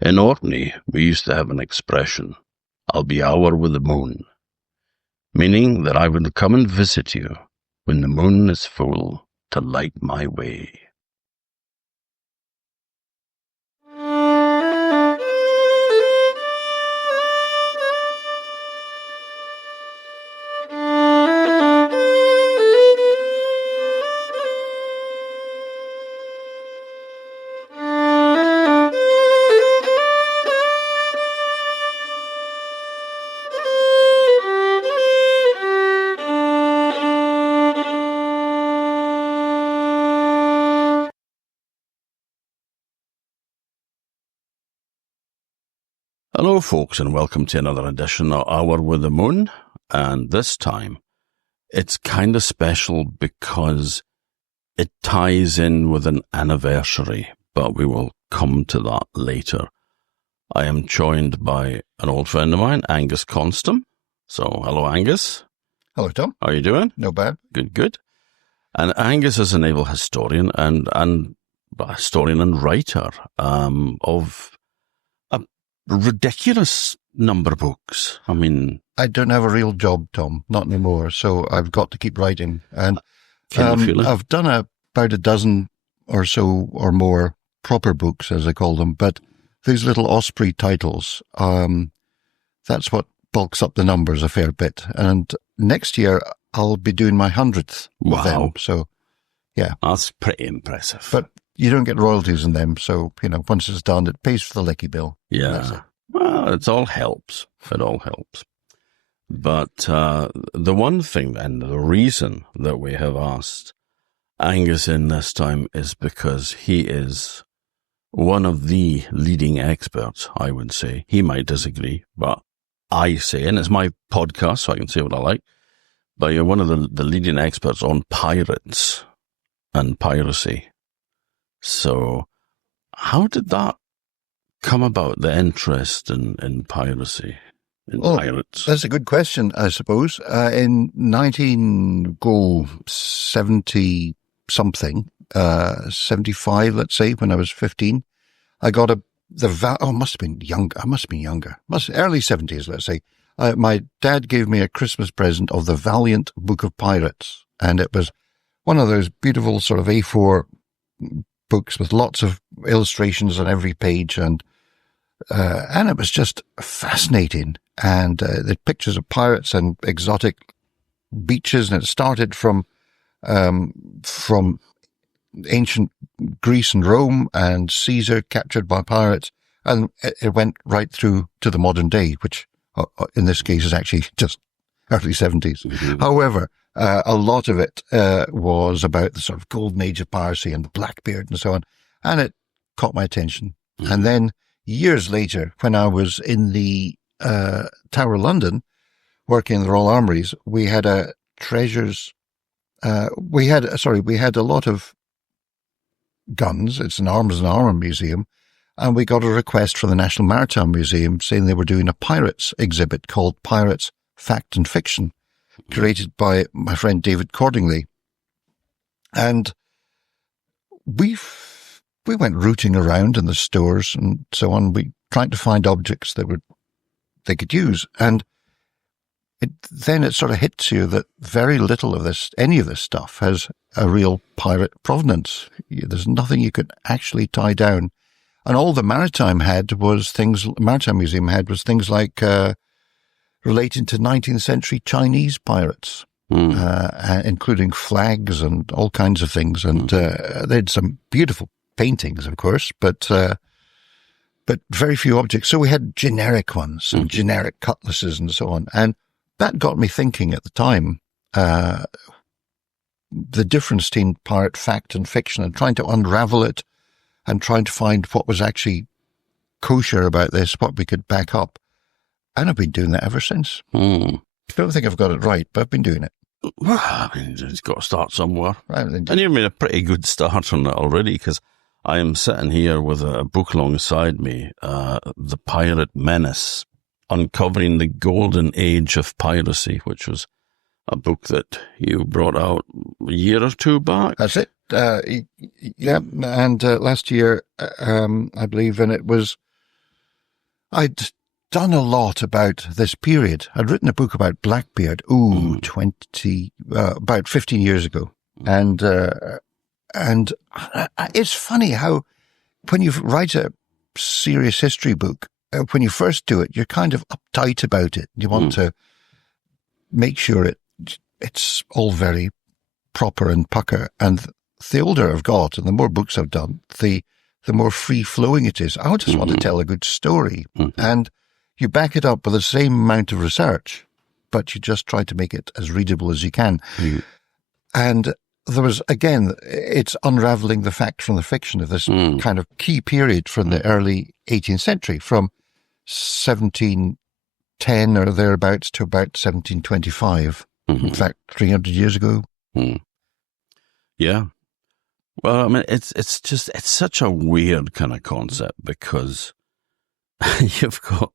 In Orkney, we used to have an expression, "I'll be hour with the moon," meaning that I would come and visit you when the moon is full to light my way. Hello folks, and welcome to another edition of Hour with the Moon, and this time it's kind of special because it ties in with an anniversary, but we will come to that later. I am joined by an old friend of mine, Angus Konstam. So, hello Angus. Hello Tom. How are you doing? No bad. Good. And Angus is a naval historian and writer of ridiculous number of books. I mean, I don't have a real job, Tom, not anymore, so I've got to keep writing. And I've done about a dozen or so or more proper books, as I call them, but these little Osprey titles, that's what bulks up the numbers a fair bit. And next year, I'll be doing my 100th of them. So, yeah. That's pretty impressive. But you don't get royalties in them, so, once it's done, it pays for the lecky bill. Yeah. Well, it all helps. It all helps. But the one thing and the reason that we have asked Angus in this time is because he is one of the leading experts, I would say. He might disagree, but I say, and it's my podcast, so I can say what I like, but you're one of the leading experts on pirates and piracy. So how did that come about, the interest in piracy, pirates? That's a good question, I suppose. In 1970-something, 75, let's say, when I was 15, I got must have been younger. Early 70s, let's say. My dad gave me a Christmas present of the Valient Book of Pirates, and it was one of those beautiful sort of A4 books with lots of illustrations on every page, and it was just fascinating. And the pictures of pirates and exotic beaches, and it started from ancient Greece and Rome, and Caesar captured by pirates, and it went right through to the modern day, which in this case is actually just early 70s. Mm-hmm. However, a lot of it was about the sort of Golden Age of Piracy and Blackbeard and so on, and it caught my attention. Mm-hmm. And then years later, when I was in the Tower of London, working in the Royal Armouries, we had a we had a lot of guns. It's an arms and armour museum, and we got a request from the National Maritime Museum saying they were doing a pirates exhibit called Pirates, Fact and Fiction, created by my friend David Cordingley. And we went rooting around in the stores and so on. We tried to find objects that they could use. And then it sort of hits you that very little of any of this stuff has a real pirate provenance. There's nothing you could actually tie down. And all the Maritime Museum had was things like relating to 19th century Chinese pirates, including flags and all kinds of things. And they had some beautiful paintings, of course, but very few objects. So we had generic ones and generic cutlasses and so on. And that got me thinking at the time, the difference between pirate fact and fiction, and trying to unravel it and trying to find what was actually kosher about this, what we could back up. And I've been doing that ever since. I don't think I've got it right, but I've been doing it. Well, I mean, it's got to start somewhere. Right, and you've made a pretty good start on it already, because I am sitting here with a book alongside me, The Pirate Menace, Uncovering the Golden Age of Piracy, which was a book that you brought out a year or two back. That's it. Yeah, and last year, I believe, and it was I'd done a lot about this period. I'd written a book about Blackbeard, about 15 years ago. And it's funny how when you write a serious history book, when you first do it, you're kind of uptight about it. You want to make sure it's all very proper and pucker. And the older I've got and the more books I've done, the more free-flowing it is. I just want to tell a good story. And you back it up with the same amount of research, but you just try to make it as readable as you can. And there was, again, it's unraveling the fact from the fiction of this kind of key period from the early 18th century, from 1710 or thereabouts to about 1725. In fact, 300 years ago. Yeah. Well, I mean, it's such a weird kind of concept because you've got,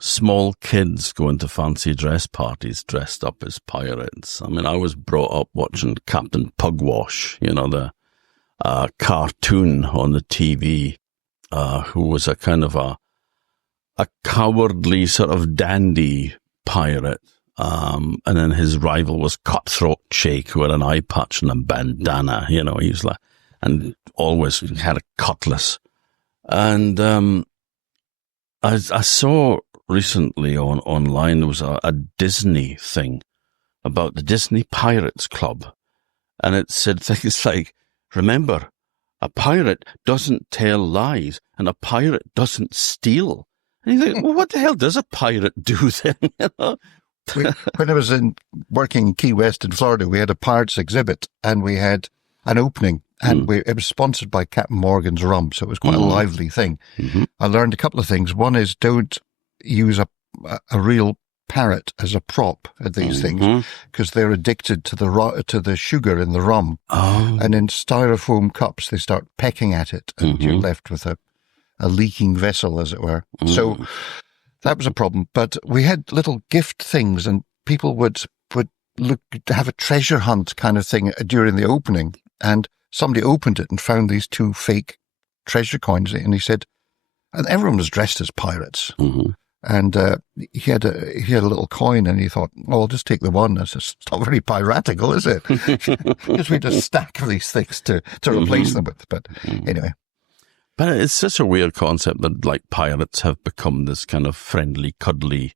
small kids going to fancy dress parties dressed up as pirates. I mean, I was brought up watching Captain Pugwash, the cartoon on the TV, who was a kind of a cowardly sort of dandy pirate. And then his rival was Cutthroat Shake, who had an eye patch and a bandana, he was like, and always had a cutlass. And I saw recently online there was a Disney thing about the Disney Pirates Club, and it said things like, remember, a pirate doesn't tell lies, and a pirate doesn't steal. And you think, well, what the hell does a pirate do then? When I was working in Key West in Florida, we had a pirates exhibit, and we had an opening. And it was sponsored by Captain Morgan's rum, so it was quite a lively thing. I learned a couple of things. One is don't use a real parrot as a prop at these things, because they're addicted to the sugar in the rum. And in styrofoam cups, they start pecking at it, and you're left with a leaking vessel, as it were. So that was a problem. But we had little gift things, and people would look to have a treasure hunt kind of thing during the opening, and somebody opened it and found these 2 fake treasure coins, and he said, and everyone was dressed as pirates. And he had a little coin, and he thought, oh, I'll just take the one. It's not very piratical, is it? Because we just stack these things to replace them with. But anyway. But it's such a weird concept that, like, pirates have become this kind of friendly, cuddly,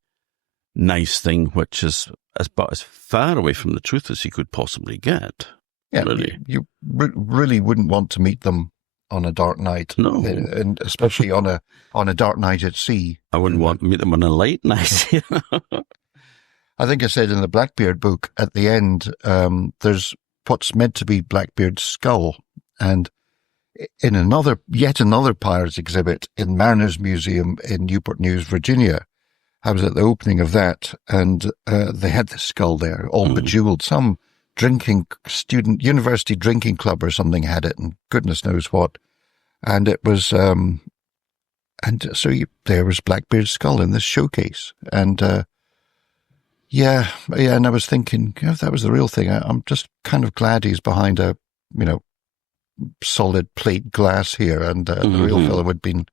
nice thing, which is about as far away from the truth as you could possibly get. Yeah, really. You really wouldn't want to meet them on a dark night. No. And especially on a dark night at sea. I wouldn't want to meet them on a light night. I think I said in the Blackbeard book at the end, there's what's meant to be Blackbeard's skull. And in yet another pirates exhibit in Mariners Museum in Newport News, Virginia, I was at the opening of that, and they had the skull there, all bejeweled. Some university drinking club or something had it, and goodness knows what. And it was, there was Blackbeard's skull in this showcase. And, and I was thinking, if that was the real thing, I'm just kind of glad he's behind a, solid plate glass here. And the real fellow wouldn't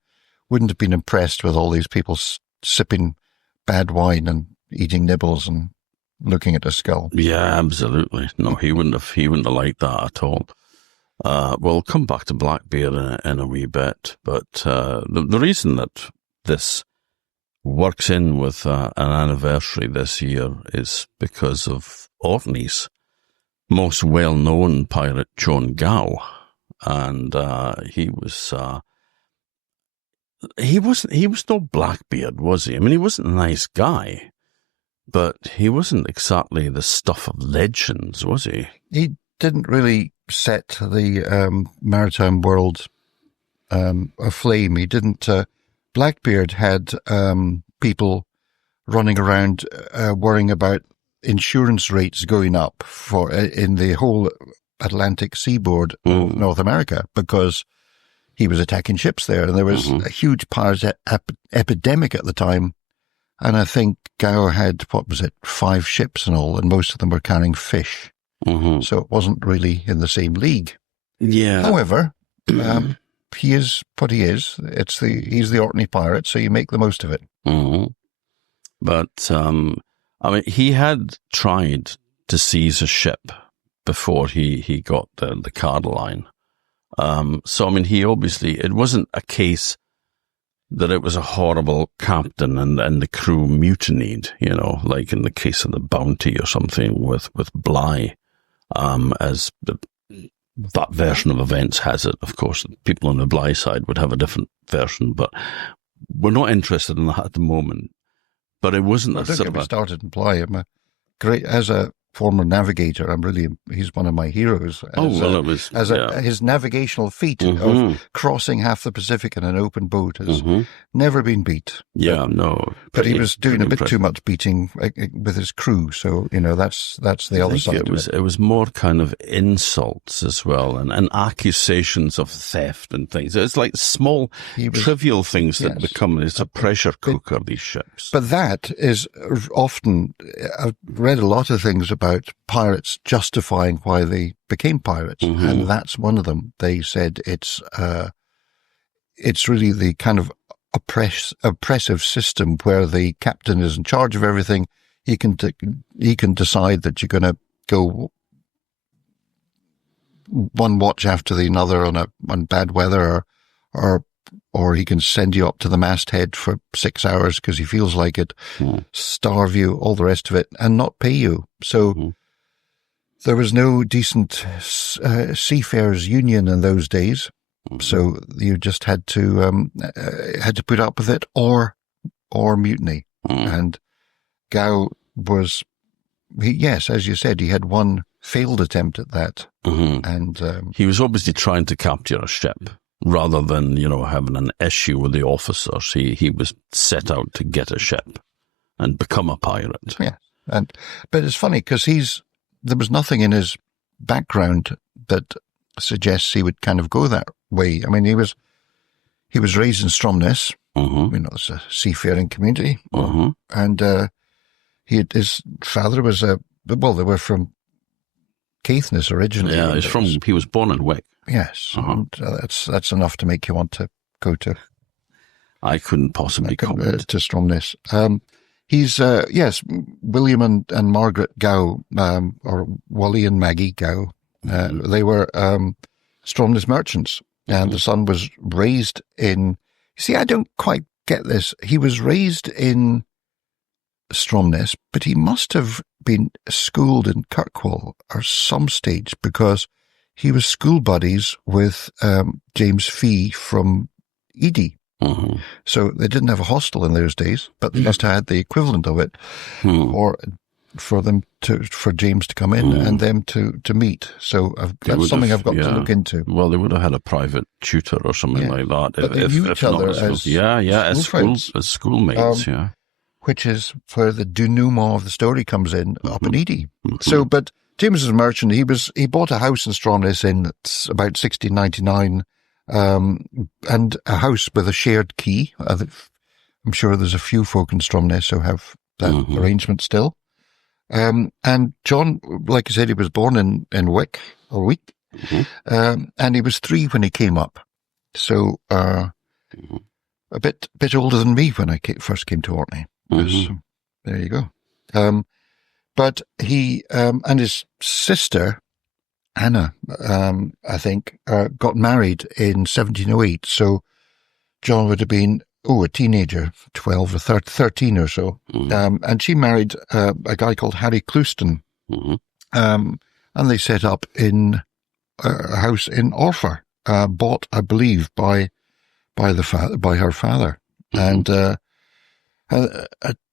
have been impressed with all these people sipping bad wine and eating nibbles and looking at a skull. Yeah, absolutely. No, he wouldn't have liked that at all. We'll come back to Blackbeard in a wee bit, but the reason that this works in with an anniversary this year is because of Orkney's most well-known pirate, John Gow, and he was no Blackbeard, was he? I mean, he wasn't a nice guy. But he wasn't exactly the stuff of legends, was he? He didn't really set the maritime world aflame. He didn't. Blackbeard had people running around worrying about insurance rates going up in the whole Atlantic seaboard of North America, because he was attacking ships there, and there was a huge pirate epidemic at the time. And I think Gow had, 5 ships and all, and most of them were carrying fish. So it wasn't really in the same league. Yeah. However, he is what he is. He's the Orkney pirate, so you make the most of it. Mm-hmm. But, I mean, he had tried to seize a ship before he got the Cuddly. So, I mean, it wasn't a case that it was a horrible captain and the crew mutinied, like in the case of the Bounty or something with Bligh, as that version of events has it. Of course, people on the Bligh side would have a different version, but we're not interested in that at the moment. But it wasn't Don't get me started in Bligh. I'm as a former navigator. He's one of my heroes. His navigational feat of crossing half the Pacific in an open boat has never been beat. Yeah, no. But he was doing a bit too much beating with his crew. So, that's the other side of it. It was more kind of insults as well and accusations of theft and things. It's like small, trivial things that become, it's a pressure cooker, these ships. But that is often, I've read a lot of things about pirates justifying why they became pirates, and that's one of them. They said it's really the kind of oppressive system where the captain is in charge of everything. He can decide that you're going to go one watch after the another on bad weather, or he can send you up to the masthead for 6 hours because he feels like it, starve you, all the rest of it, and not pay you. So there was no decent seafarers' union in those days. So you just had to put up with it or mutiny. And Gow was, yes, as you said, he had one failed attempt at that, and he was obviously trying to capture a ship. Rather than, having an issue with the officers, he was set out to get a ship and become a pirate. Yeah, but it's funny because there was nothing in his background that suggests he would kind of go that way. I mean, he was raised in Stromness, it's a seafaring community, and his father was they were from Caithness originally. Yeah, he was born in Wick. Yes, and that's enough to make you want to go to. I couldn't possibly comment to Stromness. He's William and Margaret Gow, or Wally and Maggie Gow. They were Stromness merchants, and the son was raised in. You see, I don't quite get this. He was raised in Stromness, but he must have been schooled in Kirkwall or some stage because he was school buddies with James Fee from Edie. So they didn't have a hostel in those days, but they must have had the equivalent of it, or for James to come in and them to meet. So that's something I've got to look into. Well, they would have had a private tutor or something like that. But they knew each other as schoolmates, which is where the denouement of the story comes in, up in Edie. So, but James was a merchant. He bought a house in Stromness in about 1699, and a house with a shared key. I'm sure there's a few folk in Stromness who have that arrangement still. And John, like I said, he was born in Wick, and he was 3 when he came up. So a bit older than me when I first came to Orkney. There you go. But he and his sister, Anna, I think, got married in 1708. So John would have been, a teenager, 12 or 13 or so. And she married a guy called Harry Clouston. And they set up in a house in Orford, bought, I believe, by her father. And a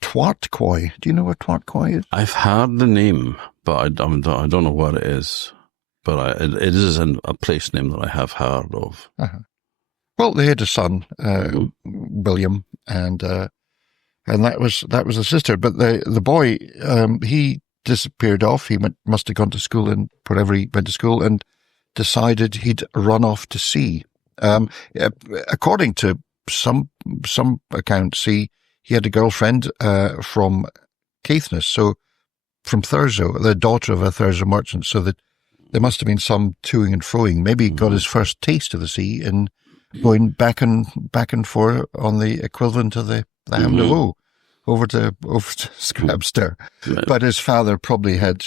Twartkoi. Do you know what Twartkoi is? I've heard the name, but I don't know what it is. But it is a place name that I have heard of. Well, they had a son, William, and that was a sister. But the boy, he disappeared off. He must have gone to school, and wherever he went to school, and decided he'd run off to sea. According to some accounts, he had a girlfriend from Caithness, so from Thurso, the daughter of a Thurso merchant, so that there must have been some toing and froing. Maybe he got his first taste of the sea in going back and forth on the equivalent of the Ham de Veau over to Scrabster. But his father probably had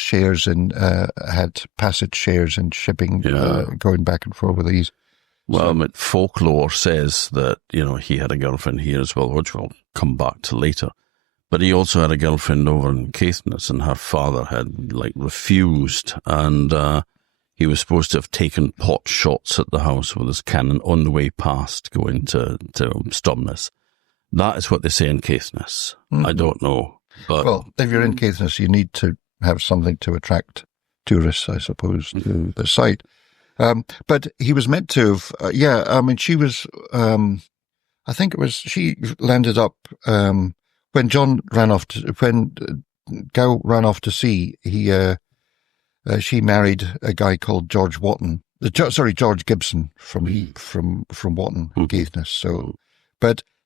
passage shares in shipping, going back and forth with these. Well, folklore says that, he had a girlfriend here as well, which we'll come back to later. But he also had a girlfriend over in Caithness, and her father had, refused, and he was supposed to have taken pot shots at the house with his cannon on the way past, going to Stromness. That is what they say in Caithness. I don't know. But well, if you're in Caithness, you need to have something to attract tourists, I suppose, to the site. But he was meant to have, she was, I think she landed up, when Gow ran off to sea, she married a guy called George Gibson from Wotton, Caithness.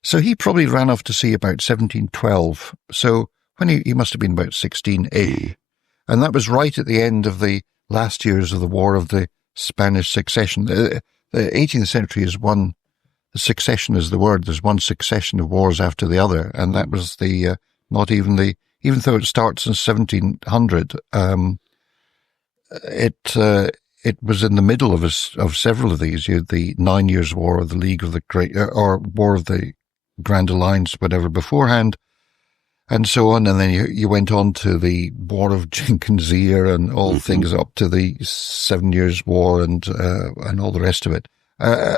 So he probably ran off to sea about 1712. So when he must have been about 16-ish. And that was right at the end of the last years of the War of the Spanish Succession. The 18th century is one, succession is the word. There's one succession of wars after the other. And that was even though it starts in 1700, it was in the middle of several of these. You had the 9 Years' War, or the League of the Great, or War of the Grand Alliance, whatever, beforehand, and so on. And then you went on to the War of Jenkins' Ear and all things up to the 7 Years' War and all the rest of it. A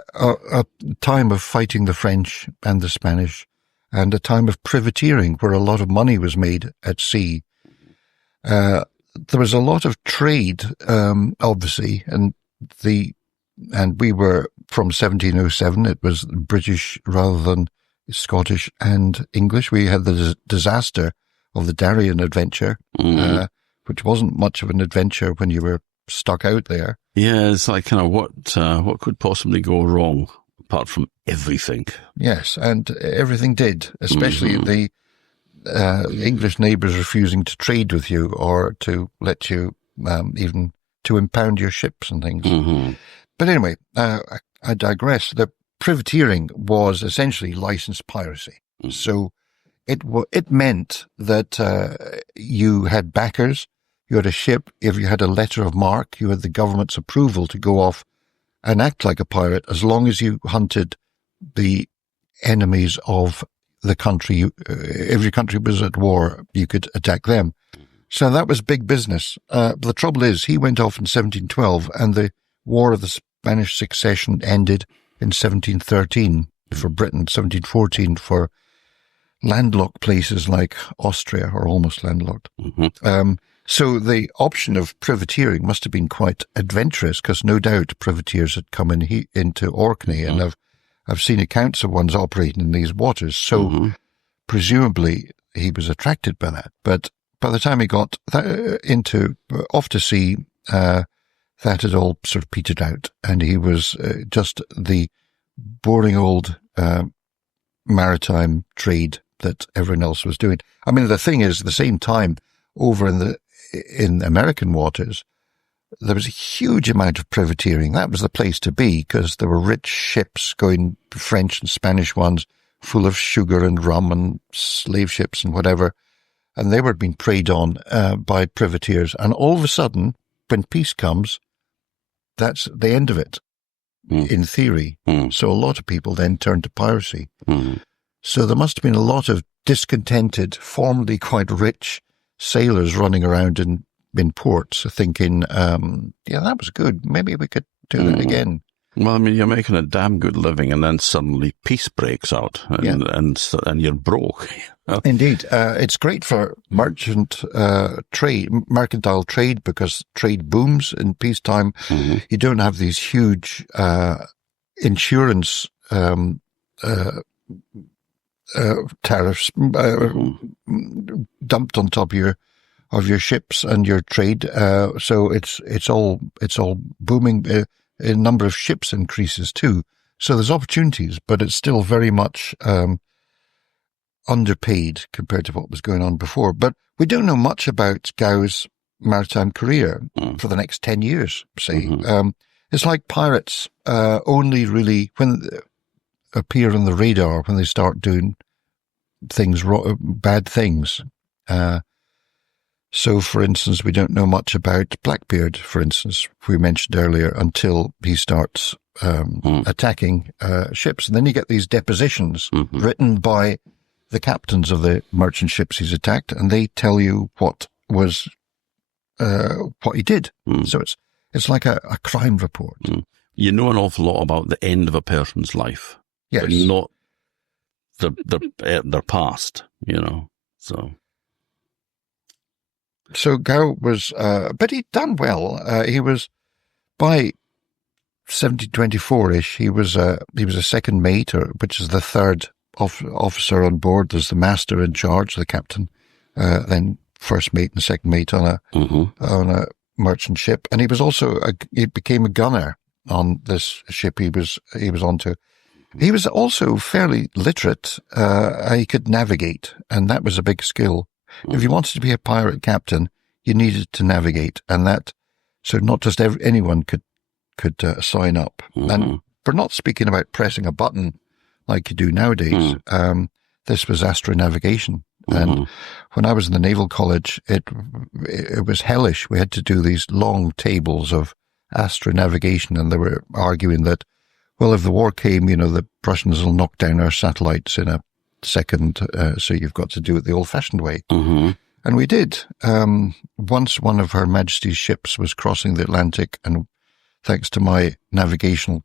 time of fighting the French and the Spanish, and a time of privateering where a lot of money was made at sea. There was a lot of trade, obviously, and we were from 1707. It was British rather than Scottish and English. We had the disaster of the Darien adventure, which wasn't much of an adventure when you were stuck out there. Yeah, it's like what could possibly go wrong apart from everything. Yes, and everything did, especially the English neighbours refusing to trade with you or to let you even to impound your ships and things. But anyway, I digress. The privateering was essentially licensed piracy. So it meant that you had backers, you had a ship. If you had a letter of marque, you had the government's approval to go off and act like a pirate as long as you hunted the enemies of the country. If your country was at war, you could attack them. So that was big business. The trouble is, he went off in 1712 and the War of the Spanish Succession ended in 1713 for Britain, 1714 for landlocked places like Austria, or almost landlocked. So the option of privateering must have been quite adventurous, because no doubt privateers had come into Orkney, and I've seen accounts of ones operating in these waters. So presumably he was attracted by that. But by the time he got off to sea, that had all sort of petered out, and he was just the boring old maritime trade that everyone else was doing. I mean, the thing is, at the same time, over in American waters, there was a huge amount of privateering. That was the place to be, because there were rich ships going, French and Spanish ones, full of sugar and rum and slave ships and whatever, and they were being preyed on by privateers. And all of a sudden, when peace comes, that's the end of it, in theory. So a lot of people then turned to piracy. So there must have been a lot of discontented, formerly quite rich sailors running around in ports thinking, that was good. Maybe we could do that again. Well, I mean, you're making a damn good living, and then suddenly peace breaks out, and you're broke. Indeed. It's great for mercantile trade, because trade booms in peacetime. You don't have these huge insurance tariffs dumped on top of your ships and your trade. So it's all booming. A number of ships increases too. So there's opportunities, but it's still very much underpaid compared to what was going on before. But we don't know much about Gow's maritime career for the next 10 years, say. It's like pirates, only really, when appear on the radar when they start doing things, bad things. So, for instance, we don't know much about Blackbeard, for instance, we mentioned earlier, until he starts attacking ships. And then you get these depositions written by the captains of the merchant ships he's attacked, and they tell you what he did. So it's like a crime report. You know an awful lot about the end of a person's life, yes, but not their past, So Gow was, but he'd done well. He was, by 1724-ish, he was a second mate, which is the third officer on board. There's the master in charge, the captain, then first mate and second mate on a merchant ship. And he was also, he became a gunner on this ship he was onto. He was also fairly literate. He could navigate, and that was a big skill. If you wanted to be a pirate captain, you needed to navigate, and so not just anyone could sign up. And we're not speaking about pressing a button like you do nowadays. This was astronavigation. And when I was in the Naval College, it was hellish. We had to do these long tables of astronavigation, and they were arguing that, well, if the war came, the Russians will knock down our satellites in a second, so you've got to do it the old-fashioned way. And we did. Once one of Her Majesty's ships was crossing the Atlantic, and thanks to my navigational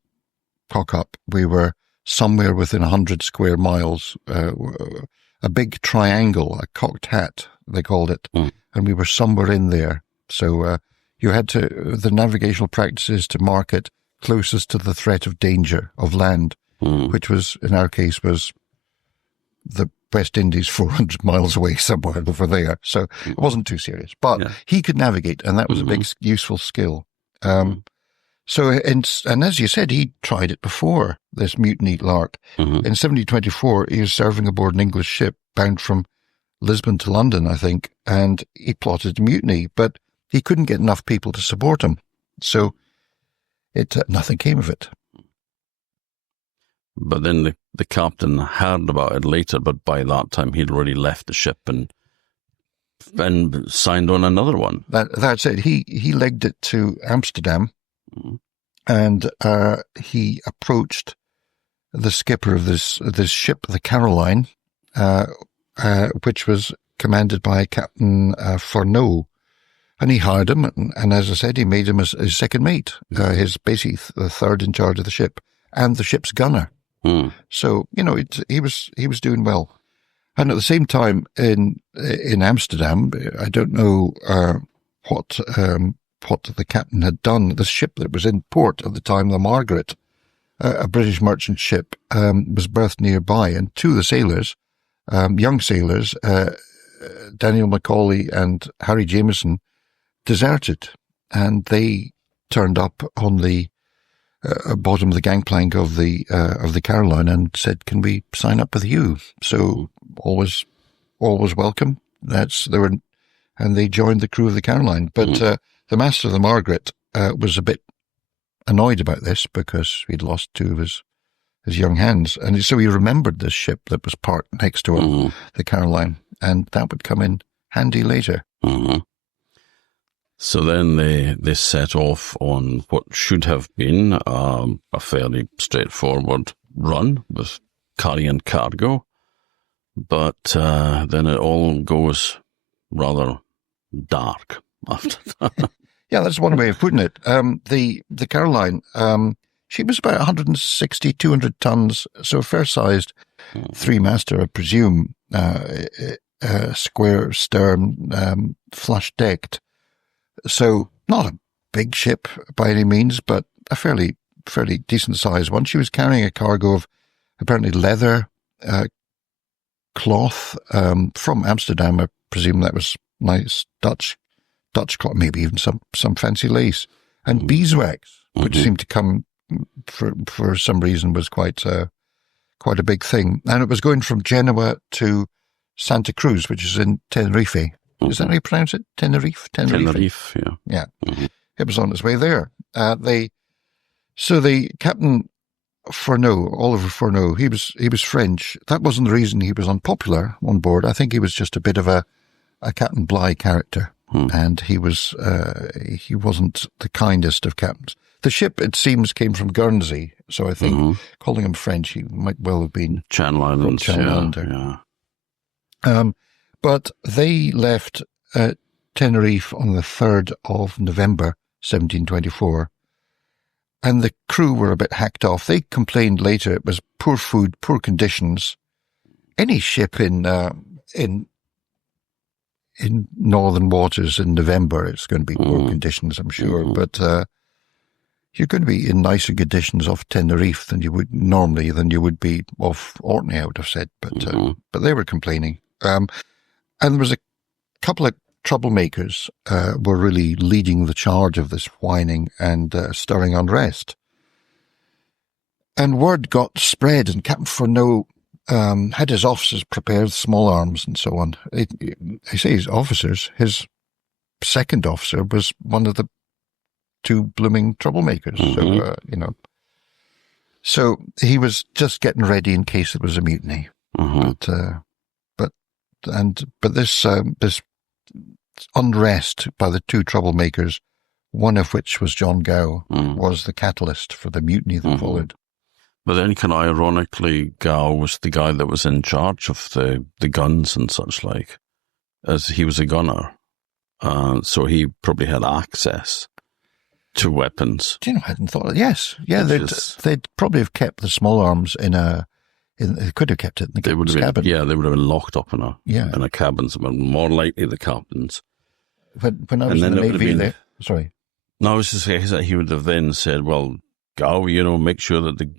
cock-up, we were somewhere within 100 square miles, a big triangle, a cocked hat, they called it, and we were somewhere in there. So you had the navigational practices to mark it closest to the threat of danger of land, which was, in our case, was the West Indies 400 miles away somewhere over there. So it wasn't too serious. But he could navigate, and that was a big, useful skill. So, and as you said, he tried it before, this mutiny lark. In 1724, he was serving aboard an English ship bound from Lisbon to London, I think, and he plotted a mutiny, but he couldn't get enough people to support him. So nothing came of it. But then the captain heard about it later, but by that time he'd already left the ship and signed on another one. That's it. He legged it to Amsterdam, and he approached the skipper of this ship, the Caroline, which was commanded by Captain Fourneau. And he hired him, and as I said, he made him his second mate, his basically the third in charge of the ship, and the ship's gunner. So, he was doing well. And at the same time, in Amsterdam, I don't know what the captain had done. The ship that was in port at the time, the Margaret, a British merchant ship, was berthed nearby, and two of the sailors, young sailors, Daniel Macaulay and Harry Jameson, deserted, and they turned up on the bottom of the gangplank of the Caroline and said, "Can we sign up with you?" So always welcome. And they joined the crew of the Caroline. But the master of the Margaret was a bit annoyed about this because he'd lost two of his young hands, and so he remembered this ship that was parked next to him, the Caroline, and that would come in handy later. So then they set off on what should have been a fairly straightforward run with carrying cargo, but then it all goes rather dark after that. Yeah, that's one way of putting it. The Caroline, she was about 160, 200 tons, so fair-sized three-master, I presume, square stern, flush-decked. So not a big ship by any means, but a fairly decent sized one. She was carrying a cargo of apparently leather, cloth from Amsterdam. I presume that was nice Dutch cloth, maybe even some fancy lace, and beeswax, which seemed to come for some reason was quite a big thing. And it was going from Genoa to Santa Cruz, which is in Tenerife. Is that how you pronounce it? Tenerife, yeah. Yeah. It was on its way there. So the captain Oliver Furneaux, he was French. That wasn't the reason he was unpopular on board. I think he was just a bit of a Captain Bligh character, and he wasn't the kindest of captains. The ship, it seems, came from Guernsey, so I think calling him French, he might well have been Channel Islands. Yeah. But they left Tenerife on the 3rd of November, 1724. And the crew were a bit hacked off. They complained later it was poor food, poor conditions. Any ship in northern waters in November, it's going to be poor conditions, I'm sure. But you're going to be in nicer conditions off Tenerife than you would be off Orkney, I would have said. But they were complaining. And there was a couple of troublemakers were really leading the charge of this whining and stirring unrest. And word got spread, and Captain Furneaux had his officers prepare small arms and so on. I say his officers, his second officer was one of the two blooming troublemakers. So he was just getting ready in case there was a mutiny. But this unrest by the two troublemakers, one of which was John Gow, was the catalyst for the mutiny that followed. But then, ironically, Gow was the guy that was in charge of the guns and such like, as he was a gunner. So he probably had access to weapons. Do you know, I hadn't thought of it. Yes. Yeah, they'd probably have kept the small arms they could have kept it in the captain's cabin. Yeah, they would have been locked up in a cabin. So more likely the captains. When I was in the Navy, sorry. No, I was just saying that he would have then said, well, Gow, make sure that the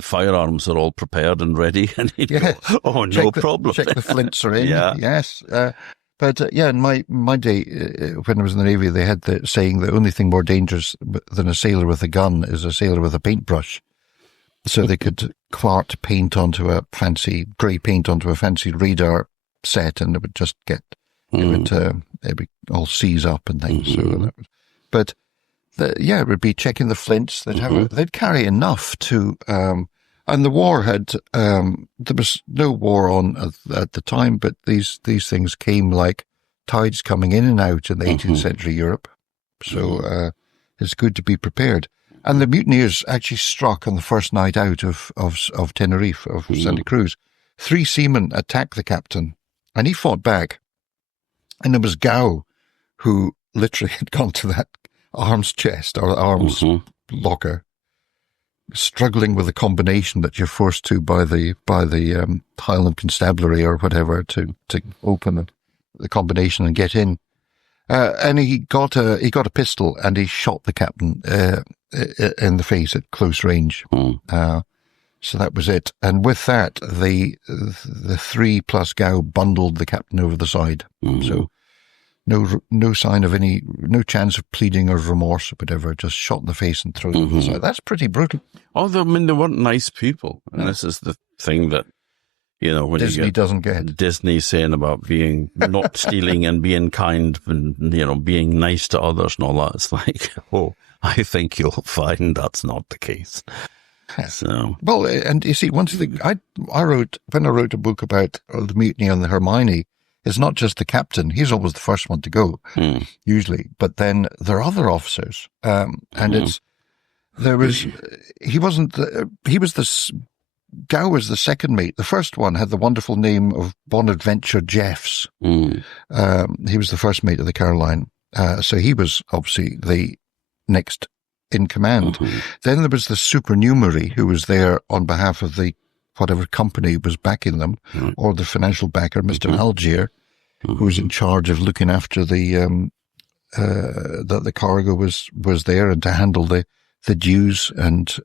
firearms are all prepared and ready. And he'd go, oh, no problem. Check the flints are in. Yeah. Yes. In my day, when I was in the Navy, they had the saying the only thing more dangerous than a sailor with a gun is a sailor with a paintbrush. So they could quart grey paint onto a fancy radar set, and it would just it would all seize up and things. So it would be checking the flints. They'd carry enough to, and the war had, there was no war on at the time, but these things came like tides coming in and out in the 18th century Europe. So it's good to be prepared. And the mutineers actually struck on the first night out of Tenerife, of Santa Cruz. 3 seamen attacked the captain, and he fought back. And it was Gow who literally had gone to that arms chest or arms locker, struggling with the combination that you're forced to by the Highland Constabulary or whatever to open the combination and get in. And he got a pistol and he shot the captain in the face at close range. So that was it. And with that, the 3 plus Gow bundled the captain over the side. So no sign of no chance of pleading or remorse or whatever, just shot in the face and thrown over the side. That's pretty brutal. Oh, they weren't nice people. And this is the thing that, when Disney doesn't get. Disney saying about being not stealing and being kind and, being nice to others and all that. It's like, I think you'll find that's not the case. So. Well, and you see, one thing I wrote, when I wrote a book about the mutiny on the Hermione, it's not just the captain. He's always the first one to go, usually. But then there are other officers. Gow was the second mate. The first one had the wonderful name of Bonaventure Jeffs. He was the first mate of the Caroline. So he was obviously the next in command. Then there was the supernumerary who was there on behalf of the whatever company was backing them, or the financial backer, Mr. Algier, who was in charge of looking after that the cargo was there and to handle the dues and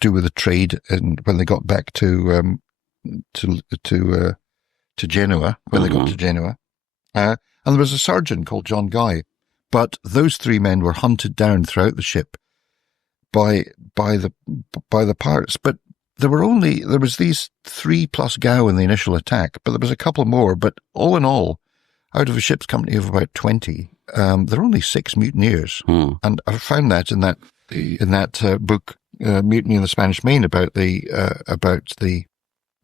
do with the trade. And when they got back to Genoa, when they got to Genoa, and there was a surgeon called John Gow. But those 3 men were hunted down throughout the ship by the pirates. But there was these 3 plus Gow in the initial attack, but there was a couple more. But all in all, out of a ship's company of about 20, there were only 6 mutineers. And I found that in that book, mutiny in the Spanish Main, about the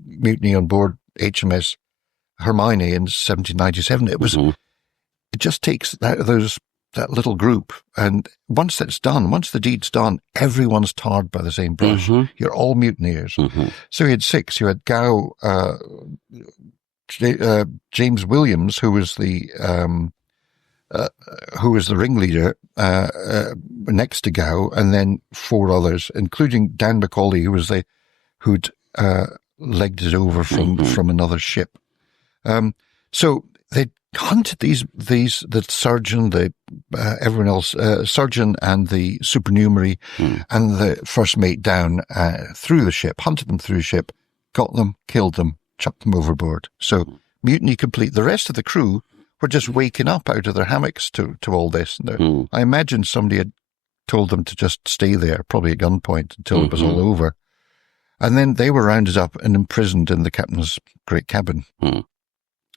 mutiny on board HMS Hermione in 1797. It was. It just takes that little group, and once it's done, once the deed's done, everyone's tarred by the same brush. You're all mutineers. So he had 6. You had Gow, James Williams, who was the ringleader next to Gow, and then 4 others, including Dan Macaulay, who'd legged it over from another ship. So they hunted the surgeon, everyone else, surgeon and the supernumerary and the first mate down through the ship, hunted them through the ship, got them, killed them, chucked them overboard. So mutiny complete. The rest of the crew were just waking up out of their hammocks to all this. I imagine somebody had told them to just stay there, probably at gunpoint, until it was all over. And then they were rounded up and imprisoned in the captain's great cabin.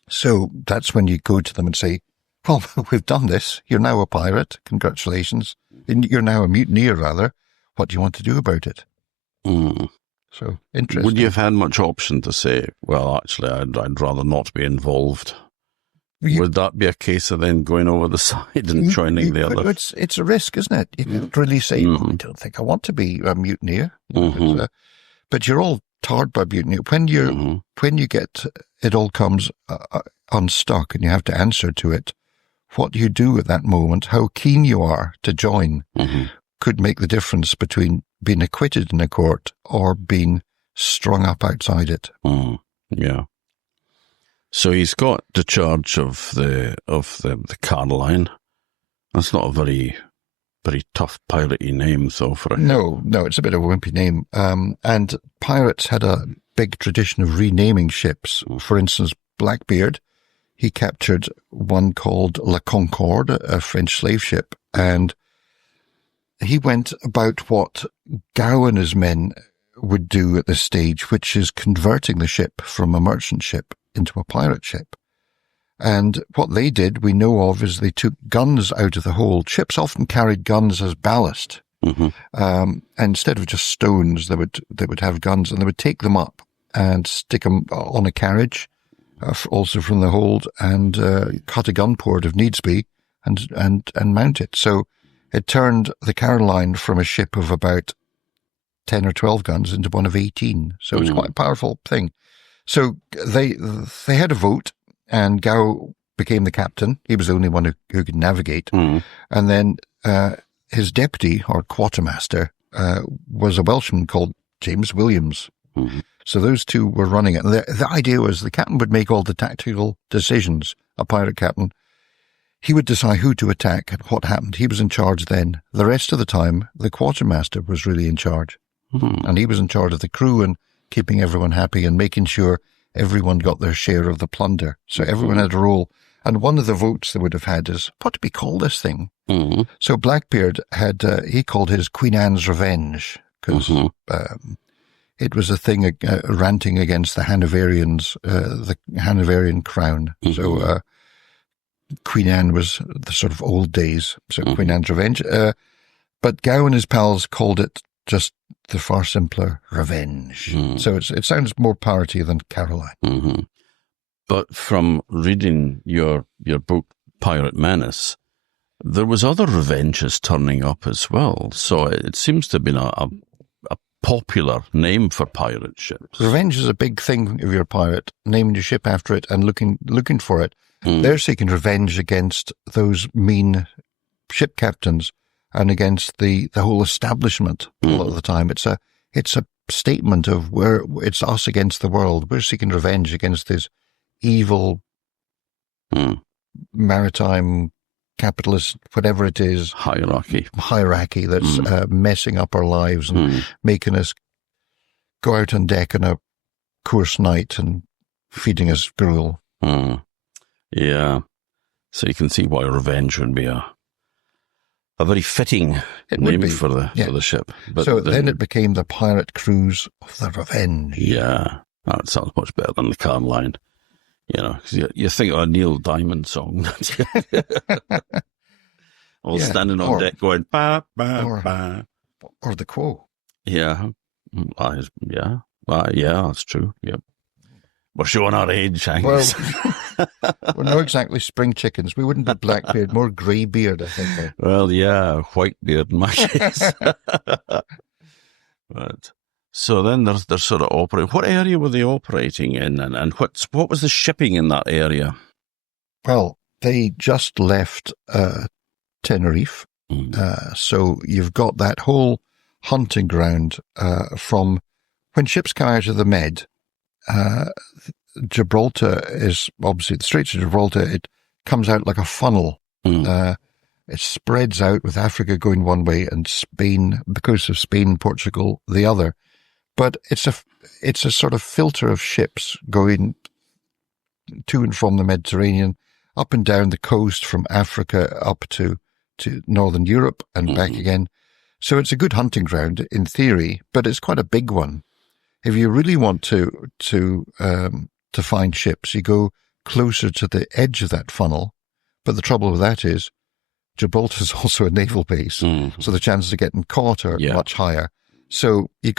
So that's when you go to them and say, well, we've done this. You're now a pirate. Congratulations. You're now a mutineer, rather. What do you want to do about it? So, interesting. Would you have had much option to say, well, actually, I'd rather not be involved? Would that be a case of then going over the side and joining the other? It's a risk, isn't it? You can't really say, I don't think I want to be a mutineer. But you're all tarred by mutiny. When you get, it all comes unstuck and you have to answer to it. What you do at that moment, how keen you are to join, could make the difference between being acquitted in a court or being strung up outside it. Yeah. So he's got the charge of the Caroline. That's not a very tough piratey name, though. No, it's a bit of a wimpy name. And pirates had a big tradition of renaming ships. For instance, Blackbeard, he captured one called La Concorde, a French slave ship, and he went about what Gow and his men would do at this stage, which is converting the ship from a merchant ship into a pirate ship. And what they did, we know of, is they took guns out of the hold. Ships often carried guns as ballast. And instead of just stones, they would have guns, and they would take them up and stick them on a carriage, also from the hold, and cut a gun port if needs be, and mount it. So it turned the Caroline from a ship of about 10 or 12 guns into one of 18. So it's quite a powerful thing. So they had a vote, and Gow became the captain. He was the only one who could navigate. And then his deputy, or quartermaster, was a Welshman called James Williams. So those two were running it. And the idea was the captain would make all the tactical decisions, a pirate captain. He would decide who to attack and what happened. He was in charge then. The rest of the time, the quartermaster was really in charge. And he was in charge of the crew and keeping everyone happy and making sure everyone got their share of the plunder. So everyone had a role. And one of the votes they would have had is, what do we call this thing? So Blackbeard had, he called his Queen Anne's Revenge, because it was a thing ranting against the Hanoverians, the Hanoverian crown. So Queen Anne was the sort of old days, so Queen Anne's Revenge. But Gow and his pals called it just the far simpler Revenge. So it sounds more piratey than Caroline. But from reading your book, Pirate Menace, there was other revenges turning up as well. So it seems to have been a popular name for pirate ships. Revenge is a big thing if you're a pirate, naming your ship after it and looking for it. They're seeking revenge against those mean ship captains and against the whole establishment a lot of the time. It's a statement of where it's us against the world. We're seeking revenge against this evil maritime capitalist, whatever it is, hierarchy that's messing up our lives and making us go out on deck on a coarse night and feeding us gruel. Yeah. So you can see why revenge would be a very fitting name for the ship. But so then it became the Pirate Cruise of the Revenge. Yeah. That sounds much better than the Caroline. You know, 'cause you think of a Neil Diamond song. All standing on deck going, ba, ba, ba. Or the Quo. Yeah. Yeah, that's true. Yep. We're showing our age, Angus. Well, we're not exactly spring chickens. We wouldn't be black-beard, more grey-beard, I think. Well, yeah, white beard in my case. But so then they're sort of operating. What area were they operating in, and what was the shipping in that area? Well, they just left Tenerife, so you've got that whole hunting ground from when ships come out of the Med. Gibraltar is obviously the Straits of Gibraltar. It comes out like a funnel. It spreads out with Africa going one way and Spain, the coast of Spain, Portugal, the other. But it's a sort of filter of ships going to and from the Mediterranean, up and down the coast from Africa up to Northern Europe and back again. So it's a good hunting ground in theory, but it's quite a big one. If you really want to find ships, you go closer to the edge of that funnel. But the trouble with that is Gibraltar is also a naval base, so the chances of getting caught are much higher. So you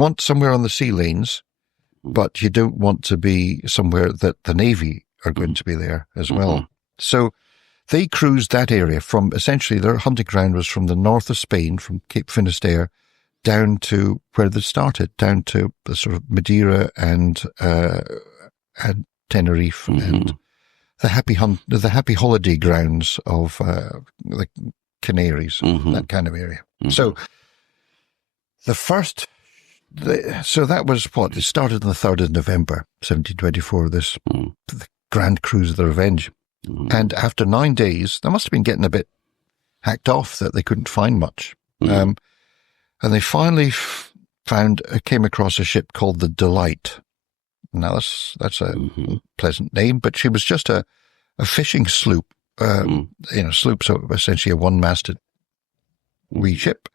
want somewhere on the sea lanes, but you don't want to be somewhere that the Navy are going to be there as well. So they cruised that area from essentially their hunting ground was from the north of Spain, from Cape Finisterre, down to where they started, down to the sort of Madeira and Tenerife and the happy holiday grounds of the Canaries, that kind of area. So so that was what they started on the 3rd of November, 1724. The Grand Cruise of the Revenge, and after 9 days, they must have been getting a bit hacked off that they couldn't find much. And they finally came across a ship called the Delight. Now that's a pleasant name, but she was just a fishing sloop, sloop, so essentially a one-masted wee ship.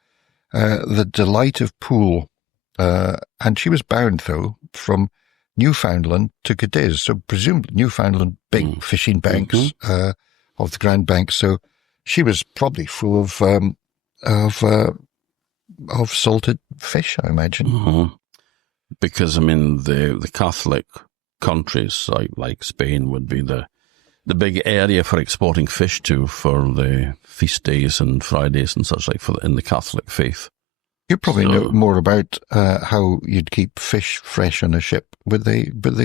The Delight of Poole, and she was bound though from Newfoundland to Cadiz, so presumably Newfoundland big fishing banks of the Grand Banks. So she was probably full of salted fish, I imagine. Because I mean, the Catholic countries like Spain would be the big area for exporting fish to for the feast days and Fridays and such like in the Catholic faith. You probably know more about how you'd keep fish fresh on a ship. Would it be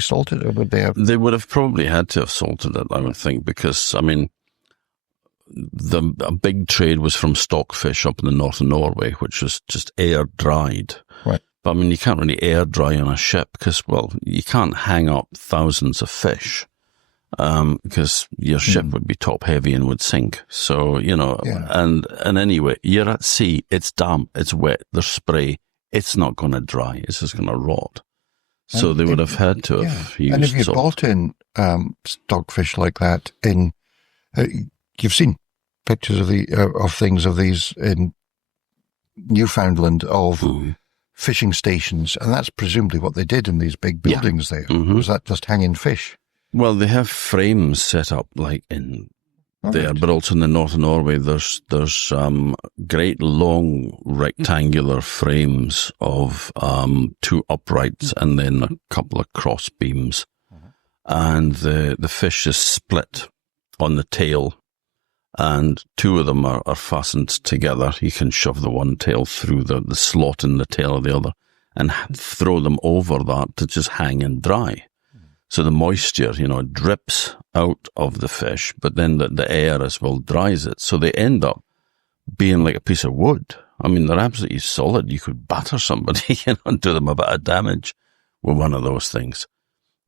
salted, or would they have? They would have probably had to have salted it, I would think, because I mean, a big trade was from stockfish up in the north of Norway, which was just air dried. Right. But I mean, you can't really air dry on a ship because, well, you can't hang up thousands of fish because your ship would be top heavy and would sink. So, and anyway, you're at sea, it's damp, it's wet, there's spray, it's not going to dry, it's just going to rot. So they would have had to have used. And if you bought in stockfish like that you've seen pictures of these in Newfoundland of fishing stations, and that's presumably what they did in these big buildings there. Was that just hanging fish? Well, they have frames set up like in there, but also in the north of Norway, there's great long rectangular frames of 2 uprights and then a couple of cross beams, and the fish is split on the tail. And 2 of them are fastened together. You can shove the one tail through the slot in the tail of the other and throw them over that to just hang and dry. So the moisture, drips out of the fish, but then the air as well dries it. So they end up being like a piece of wood. I mean, they're absolutely solid. You could batter somebody, and do them a bit of damage with one of those things.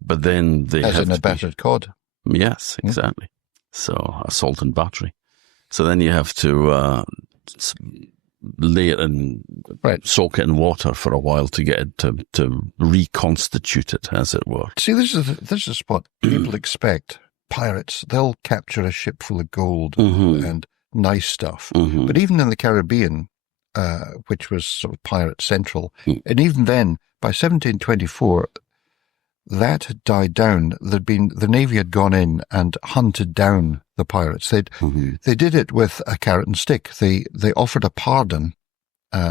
But then they have in a battered cod. Yes, exactly. So assault and battery. So then you have to lay it and soak it in water for a while to get it to reconstitute it, as it were. See, this is what people expect. Pirates, they'll capture a ship full of gold and nice stuff. But even in the Caribbean, which was sort of pirate central, and even then, by 1724, that had died down. The Navy had gone in and hunted down the pirates. They did it with a carrot and stick. They offered a pardon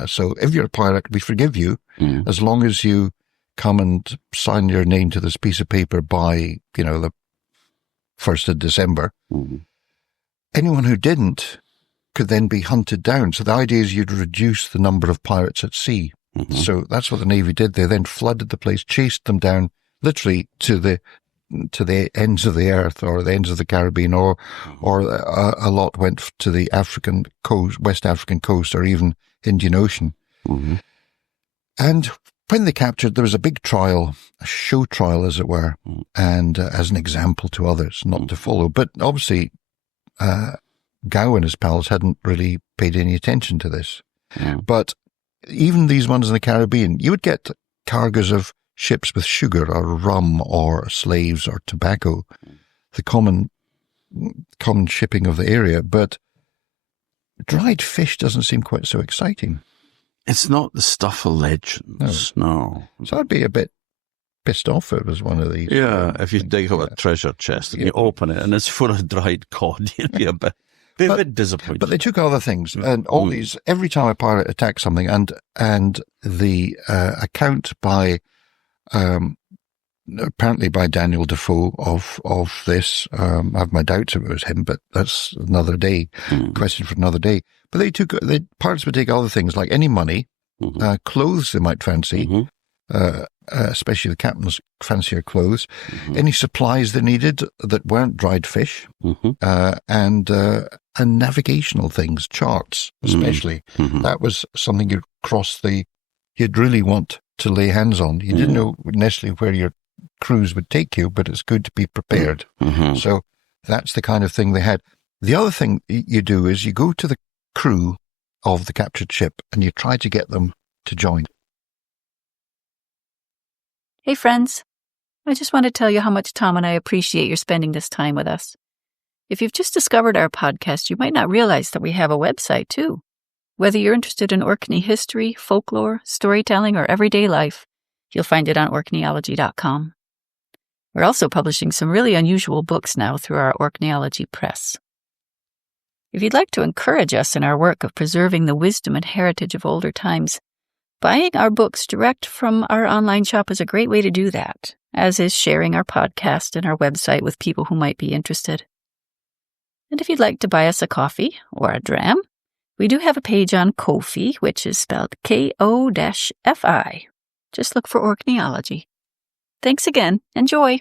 So if you're a pirate, we forgive you as long as you come and sign your name to this piece of paper by, the 1st of December. Anyone who didn't could then be hunted down. So the idea is you'd reduce the number of pirates at sea. So that's what the Navy did. They then flooded the place, chased them down literally to the ends of the earth or the ends of the Caribbean, or a lot went to the African coast, West African coast, or even Indian Ocean. And when they captured, there was a big trial, a show trial, as it were, and as an example to others not to follow. But obviously, Gow and his pals hadn't really paid any attention to this. But even these ones in the Caribbean, you would get cargoes of ships with sugar or rum or slaves or tobacco, the common shipping of the area. But dried fish doesn't seem quite so exciting. It's not the stuff of legends, no. So I'd be a bit pissed off if it was one of these. Yeah, if you dig up a treasure chest and you open it and it's full of dried cod, you'd be a bit disappointed. But they took other things, and all these, every time a pirate attacked something, and the account by, apparently by Daniel Defoe of this, I have my doubts if it was him, but that's another day, question for another day. But pirates would take other things like any money, clothes they might fancy, especially the captain's fancier clothes, any supplies they needed that weren't dried fish, and navigational things, charts especially. That was something you'd really want to lay hands on. You didn't know necessarily where your cruise would take you, but it's good to be prepared. So that's the kind of thing they had. The other thing you do is you go to the crew of the captured ship and you try to get them to join. Hey friends, I just want to tell you how much Tom and I appreciate your spending this time with us. If you've just discovered our podcast, you might not realize that we have a website too. Whether you're interested in Orkney history, folklore, storytelling, or everyday life, you'll find it on Orkneyology.com. We're also publishing some really unusual books now through our Orkneyology press. If you'd like to encourage us in our work of preserving the wisdom and heritage of older times, buying our books direct from our online shop is a great way to do that, as is sharing our podcast and our website with people who might be interested. And if you'd like to buy us a coffee or a dram, we do have a page on Ko-fi, which is spelled Ko-fi. Just look for Orkneyology. Thanks again. Enjoy.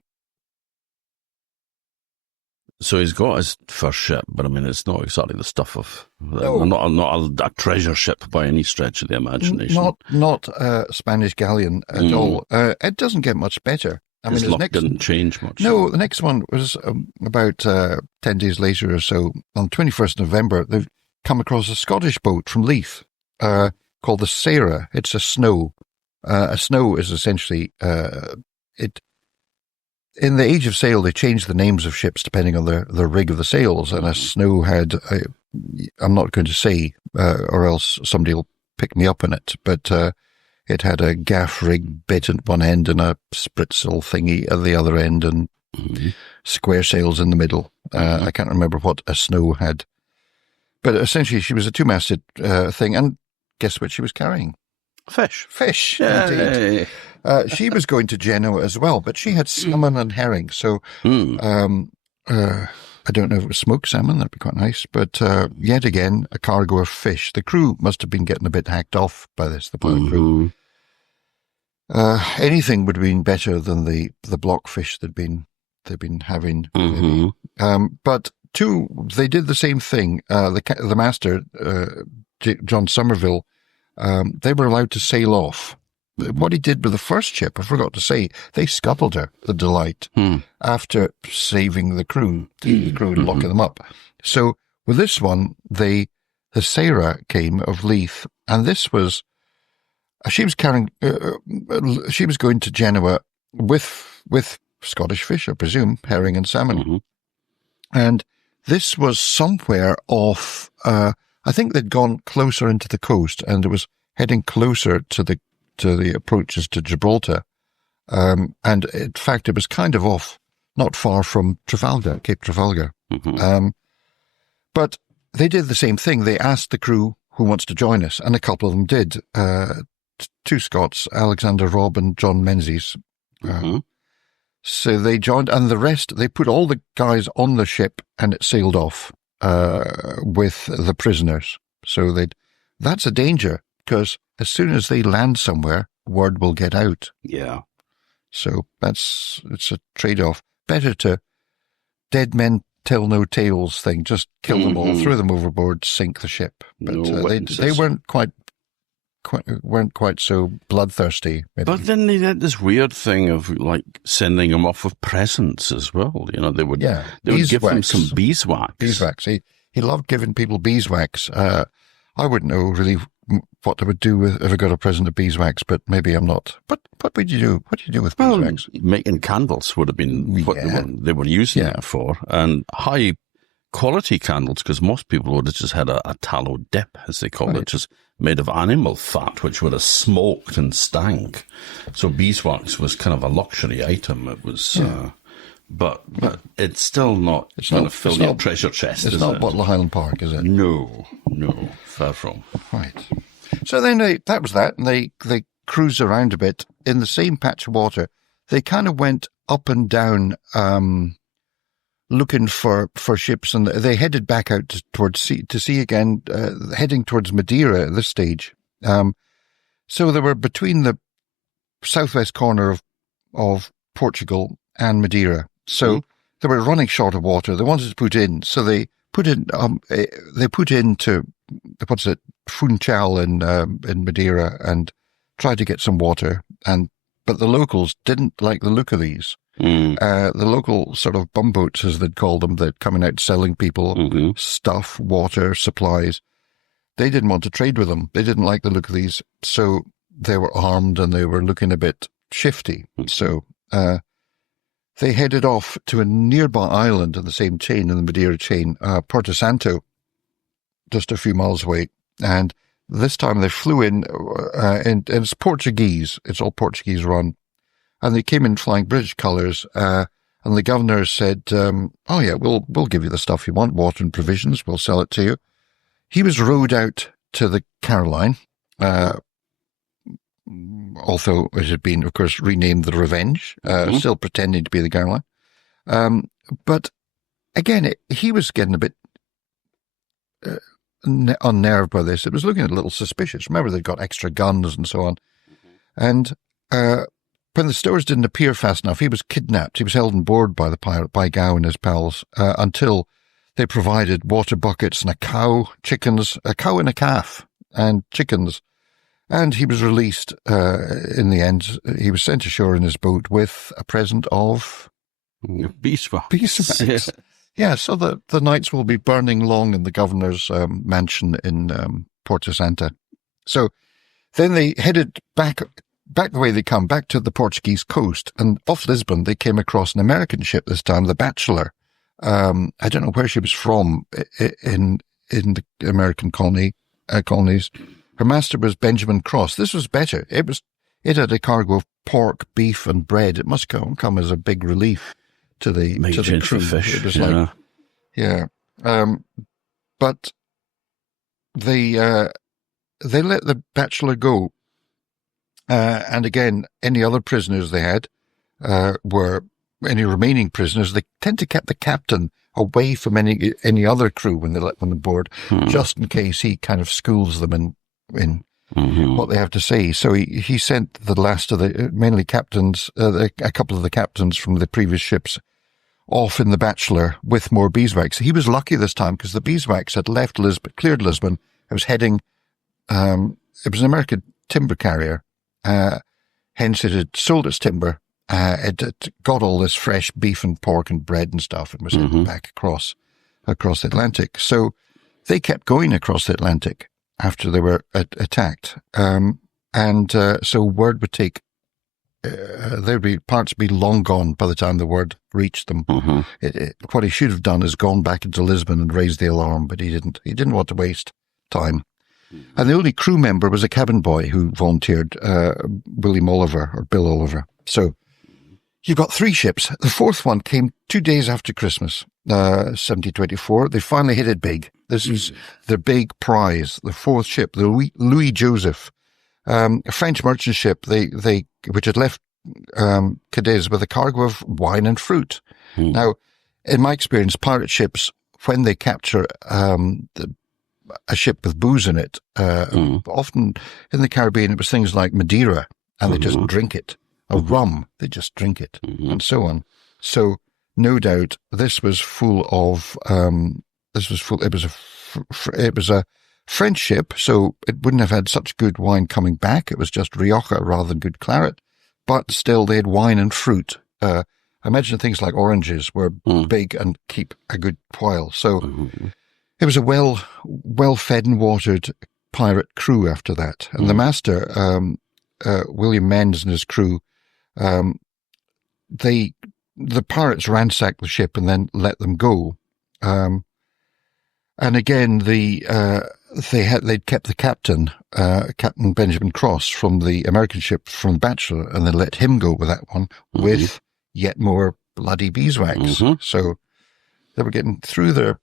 So he's got his first ship, but I mean, it's not exactly the stuff of not a treasure ship by any stretch of the imagination. Not a Spanish galleon at all. It doesn't get much better. I mean, his luck didn't change much. No, the next one was about 10 days later or so. On 21st November, they've come across a Scottish boat from Leith called the Sarah. It's a snow. A snow is essentially in the age of sail, they changed the names of ships depending on the rig of the sails, and a snow had, I'm not going to say, or else somebody will pick me up on it, but it had a gaff rig bit at one end and a spritsail thingy at the other end, and square sails in the middle. I can't remember what a snow had. But essentially, she was a two-masted thing, and guess what she was carrying? Fish, indeed. She was going to Genoa as well, but she had salmon and herring. So I don't know if it was smoked salmon. That'd be quite nice. But yet again, a cargo of fish. The crew must have been getting a bit hacked off by this, the pirate crew. Anything would have been better than the blockfish they'd been having. But they did the same thing. The master, John Somerville, they were allowed to sail off. What he did with the first ship, I forgot to say, they scuttled her, the Delight, after saving the crew and locking them up. So with this one, the Sarah came of Leith, and this was, she was carrying, she was going to Genoa with Scottish fish, I presume, herring and salmon. And this was somewhere off, I think they'd gone closer into the coast, and it was heading closer to the approaches to Gibraltar. And in fact, it was kind of off, not far from Cape Trafalgar. But they did the same thing. They asked the crew who wants to join us? And a couple of them did. Two Scots, Alexander Robb and John Menzies. So they joined, and the rest, they put all the guys on the ship and it sailed off with the prisoners. So that's a danger, because as soon as they land somewhere, word will get out. Yeah. So it's a trade-off. Better to dead men tell no tales thing. Just kill them all, throw them overboard, sink the ship. But they weren't quite so bloodthirsty. Maybe. But then they had this weird thing of like sending them off with presents as well. You know, they would give them some beeswax. Beeswax. He loved giving people beeswax. I wouldn't know really what they would do if I got a present of beeswax, but maybe I'm not. But what would you do? What do you do with beeswax? Making candles would have been what they were using it for, and high quality candles, because most people would have just had a tallow dip, as they call it, just made of animal fat, which would have smoked and stank. So beeswax was kind of a luxury item. It was, but it's still not going to fill your treasure chest. It's not Bottle Highland Park, is it? No, far from. Right. So then that was that, and they cruised around a bit in the same patch of water. They kind of went up and down, looking for ships, and they headed back out towards sea again, heading towards Madeira at this stage. So they were between the southwest corner of Portugal and Madeira. So they were running short of water. They wanted to put in, so they put into Funchal in Madeira and tried to get some water. But the locals didn't like the look of these. The local sort of bumboats, as they'd call them, that coming out selling people stuff, water, supplies. They didn't want to trade with them. They didn't like the look of these. So they were armed and they were looking a bit shifty. So they headed off to a nearby island in the same chain, in the Madeira chain, Porto Santo, just a few miles away. And this time they flew in, and it's Portuguese. It's all Portuguese run. And they came in flying British colours, and the governor said, oh yeah, we'll give you the stuff you want, water and provisions, we'll sell it to you. He was rowed out to the Caroline, although it had been, of course, renamed the Revenge, still pretending to be the Caroline. But again, he was getting a bit unnerved by this. It was looking a little suspicious. Remember, they'd got extra guns and so on. And when the stores didn't appear fast enough, he was kidnapped. He was held on board by the pirate, by Gow and his pals, until they provided water buckets and a cow and a calf, and chickens. And he was released in the end. He was sent ashore in his boat with a present of beeswax. Yeah, so the nights will be burning long in the governor's mansion in Porto Santa. So then they headed back the way they come, back to the Portuguese coast. And off Lisbon, they came across an American ship this time, the Bachelor. I don't know where she was from in the American colonies. Her master was Benjamin Cross. This was better. It had a cargo of pork, beef, and bread. It must come as a big relief to the crew. Fish. It was but they let the Bachelor go, and again, any other prisoners they had were any remaining prisoners. They tend to keep the captain away from any other crew when they let them aboard, just in case he kind of schools them in what they have to say. So he sent the last of the mainly captains, a couple of the captains from the previous ships, off in the Bachelor with more beeswax. He was lucky this time because the beeswax had left Lisbon, cleared Lisbon. It was heading. It was an American timber carrier. Hence, it had sold its timber. It had got all this fresh beef and pork and bread and stuff, and was heading back across the Atlantic. So they kept going across the Atlantic after they were attacked. So word would take, parts be long gone by the time the word reached them. What he should have done is gone back into Lisbon and raised the alarm, but he didn't. He didn't want to waste time. And the only crew member was a cabin boy who volunteered, William Oliver, or Bill Oliver. So you've got 3 ships. The 4th one came 2 days after Christmas. 1724. They finally hit it big. This is their big prize, the fourth ship, the Louis Joseph, a French merchant ship. Which had left Cadiz with a cargo of wine and fruit. Now, in my experience, pirate ships, when they capture a ship with booze in it, often in the Caribbean, it was things like Madeira, and they just drink it. Or rum, they just drink it, and so on. So, no doubt, this was full of. It was a French ship, so it wouldn't have had such good wine coming back. It was just Rioja rather than good claret, but still they had wine and fruit. I imagine things like oranges were big and keep a good while. So it was a well-fed and watered pirate crew after that. And the master, William Menz and his crew, the pirates ransacked the ship and then let them go. And again, they'd kept the captain, Captain Benjamin Cross, from the American ship from Bachelor, and they let him go with that one with yet more bloody beeswax. So they were getting through their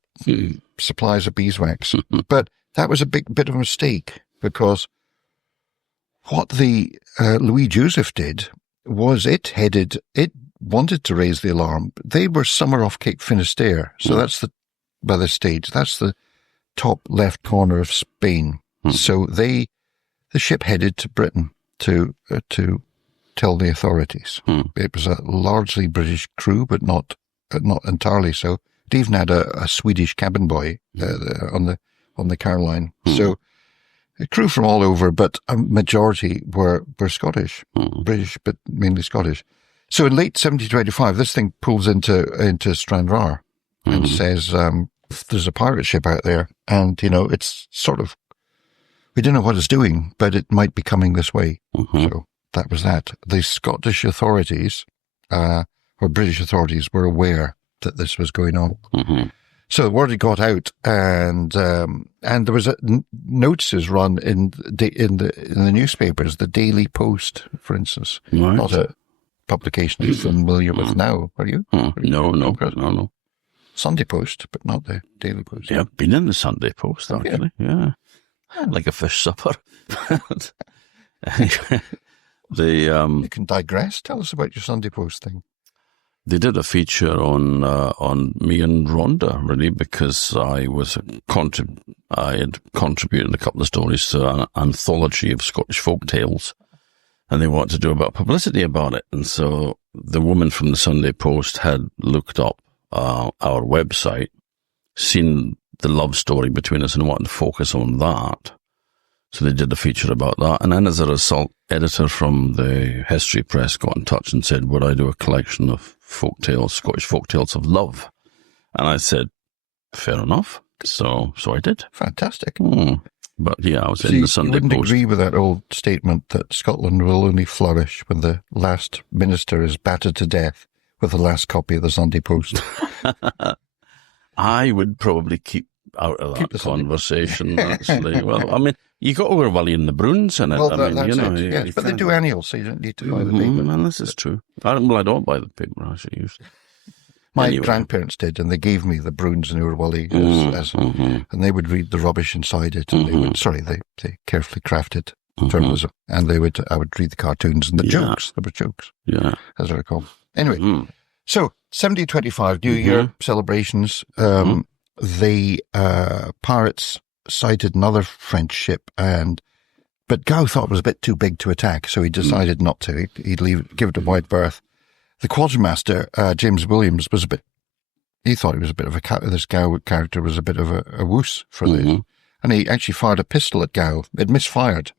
supplies of beeswax. But that was a bit of a mistake, because what the Louis Joseph did was it wanted to raise the alarm. They were somewhere off Cape Finisterre, so that's by the stage, that's the top left corner of Spain. So the ship headed to Britain to tell the authorities. It was a largely British crew, but not entirely so. It even had a Swedish cabin boy on the Caroline. So a crew from all over, but a majority were Scottish, British, but mainly Scottish. So in late 1725, this thing pulls into Stranraer and says, there's a pirate ship out there, and, it's sort of, we don't know what it's doing, but it might be coming this way. So that was that. The Scottish authorities, or British authorities, were aware that this was going on. So the word had got out, and there was notices run in the newspapers, the Daily Post, for instance. Right. Not a publication you're familiar with now, are you? No. Sunday Post, but not the Daily Post. Yeah, I've been in the Sunday Post, actually. Yeah. Like a fish supper. You can digress. Tell us about your Sunday Post thing. They did a feature on me and Rhonda, really, because I had contributed a couple of stories to an anthology of Scottish folk tales, and they wanted to do a bit of publicity about it. And so the woman from the Sunday Post had looked up our website, seen the love story between us, and wanted to focus on that. So they did a feature about that. And then as a result, editor from the History Press got in touch and said, would I do a collection of folk tales, Scottish folk tales of love? And I said, fair enough. So I did. Fantastic. But yeah, I was in the Sunday Post. You wouldn't agree with that old statement that Scotland will only flourish when the last minister is battered to death with the last copy of the Sunday Post? I would probably keep out of that conversation, actually. Well, I mean, you got Orwelly and the Bruins in it. Well, I mean, that's it. Yes, but they do annuals, so you don't need to buy the paper. Well, this is true. I don't buy the paper, actually. Usually. My grandparents did, and they gave me the Bruins and Orwelly, and they would read the rubbish inside it, and they carefully crafted journalism, and I would read the cartoons and the jokes. There were jokes, as I recall. Anyway, so 1725, New Year celebrations. The pirates sighted another French ship, but Gow thought it was a bit too big to attack, so he decided not to. He'd give it a wide berth. The quartermaster, James Williams, he thought he was a bit of this Gow character was a bit of a woos for this. And he actually fired a pistol at Gow. It misfired.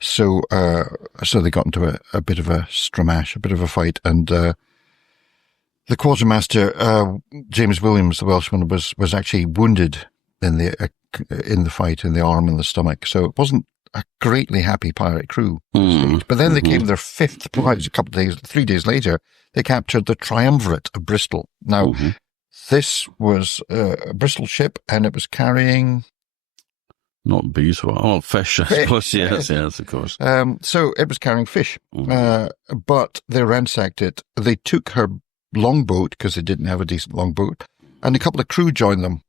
So they got into a bit of a stramash, a bit of a fight, and the quartermaster, James Williams, the Welshman, was actually wounded in the fight, in the arm and the stomach. So it wasn't a greatly happy pirate crew at the stage. But then they came their fifth prize 3 days later. They captured the Triumvirate of Bristol. Now, this was a Bristol ship, and it was carrying... Not beeswax. Oh, fish, I suppose. Yes, of course. So it was carrying fish. But they ransacked it. They took her longboat because they didn't have a decent longboat, and a couple of crew joined them.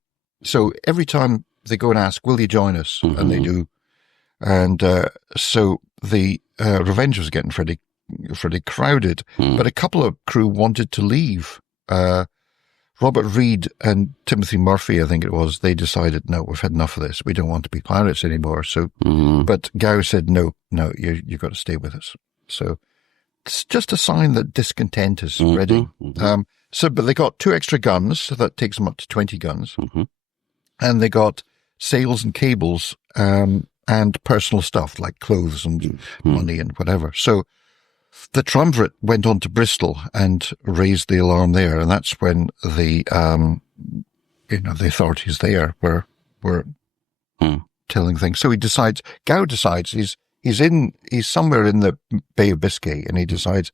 So every time they go and ask, will you join us? And they do. And so the Revenge was getting pretty crowded, but a couple of crew wanted to leave. Robert Reed and Timothy Murphy, I think it was, they decided, no, we've had enough of this. We don't want to be pirates anymore. So, but Gow said, no, you've got to stay with us. So it's just a sign that discontent is spreading. But they got 2 extra guns, so that takes them up to 20 guns. And they got sails and cables, and personal stuff like clothes and money and whatever. So the triumvirate went on to Bristol and raised the alarm there, and that's when the the authorities there were telling things. So Gow decides he's somewhere in the Bay of Biscay, and he decides,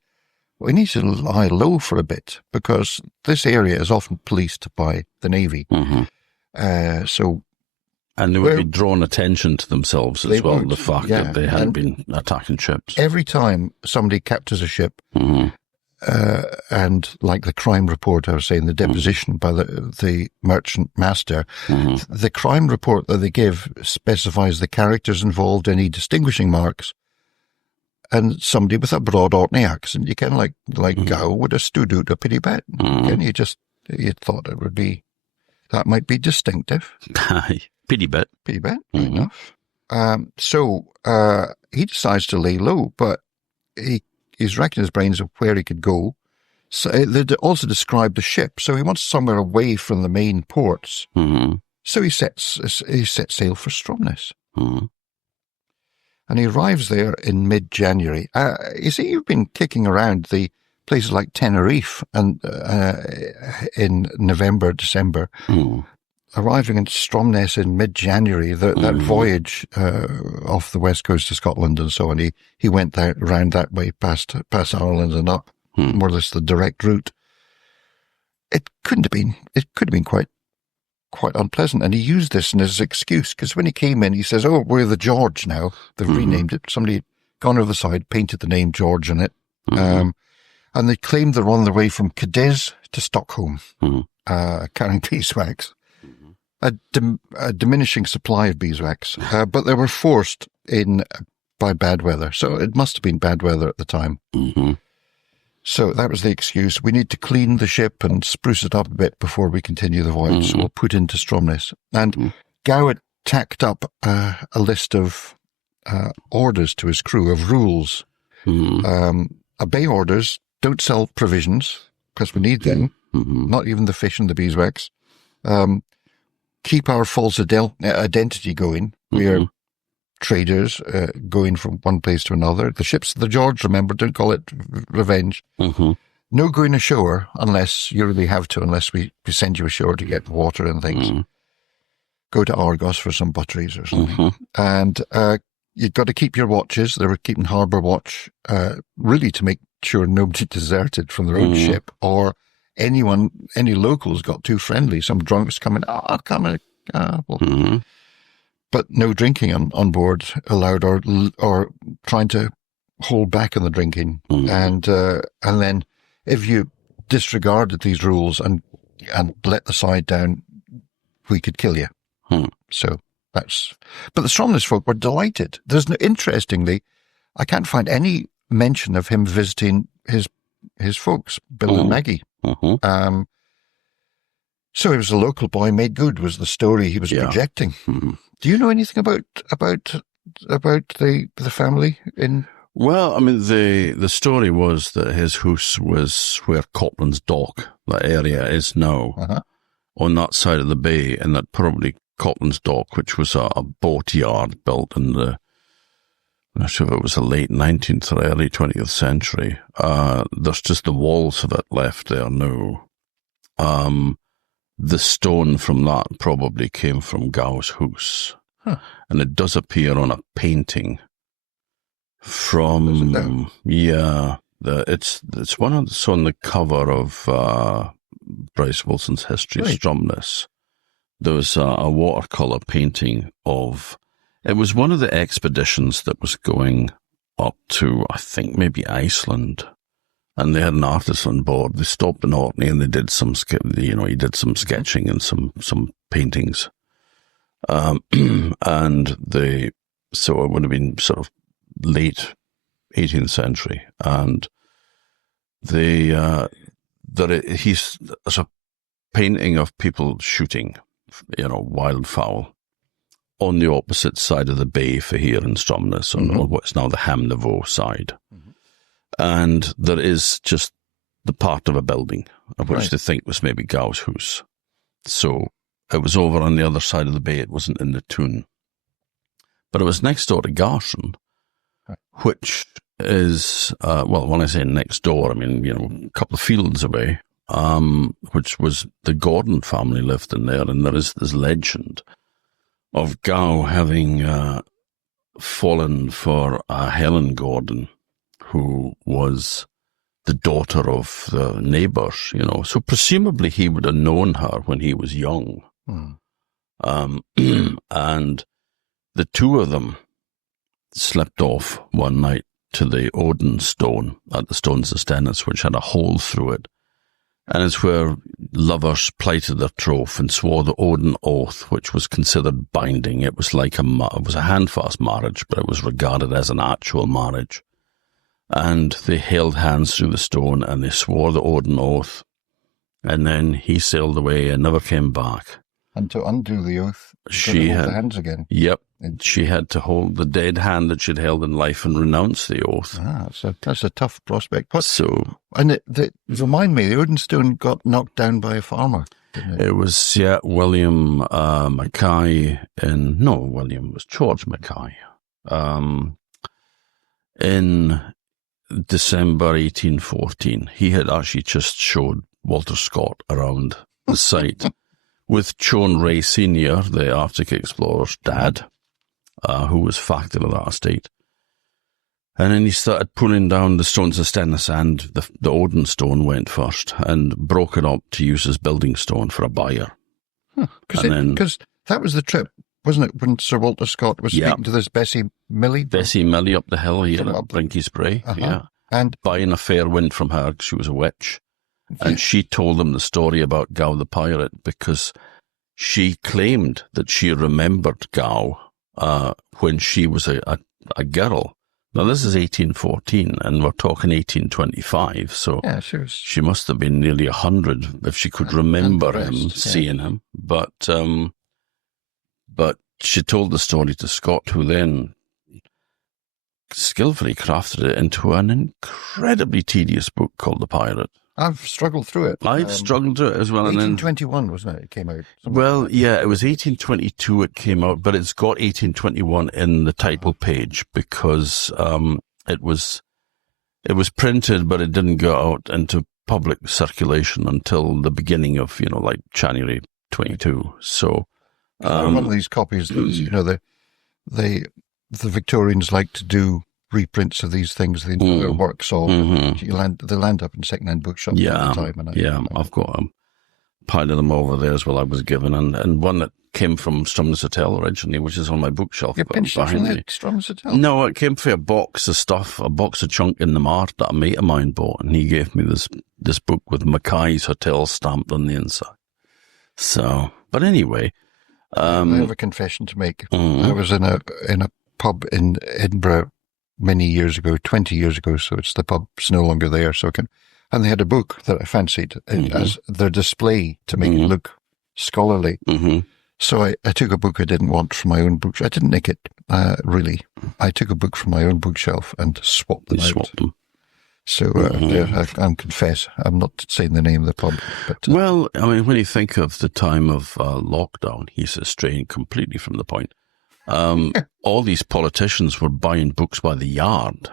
well, we need to lie low for a bit because this area is often policed by the Navy. And they would be drawing attention to themselves as well, the fact that they had been attacking ships. Every time somebody captures a ship, and like the crime report I was saying, the deposition by the merchant master, the crime report that they give specifies the characters involved, any distinguishing marks, and somebody with a broad Orkney accent. You kind of like Gow would have stood out a pretty bit. And you thought it would be, that might be distinctive. Pity bit. Right enough. So he decides to lay low, but he's racking his brains of where he could go. So they also described the ship. So he wants somewhere away from the main ports. So he sets sail for Stromness. And he arrives there in mid-January. You see, you've been kicking around the places like Tenerife and in November, December. Arriving in Stromness in mid-January, that voyage off the west coast of Scotland and so on, he went around that way past Ireland and up, more or less the direct route. It could have been quite unpleasant, and he used this in his excuse, because when he came in, he says, "Oh, we're the George now." They've renamed it. Somebody had gone over the side, painted the name George on it, and they claimed they're on their way from Cadiz to Stockholm, carrying beeswax. A diminishing supply of beeswax, but they were forced in by bad weather. So it must have been bad weather at the time. So that was the excuse. We need to clean the ship and spruce it up a bit before we continue the voyage. So we'll put into Stromness. And Gow had tacked up a list of orders to his crew of rules. Obey orders, don't sell provisions, because we need them, not even the fish and the beeswax. Keep our false identity going. We are traders going from one place to another. The ship's the George, remember, don't call it Revenge. No going ashore unless you really have to, unless we send you ashore to get water and things. Go to Argos for some butteries or something. And you've got to keep your watches. They were keeping harbour watch, really to make sure nobody deserted from their own ship, or any locals got too friendly. Some drunks coming, but no drinking on board allowed, or trying to hold back on the drinking. And then if you disregarded these rules and let the side down, we could kill you. So but the Stromness folk were delighted. Interestingly, I can't find any mention of him visiting his folks, Bill and Maggie. So he was a local boy made good, was the story he was projecting. Do you know anything about the family in? Well, I mean, the story was that his house was where Copland's Dock, that area, is now, on that side of the bay, and that probably Copland's Dock, which was a boat yard built in the, I'm not sure if it was the late 19th or early 20th century. There's just the walls of it left there now. The stone from that probably came from Gow's house. And it does appear on a painting from, it's one that's on the cover of Bryce Wilson's History of Stromness. There was a watercolour painting of, it was one of the expeditions that was going up to, I think, maybe Iceland. and they had an artist on board. They stopped in Orkney and they did some, he did some sketching and some paintings. So it would have been sort of late 18th century, and he's there's a painting of people shooting, wildfowl on the opposite side of the bay for here in Stromness, on what's now the Naval side. Mm-hmm. And there is just the part of a building of which they think was maybe Gow's house. So it was over on the other side of the bay. It wasn't in the tune. But it was next door to Garson, which is, when I say next door, I mean, a couple of fields away, which was the Gordon family lived in there. And there is this legend of Gow having fallen for Helen Gordon, who was the daughter of the neighbours, So presumably he would have known her when he was young. And the two of them slept off one night to the Odin stone at the Stones of Stennis, which had a hole through it. And it's where lovers plighted their troth and swore the Odin oath, which was considered binding. It was like it was a handfast marriage, but it was regarded as an actual marriage. And they held hands through the stone and they swore the Odin oath. And then he sailed away and never came back. And to undo the oath, she had the hands again. Yep. She had to hold the dead hand that she'd held in life and renounce the oath. That's a tough prospect. Remind me, the Odin stone got knocked down by a farmer, didn't it? It was, William Mackay it was George Mackay. In December 1814, he had actually just showed Walter Scott around the site with John Ray Sr., the Arctic explorer's dad, who was factor of that estate. And then he started pulling down the Stones of Stennis, and the Odin stone went first, and broke it up to use as building stone for a buyer. Because that was the trip, wasn't it, when Sir Walter Scott was speaking to this Bessie Millie? Bessie Millie up the hill here at Brinky's Brae, and buying a fair wind from her, she was a witch. And she told him the story about Gow the pirate because she claimed that she remembered Gow when she was a girl. Now, this is 1814, and we're talking 1825, so she must have been nearly 100 if she could remember him, seeing him. But she told the story to Scott, who then skillfully crafted it into an incredibly tedious book called The Pirate. I've struggled through it. I've struggled through it as well. 1821, wasn't it? It came out. It was 1822 it came out, but it's got 1821 in the title page because it was printed, but it didn't go out into public circulation until the beginning of, January 22. So one of these copies, the Victorians like to do reprints of these things, they know their works, so they land up in second-hand bookshops all the time. I've got a pile of them over there as well I was given, and one that came from Stromness Hotel originally, which is on my bookshelf. You pinched it from the Stromness Hotel? No, it came for a box of stuff, a box of junk in the mart that a mate of mine bought, and he gave me this book with Mackay's Hotel stamped on the inside. So, but anyway... I have a confession to make. I was in a pub in Edinburgh many years ago, 20 years ago, so the pub's no longer there, and they had a book that I fancied as their display to make it look scholarly. So I took a book I didn't want from my own book. I didn't nick it, really. I took a book from my own bookshelf and swapped them out. So I confess, I'm not saying the name of the pub. But, well, I mean, when you think of the time of lockdown, he's straying completely from the point. All these politicians were buying books by the yard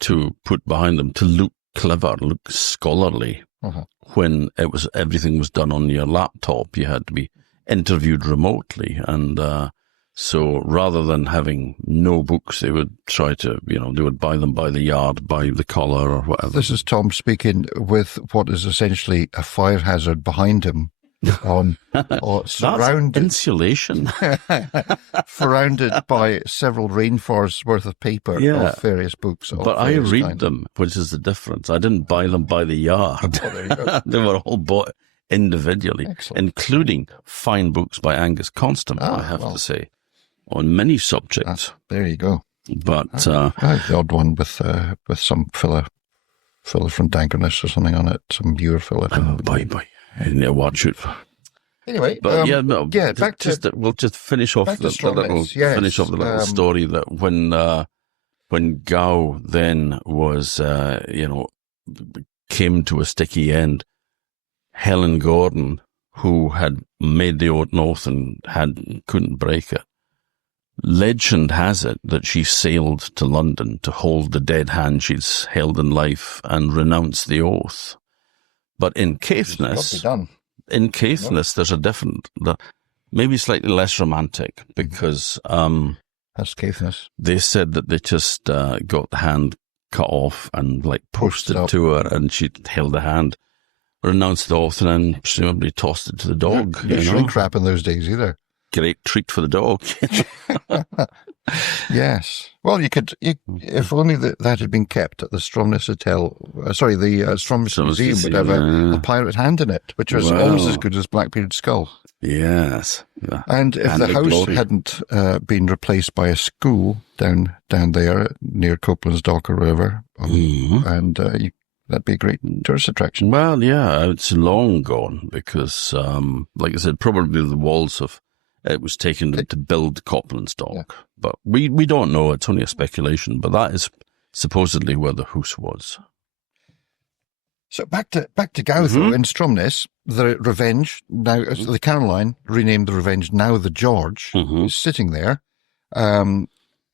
to put behind them to look clever, look scholarly. When everything was done on your laptop, you had to be interviewed remotely, and so rather than having no books, they would try to, they would buy them by the yard, by the collar or whatever. This is Tom speaking with what is essentially a fire hazard behind him on That's insulation. surrounded by several rainforests worth of paper of various books. But I read them, which is the difference. I didn't buy them by the yard. Oh, there you go. They were all bought individually, including fine books by Angus Konstam, I have to say, on many subjects. There you go. But the odd one with some fella from Dankerness or something on it, some viewer fella. Bye. I didn't watch it. Anyway, but we'll just finish off the little story that when Gow then was came to a sticky end, Helen Gordon, who had made the oath and couldn't break it. Legend has it that she sailed to London to hold the dead hand she'd held in life and renounce the oath. But in Caithness, there's a different, maybe slightly less romantic, because that's Caithness. They said that they just got the hand cut off and posted to her, and she held the hand, renounced the oath, and then presumably tossed it to the dog. No shrink wrap in those days either. Great treat for the dog. Yes. Well, you could, if only that had been kept at the Stromness Hotel, the Stromness Museum would have a pirate hand in it, which was almost as good as Blackbeard's skull. Yes. Yeah. And if the house hadn't been replaced by a school down there near Copeland's Dock or whatever, and that'd be a great tourist attraction. Well, yeah, it's long gone because, like I said, probably the walls it was taken to build Copeland's Dock. Yeah. But we don't know. It's only a speculation. But that is supposedly where the house was. So back to Gow, though, in Stromness, the Revenge, now the Caroline, renamed the Revenge, now the George, is sitting there. And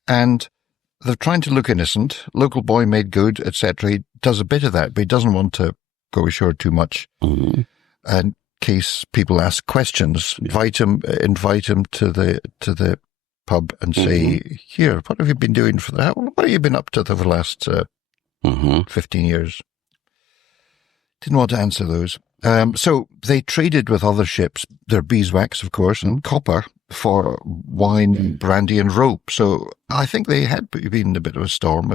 they're trying to look innocent. Local boy made good, etc. He does a bit of that, but he doesn't want to go ashore too much. In case people ask questions, invite him to the pub and say, "Here, what have you been doing for that? What have you been up to for the last 15 years?" Didn't want to answer those. So they traded with other ships, their beeswax, of course, and copper for wine, brandy, and rope. So I think they had been in a bit of a storm.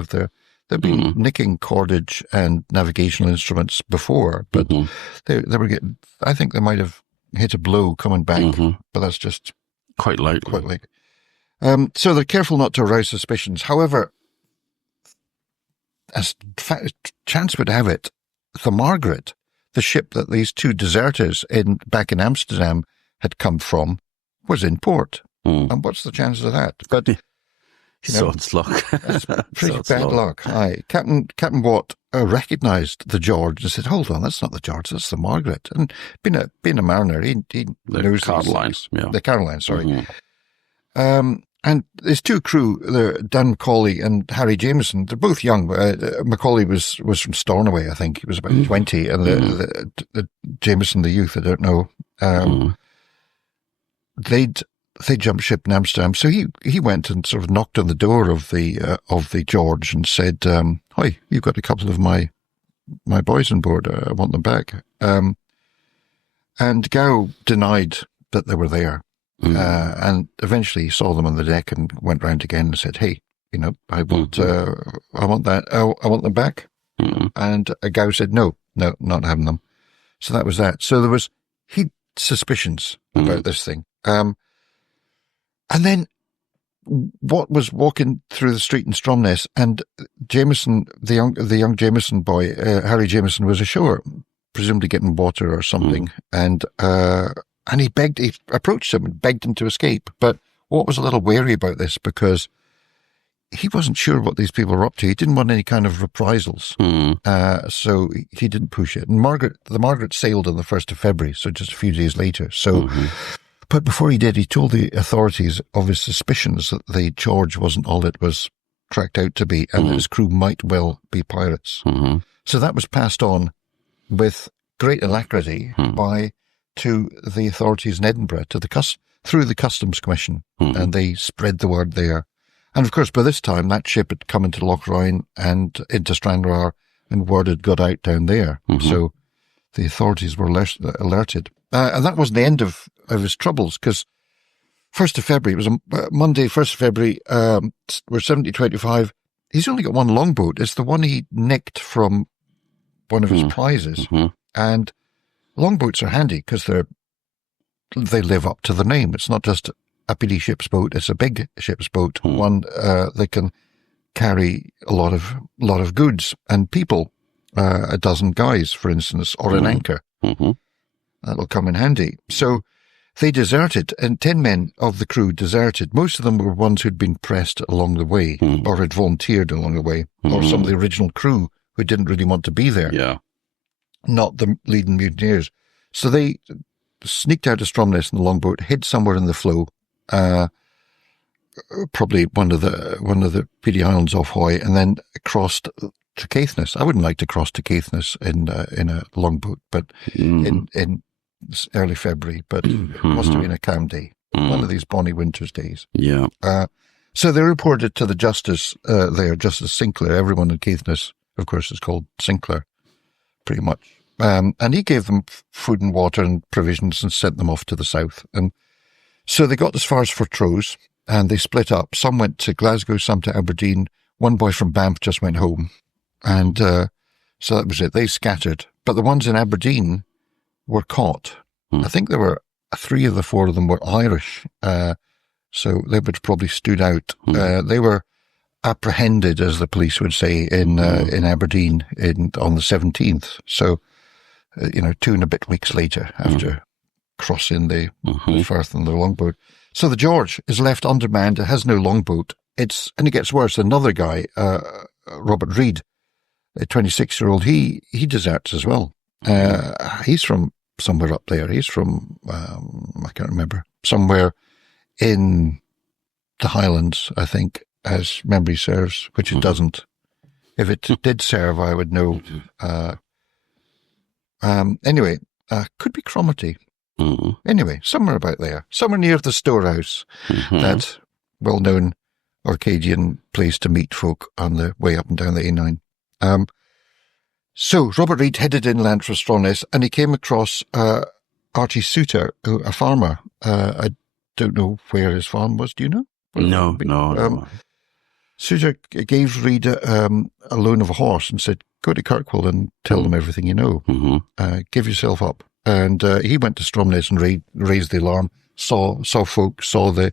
They've been nicking cordage and navigational instruments before, but they were getting. I think they might have hit a blow coming back, but that's just quite likely. So they're careful not to arouse suspicions. However, as chance would have it, the Margaret, the ship that these two deserters back in Amsterdam had come from, was in port. And what's the chances of that? But sod's luck. That's pretty bad luck. Aye. Captain Watt recognised the George and said, "Hold on, that's not the George, that's the Margaret." And being a mariner, he knows Caroline. The Caroline, sorry. And there's two crew there, Dan Macaulay and Harry Jameson. They're both young. Macaulay was from Stornoway, I think. He was about 20, and the Jameson, the youth, I don't know. They jumped ship in Amsterdam, so he went and sort of knocked on the door of the George and said, "Hi, you've got a couple of my boys on board. I want them back." And Gow denied that they were there, and eventually he saw them on the deck and went round again and said, "Hey, I want that. I want them back." And Gow said, "No, not having them." So that was that. So there was suspicions about this thing. And then Watt was walking through the street in Stromness, and Jameson, the young Jameson boy, Harry Jameson, was ashore, presumably getting water or something, and he approached him and begged him to escape. But Watt was a little wary about this because he wasn't sure what these people were up to. He didn't want any kind of reprisals, so he didn't push it. And the Margaret sailed on the 1st of February, so just a few days later. So. But before he did, he told the authorities of his suspicions that the George wasn't all it was cracked out to be, and his crew might well be pirates. So that was passed on with great alacrity to the authorities in Edinburgh, through the Customs Commission, and they spread the word there. And of course, by this time, that ship had come into Lochroyan and into Stranraer, and word had got out down there. So the authorities were alerted. And that wasn't the end of his troubles, because 1st of February, it was a Monday, 1st of February, we're 1725. He's only got one longboat. It's the one he nicked from one of his prizes. And longboats are handy because they live up to the name. It's not just a petty ship's boat, it's a big ship's boat, one that can carry a lot of goods and people, a dozen guys, for instance, or an anchor. That'll come in handy. So they deserted, and 10 men of the crew deserted. Most of them were ones who'd been pressed along the way, or had volunteered along the way, or some of the original crew who didn't really want to be there. Yeah. Not the leading mutineers. So they sneaked out of Stromness in the longboat, hid somewhere in the floe, probably one of the Peedy Islands off Hoy, and then crossed to Caithness. I wouldn't like to cross to Caithness in a longboat, but in early February, but it must have been a calm day, one of these bonny winter's days. Yeah. So they reported to the Justice there, Justice Sinclair. Everyone in Caithness, of course, is called Sinclair, pretty much. And he gave them food and water and provisions and sent them off to the south. And so they got as far as Fortrose, and they split up. Some went to Glasgow, some to Aberdeen. One boy from Banff just went home. And so that was it. They scattered. But the ones in Aberdeen were caught. I think there were 3 of the 4 of them were Irish. So they would have probably stood out. They were apprehended, as the police would say, in Aberdeen on the 17th. So, 2 and a bit weeks later, after crossing the Firth in the longboat. So the George is left undermanned. It has no longboat. And it gets worse. Another guy, Robert Reid, a 26-year-old, he deserts as well. He's from somewhere up there. He's from, I can't remember, somewhere in the Highlands, I think, as memory serves, which it doesn't. If it did serve, I would know. Anyway, could be Cromarty. Anyway, somewhere about there. Somewhere near the storehouse. That well-known Orcadian place to meet folk on the way up and down the A9. So Robert Reid headed inland for Stromness, and he came across Archie Souter, a farmer. I don't know where his farm was. Do you know? No. Souter gave Reid a loan of a horse and said, "Go to Kirkwall and tell them everything you know. Give yourself up." And he went to Stromness and raised the alarm. Saw folk, saw the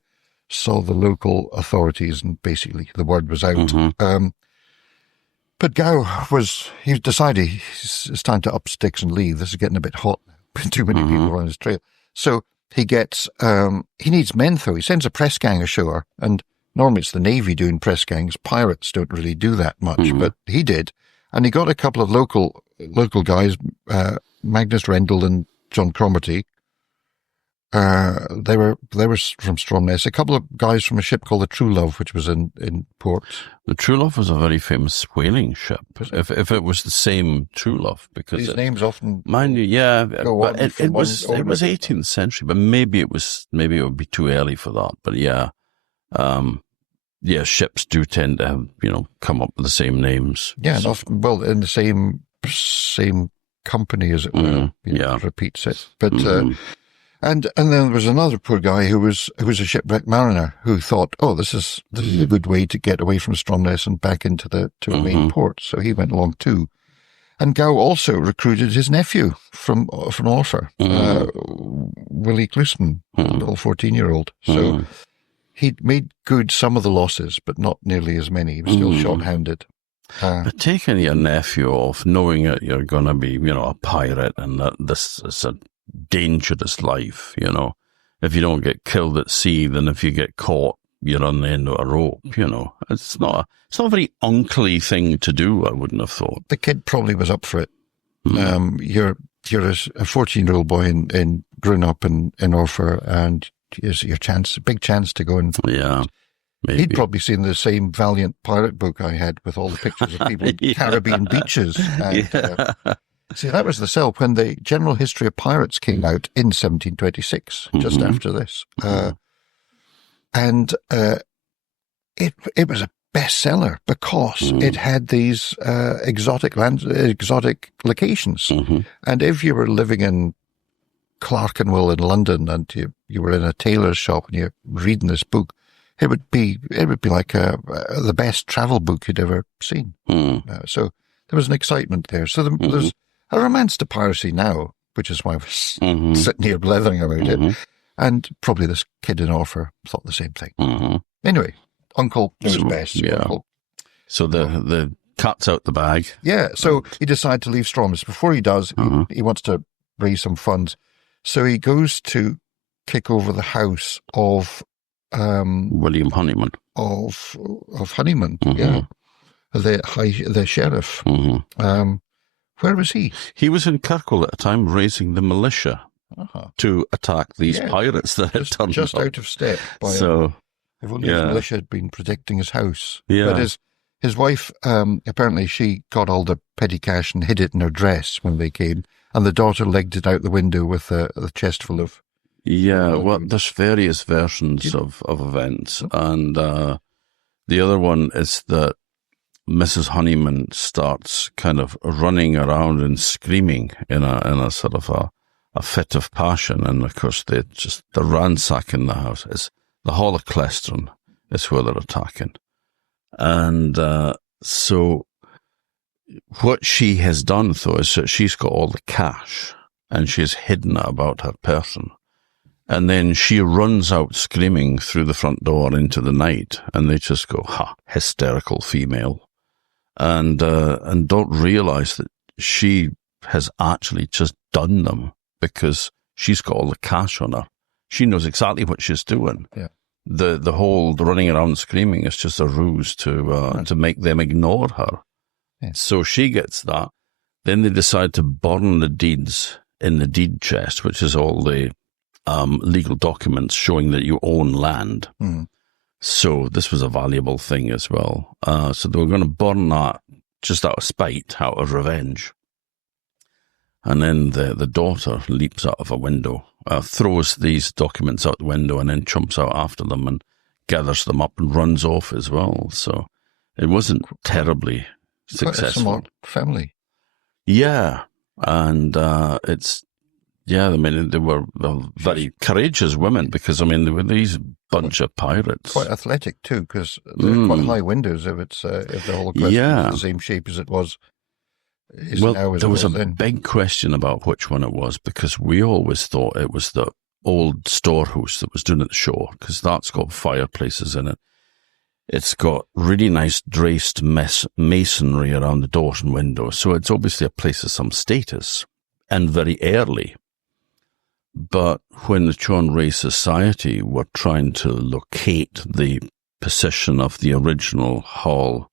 local authorities, and basically the word was out. But Gow he decided it's time to up sticks and leave. This is getting a bit hot now. Too many people on his trail. So he gets, he needs men though. He sends a press gang ashore, and normally it's the Navy doing press gangs. Pirates don't really do that much, but he did. And he got a couple of local guys, Magnus Rendell and John Cromarty. They were from Stromness. A couple of guys from a ship called the True Love, which was in port. The True Love was a very famous whaling ship. If it was the same True Love, because these names often, mind you, yeah, but it was one 18th century, but maybe it would be too early for that. But yeah, ships do tend to have come up with the same names. Yeah, and often in the same company, as it were. Repeats it, but. And then there was another poor guy who was a shipwrecked mariner who thought, this is a good way to get away from Stromness and back into a main port. So he went along too. And Gow also recruited his nephew from Orfer, Willie Clouston, a little 14-year-old. So he'd made good some of the losses, but not nearly as many. He was still short-handed. But taking your nephew off, knowing that you're going to be, a pirate, and that this is a dangerous life, if you don't get killed at sea, then if you get caught, you're on the end of a rope, It's not a very uncly thing to do, I wouldn't have thought. The kid probably was up for it. You're a 14-year-old boy in grown up in Orfer, and it's your chance, a big chance to go and... Yeah. Maybe. He'd probably seen the same Valiant pirate book I had with all the pictures of people in Caribbean beaches. And, see, that was the sell when the General History of Pirates came out in 1726, just after this. And it was a bestseller because it had these exotic locations. And if you were living in Clerkenwell in London and you were in a tailor's shop and you're reading this book, it would be like the best travel book you'd ever seen. So there was an excitement there. So there's a romance to piracy now, which is why I was sitting here blethering about it. And probably this kid in Orpher thought the same thing. Anyway, Uncle knows best. Yeah. Uncle. So the cat's out the bag. Yeah, so he decided to leave Stromness. Before he does, he wants to raise some funds. So he goes to kick over the house of William Honeyman. Of Honeyman, yeah. The sheriff. Where was he? He was in Kirkwall at the time, raising the militia to attack these pirates that had turned just up. out of step. If only his militia had been protecting his house. Yeah. But his wife, apparently she got all the petty cash and hid it in her dress when they came, and the daughter legged it out the window with a chest full of... Yeah, well, there's various versions of events, and the other one is that Mrs. Honeyman starts kind of running around and screaming in a sort of a fit of passion, and of course they're ransacking the house. It's the Holoclestron is where they're attacking, and so what she has done though is that she's got all the cash and she's hidden it about her person. And then she runs out screaming through the front door into the night, and they just go, hysterical female. And don't realize that she has actually just done them because she's got all the cash on her. She knows exactly what she's doing. Yeah. The whole running around screaming is just a ruse to make them ignore her. Yeah. So she gets that. Then they decide to burn the deeds in the deed chest, which is all the legal documents showing that you own land. So this was a valuable thing as well. So they were going to burn that just out of spite, out of revenge. And then the daughter leaps out of a window, throws these documents out the window, and then jumps out after them and gathers them up and runs off as well. So it wasn't terribly successful. Quite a smart family. Yeah, and I mean, they were very courageous women because, I mean, they were these bunch of pirates. Quite athletic, too, because they're quite high windows if the Holocaust is the same shape as it was. There was a big question about which one it was because we always thought it was the old storehouse that was down at the shore because that's got fireplaces in it. It's got really nice draped masonry around the doors and windows, so it's obviously a place of some status and very early. But when the John Ray Society were trying to locate the position of the original hall,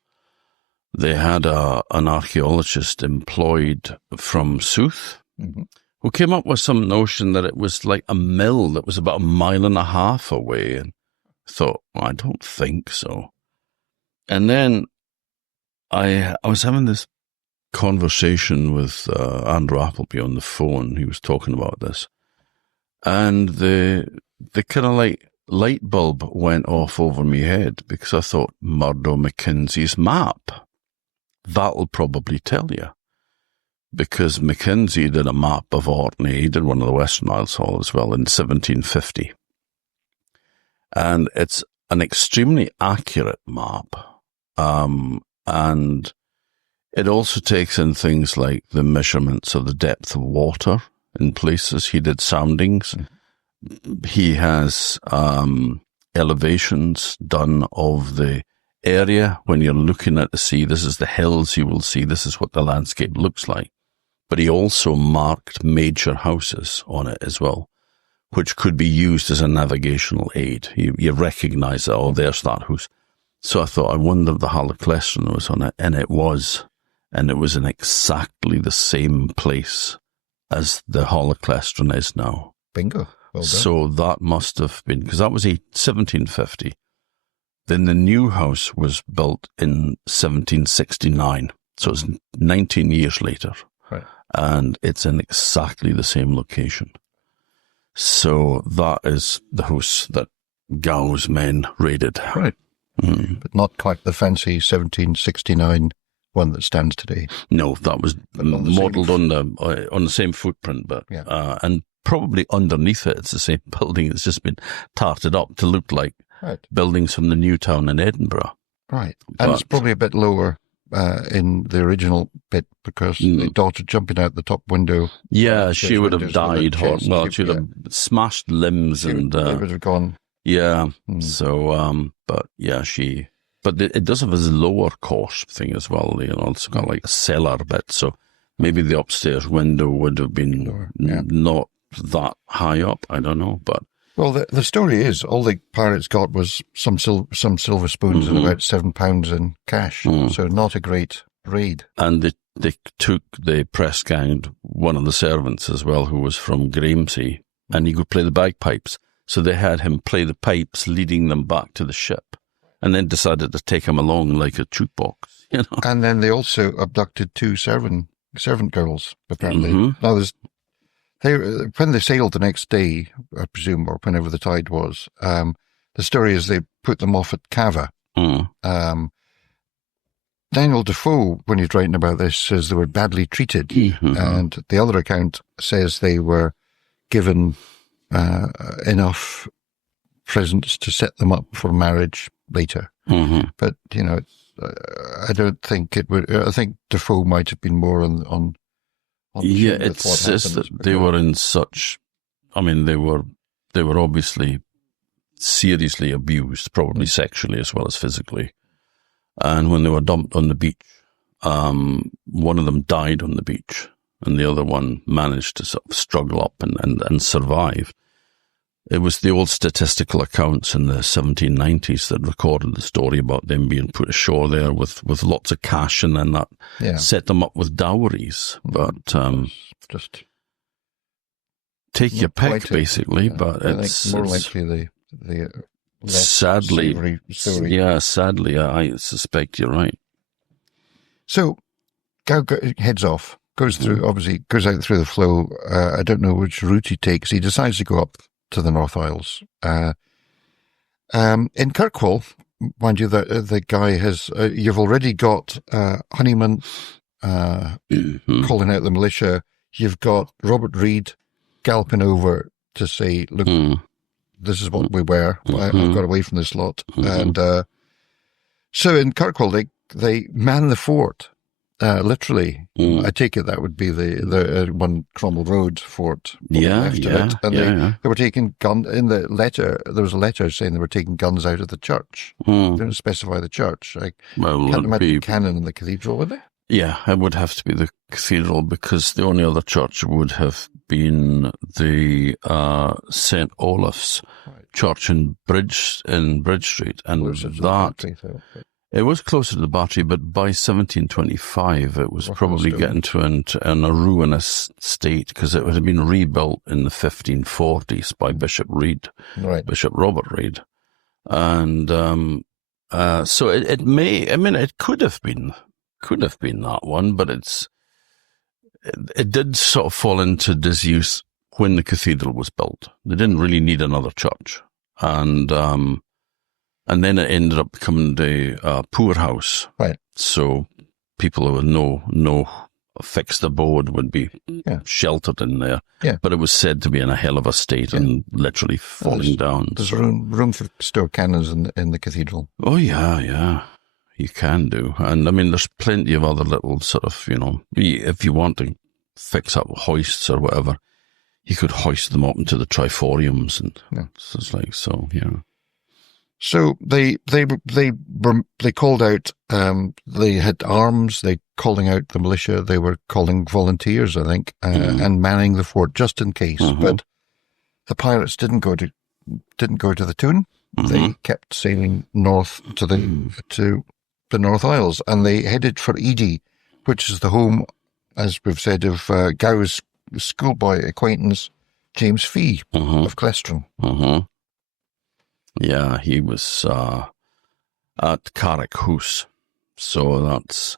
they had an archaeologist employed from South who came up with some notion that it was like a mill that was about 1.5 miles away. And I thought, I don't think so. And then I was having this conversation with Andrew Appleby on the phone. He was talking about this. And the kind of like light bulb went off over my head because I thought Murdo Mackenzie's map. That'll probably tell you. Because Mackenzie did a map of Orkney. He did one of the Western Isles Hall as well in 1750. And it's an extremely accurate map. And it also takes in things like the measurements of the depth of water in places. He did soundings. He has elevations done of the area. When you're looking at the sea, this is the hills you will see. This is what the landscape looks like. But he also marked major houses on it as well, which could be used as a navigational aid. You recognize that, oh, there's that house. So I thought, I wonder if the Holoclestron was on it, and it was. And it was in exactly the same place as the Holoclestron is now. Bingo. Well done. So that must have been, because that was 1750. Then the new house was built in 1769. So it's 19 years later. Right. And it's in exactly the same location. So that is the house that Gow's men raided. Right. But not quite the fancy 1769 one that stands today. No, that was modelled on the same footprint, but and probably underneath it, it's the same building. It's just been tarted up to look like Right. buildings from the new town in Edinburgh. Right. And it's probably a bit lower in the original bit because the daughter jumping out the top window. Yeah, she would have died. Well, she would have smashed limbs and... it would have gone. Yeah. So, but yeah, But it does have this lower course thing as well. You know, it's got like a cellar bit. So maybe the upstairs window would have been lower, not that high up. I don't know, but... Well, the story is all the pirates got was some silver spoons and about £7 in cash. So not a great raid. And they press ganged one of the servants as well, who was from Grahamsea, and he could play the bagpipes. So they had him play the pipes, leading them back to the ship, and then decided to take him along like a jukebox. You know. And then they also abducted 2 servant girls. Apparently, now when they sailed the next day, I presume, or whenever the tide was, the story is they put them off at Cava. Daniel Defoe, when he's writing about this, says they were badly treated, and the other account says they were given enough presents to set them up for marriage later. But you know, I don't think it would. I think Defoe might have been more on yeah, it's just that they were in such. I mean, they were obviously seriously abused, probably sexually as well as physically. And when they were dumped on the beach, one of them died on the beach, and the other one managed to sort of struggle up and survive. It was the old statistical accounts in the 1790s that recorded the story about them being put ashore there with lots of cash, and then that set them up with dowries. But just take your pick, basically. But it's more likely the less sadly savoury story. Yeah, sadly, I suspect you're right. So Gow heads off, goes through, obviously goes out through the flow. I don't know which route he takes. He decides to go up to the North Isles. In Kirkwall, mind you, the guy has, you've already got Honeyman calling out the militia. You've got Robert Reid galloping over to say, look, this is what we were. I've got away from this lot. And so in Kirkwall, they man the fort. Literally, I take it that would be the one Cromwell Road fort. Left of it. And they were taking gun in the letter. There was a letter saying they were taking guns out of the church. They didn't specify the church. I can't imagine cannon in the cathedral, would they? Yeah, it would have to be the cathedral, because the only other church would have been the St. Olaf's Church in Bridge Street, and that. It was closer to the Battery, but by 1725, it was probably getting to in a ruinous state, because it had been rebuilt in the 1540s by Bishop Reid, Bishop Robert Reid. And so it may, I mean, it could have been that one, but it did sort of fall into disuse when the cathedral was built. They didn't really need another church. And then it ended up becoming the poorhouse. Right. So people with no fixed abode would be sheltered in there. Yeah. But it was said to be in a hell of a state and literally falling down. There's room for store cannons in the cathedral. Oh, yeah. You can do. And I mean, there's plenty of other little sort of, you know, if you want to fix up hoists or whatever, you could hoist them up into the triforiums. And so it's like, so, yeah. So they called out, they had arms, they calling out the militia, they were calling volunteers, I think, and manning the fort just in case. But the pirates didn't go to the Toon. They kept sailing north to the North Isles, and they headed for Edy, which is the home, as we've said, of Gow's schoolboy acquaintance, James Fee of Clestron. Yeah, he was at Carrick House, so that's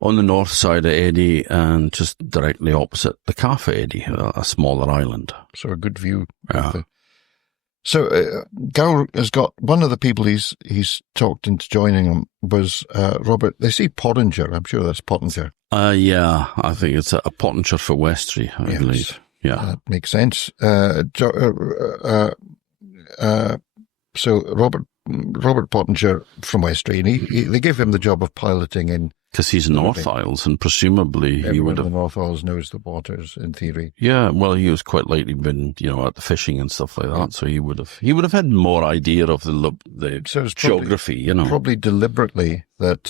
on the north side of Eddy and just directly opposite the Cafe Eddy, a smaller island. So a good view. Yeah. So Gow has got one of the people he's talked into joining him was Robert. They say Pottinger. I'm sure that's Pottinger. Yeah, I think it's a Pottinger for Westray, I believe. Yeah. That makes sense. So Robert Pottinger from Westray, and they give him the job of piloting in. Because he's North Isles, and presumably he would have. The North Isles knows the waters, in theory. Yeah, well, he was quite likely been, at the fishing and stuff like that, so he would have had more idea of the geography, Probably deliberately that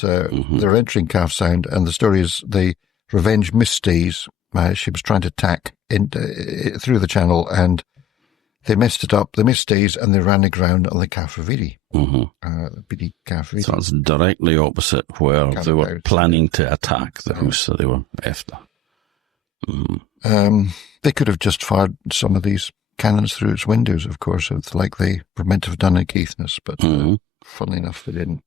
they're entering Calf Sound, and the story is the Revenge misstays. She was trying to tack through the channel, and they messed it up. They missed stays, and they ran aground on the Calf Raviri. Calf Raviri. So that's directly opposite where they were planning to attack the house that they were after. They could have just fired some of these cannons through its windows, of course, like they were meant to have done in Caithness, but funnily enough, they didn't.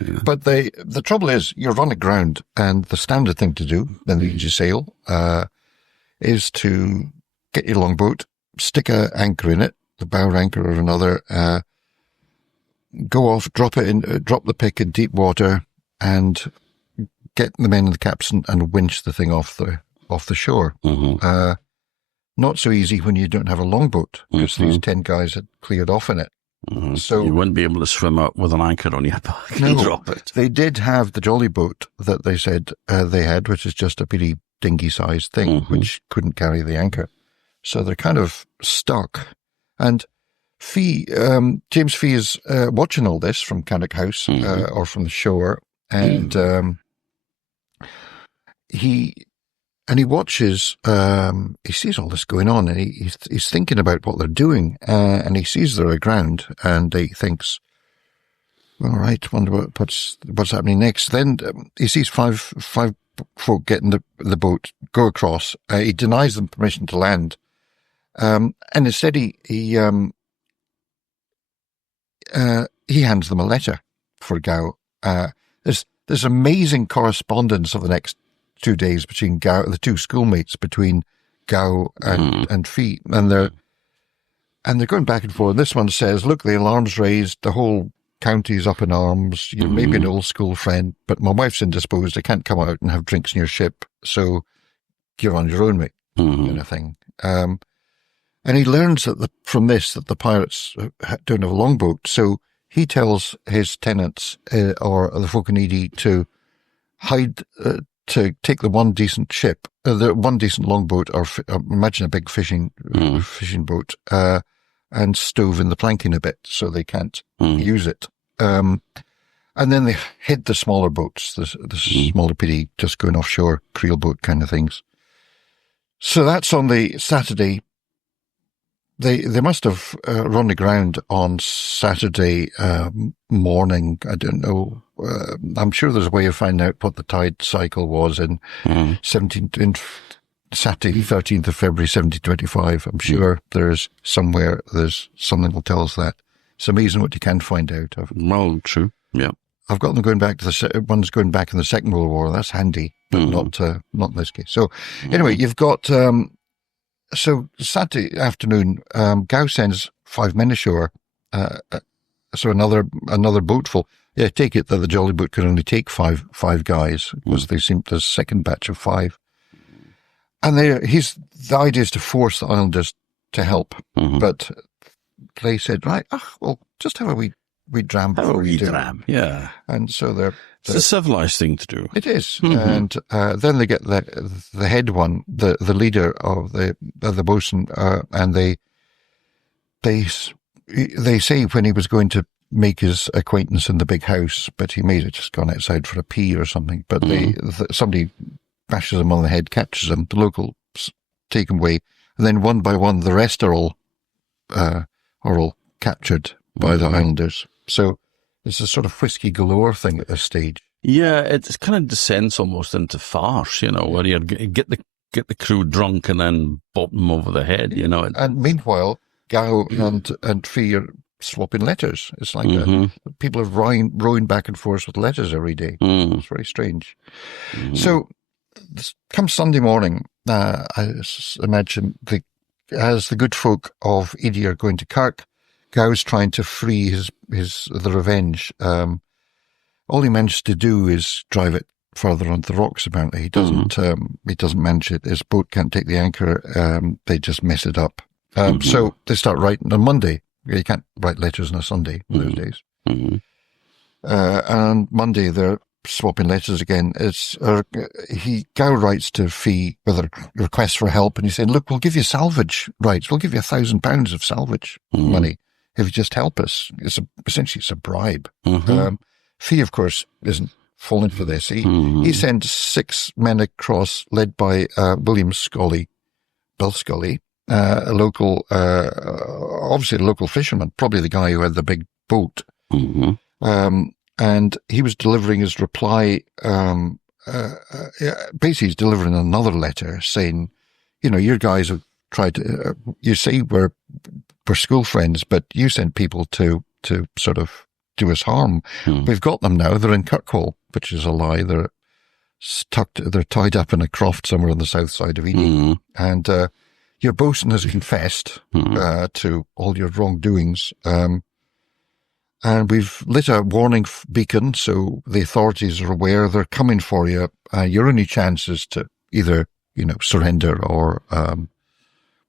Yeah. But the trouble is, you're run aground, and the standard thing to do in the Aegis sail is to get your longboat, stick an anchor in it, the bow anchor or another, go off, drop the pick in deep water, and get the men and the captain and winch the thing off the shore. Not so easy when you don't have a longboat, because these 10 guys had cleared off in it. So you wouldn't be able to swim out with an anchor on your back and drop it. They did have the jolly boat that they said they had, which is just a pretty dinghy-sized thing, which couldn't carry the anchor. So they're kind of stuck. And James Fee is watching all this from Cannock House or from the shore, and he watches. He sees all this going on, and he's thinking about what they're doing, and he sees they're aground, and he thinks, "All right, wonder what's happening next." Then he sees five folk get in the boat, go across. He denies them permission to land, and instead he hands them a letter for Gow. There's amazing correspondence of the next 2 days between Gow, the two schoolmates, between Gow and Fee, and they're going back and forth. This one says, "Look, the alarm's raised. The whole county's up in arms. You're maybe an old school friend, but my wife's indisposed. I can't come out and have drinks in your ship, so you're on your own, mate," kind of thing. And he learns from this that the pirates don't have a longboat, so he tells his tenants or the folk in Edie to hide. To take the one decent ship, the one decent longboat, or imagine a big fishing boat, and stove in the planking a bit so they can't use it. And then they hid the smaller boats, the smaller PD, just going offshore, creel boat kind of things. So that's on the Saturday. They must have run aground on Saturday morning. I don't know. I'm sure there's a way of finding out what the tide cycle was in Saturday, 13th of February, 1725. I'm sure there's something will tell us that. It's amazing what you can find out. Well, true. Yeah. I've got them going back to one's going back in the Second World War. That's handy, but not in this case. So anyway, you've got. So Saturday afternoon, Gow sends 5 men ashore. So another boatful. Yeah, take it that the jolly boat could only take five guys, because they seem the second batch of 5. And the idea is to force the islanders to help, but they said, right, well, just have a wee dram before you do. Yeah. And so it's a civilized thing to do. It is. And then they get the head one, the leader of the bosun, and they say when he was going to make his acquaintance in the big house, but he may have just gone outside for a pee or something, but somebody bashes him on the head, captures him, the locals take him away, and then one by one the rest are all captured by the islanders. So it's a sort of whiskey galore thing at this stage. Yeah, it kind of descends almost into farce, where you get the crew drunk and then bop them over the head, And meanwhile, Gow and Fee are swapping letters. It's like people are rowing back and forth with letters every day. It's very strange. So, come Sunday morning, I imagine as the good folk of Edie are going to Kirk, Gow's trying to free the Revenge. All he managed to do is drive it further onto the rocks. Apparently, he doesn't. He doesn't manage it. His boat can't take the anchor. They just mess it up. So they start writing on Monday. You can't write letters on a Sunday in those days. And Monday they're swapping letters again. Gow writes to Fee with a request for help, and he's saying, "Look, we'll give you salvage rights. We'll give you £1,000 of salvage money if you just help us." Essentially it's a bribe. Fee, of course, isn't falling for this. He sends 6 men across, led by William Scully, Bill Scully, a local, obviously a local fisherman, probably the guy who had the big boat. And he was delivering his reply. Basically, he's delivering another letter saying, your guys have tried to, you say we're school friends, but you sent people to sort of do us harm. We've got them now. They're in Kirkwall, which is a lie. They're tied up in a croft somewhere on the south side of Ely. And your bosun has confessed to all your wrongdoings. And we've lit a warning beacon, so the authorities are aware they're coming for you. Your only chance is to either, surrender or,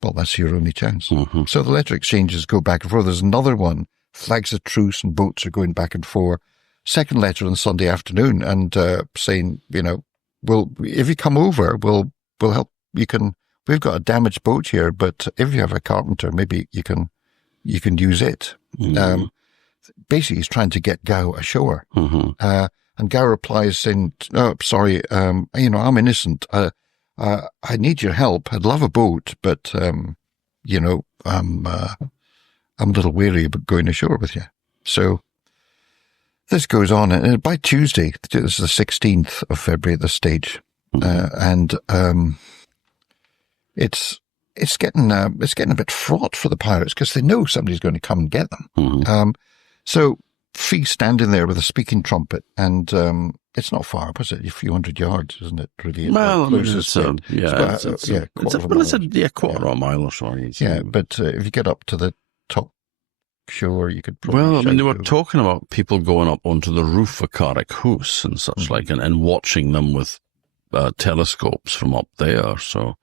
that's your only chance. So the letter exchanges go back and forth. There's another one, flags of truce and boats are going back and forth. Second letter on Sunday afternoon, and saying, if you come over, we'll help. We've got a damaged boat here, but if you have a carpenter, maybe you can use it. Basically, he's trying to get Gow ashore. And Gow replies saying, "Oh, sorry, I'm innocent. I need your help. I'd love a boat, but, I'm a little weary about going ashore with you." So this goes on. And by Tuesday, this is the 16th of February at this stage. And it's getting a bit fraught for the pirates because they know somebody's going to come and get them. So Fee's standing there with a speaking trumpet, and it's not far, was it? A few hundred yards, isn't it? Really? Well, it's a quarter of a mile or so. Yeah, but if you get up to the top shore, you could probably. Well, they were talking about people going up onto the roof of Carrick House and such like, and watching them with telescopes from up there. So,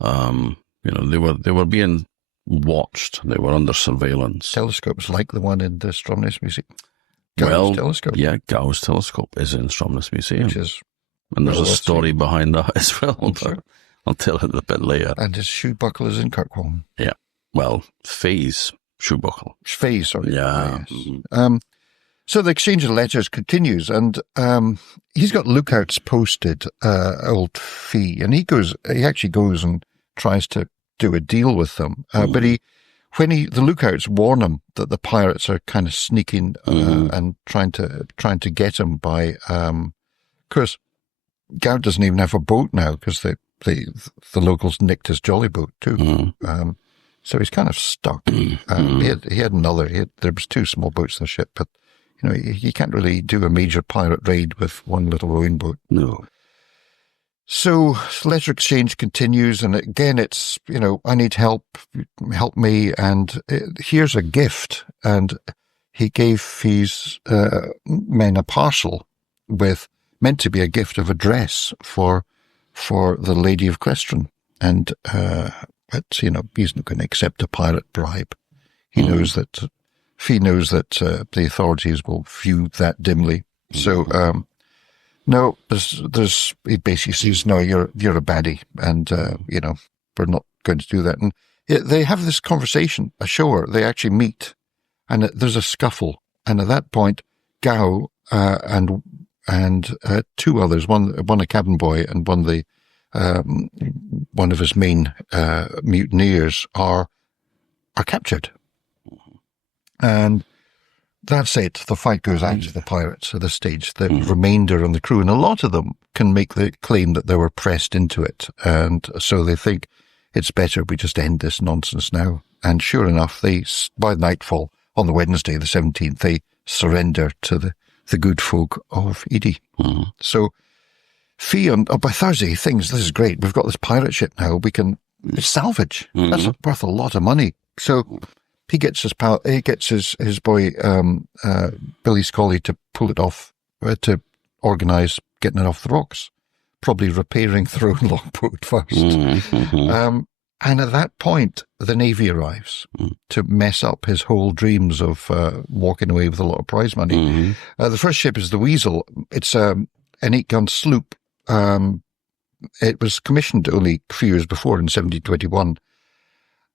they were being watched. They were under surveillance. Telescopes like the one in the Stromness Museum. Gow's telescope. Yeah, Gow's telescope is in Stromness Museum. And there's a let's story behind that as well. But I'll tell it a bit later. And his shoe buckle is in Kirkwall. Yeah. Well, Faye's shoe buckle. Faye, sorry. Yeah. Yes. So the exchange of letters continues, and he's got lookouts posted, old Fee, and he actually goes and tries to do a deal with them. But the lookouts warn him that the pirates are kind of sneaking and trying to get him by. Of course, Gow doesn't even have a boat now because the locals nicked his jolly boat too. So he's kind of stuck. He had another. There was 2 small boats in the ship, but you can't really do a major pirate raid with one little rowing boat. No. So letter exchange continues, and again it's, I need help me, and here's a gift. And he gave Fee's men a parcel meant to be a gift of a dress for the Lady of Crestron. And, he's not going to accept a pirate bribe. He knows that, Fee knows that the authorities will view that dimly. So, no, he basically says, "No, you're a baddie, and, we're not going to do that." And they have this conversation ashore. They actually meet, and there's a scuffle. And at that point, Gow, and 2 others, one a cabin boy and one of his main, mutineers are captured. And that's it. The fight goes out to the pirates at this stage. The remainder and the crew, and a lot of them can make the claim that they were pressed into it. And so they think it's better we just end this nonsense now. And sure enough, by nightfall on the Wednesday, the 17th, they surrender to the good folk of Edy. So Fee, by Thursday, he thinks, this is great. We've got this pirate ship now. It's salvage. That's worth a lot of money. So he gets his boy, Billy Scully, to pull it off, to organise getting it off the rocks, probably repairing their own longboat first. And at that point, the Navy arrives to mess up his whole dreams of walking away with a lot of prize money. The first ship is the Weasel. It's an 8-gun sloop. It was commissioned only a few years before in 1721.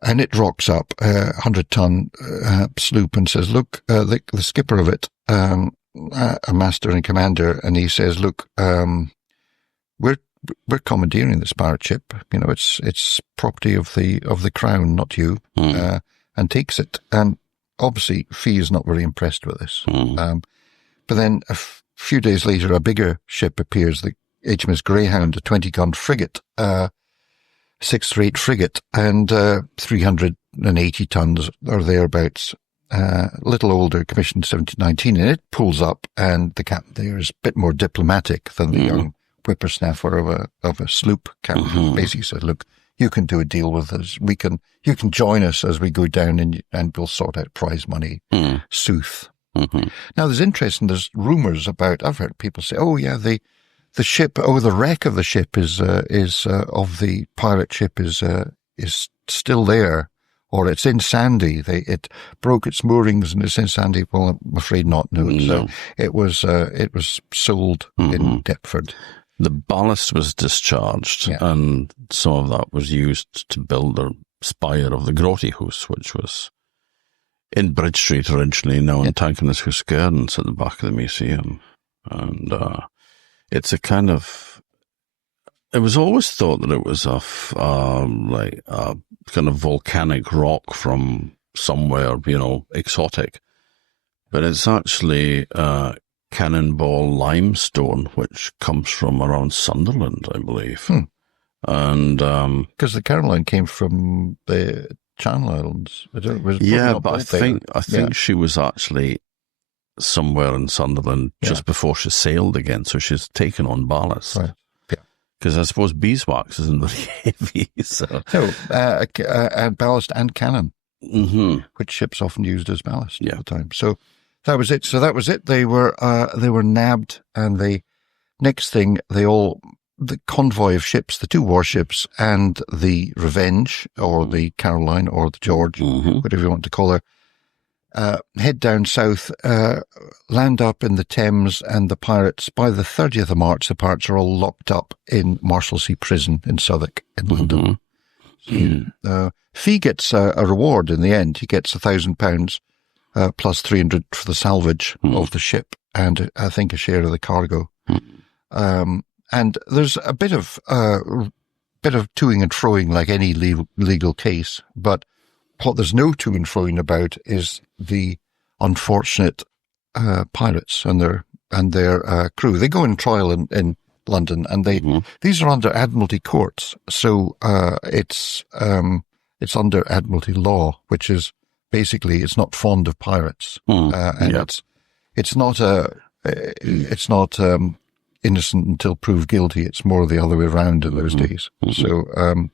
And it rocks up, 100-ton sloop, and says, look, the skipper of it, a master and commander, and he says, look, we're commandeering this pirate ship. You know, it's property of the crown, not you, and takes it. And obviously, Fee is not very impressed with this. But then a few days later, a bigger ship appears, the HMS Greyhound, a 20-gun frigate, 6th rate frigate, and 380 tons or thereabouts. Little older, commissioned 1719, and it pulls up, and the captain there is a bit more diplomatic than the young whippersnapper of a sloop captain. Basically said, look, you can do a deal with us. You can join us as we go down, and we'll sort out prize money. Sooth. Now, there's rumours about, I've heard people say, oh yeah, the ship, the wreck of the ship is of the pirate ship is still there, or it's in Sandy. It broke its moorings and it's in Sandy. Well, I'm afraid not. No. So it was sold in Deptford. The ballast was discharged, and some of that was used to build the spire of the Grotty House, which was in Bridge Street originally, now in Tankernas House Gardens at the back of the museum. And it's a kind of, it was always thought that it was like a kind of volcanic rock from somewhere, exotic. But it's actually Cannonball limestone, which comes from around Sunderland, I believe. And because the Caroline came from the Channel Islands. But I think she was actually somewhere in Sunderland just before she sailed again, so she's taken on ballast. Right. Because I suppose beeswax isn't very heavy. So ballast and cannon, which ships often used as ballast at the time. So that was it. They were nabbed, and the next thing, the convoy of ships, the 2 warships and the Revenge, or the Caroline, or the George, whatever you want to call her, head down south, land up in the Thames, and the pirates, by the 30th of March, the pirates are all locked up in Marshalsea Prison in Southwark in London. Fee gets a reward in the end. He gets £1,000 plus 300 for the salvage of the ship, and I think a share of the cargo. And there's a bit of toing and froing like any legal case, but what there's no to and froing about is the unfortunate pirates and their crew. They go in trial in London, and these are under Admiralty courts, so it's under Admiralty law, which is basically it's not fond of pirates, and it's not innocent until proved guilty. It's more the other way around in those days. So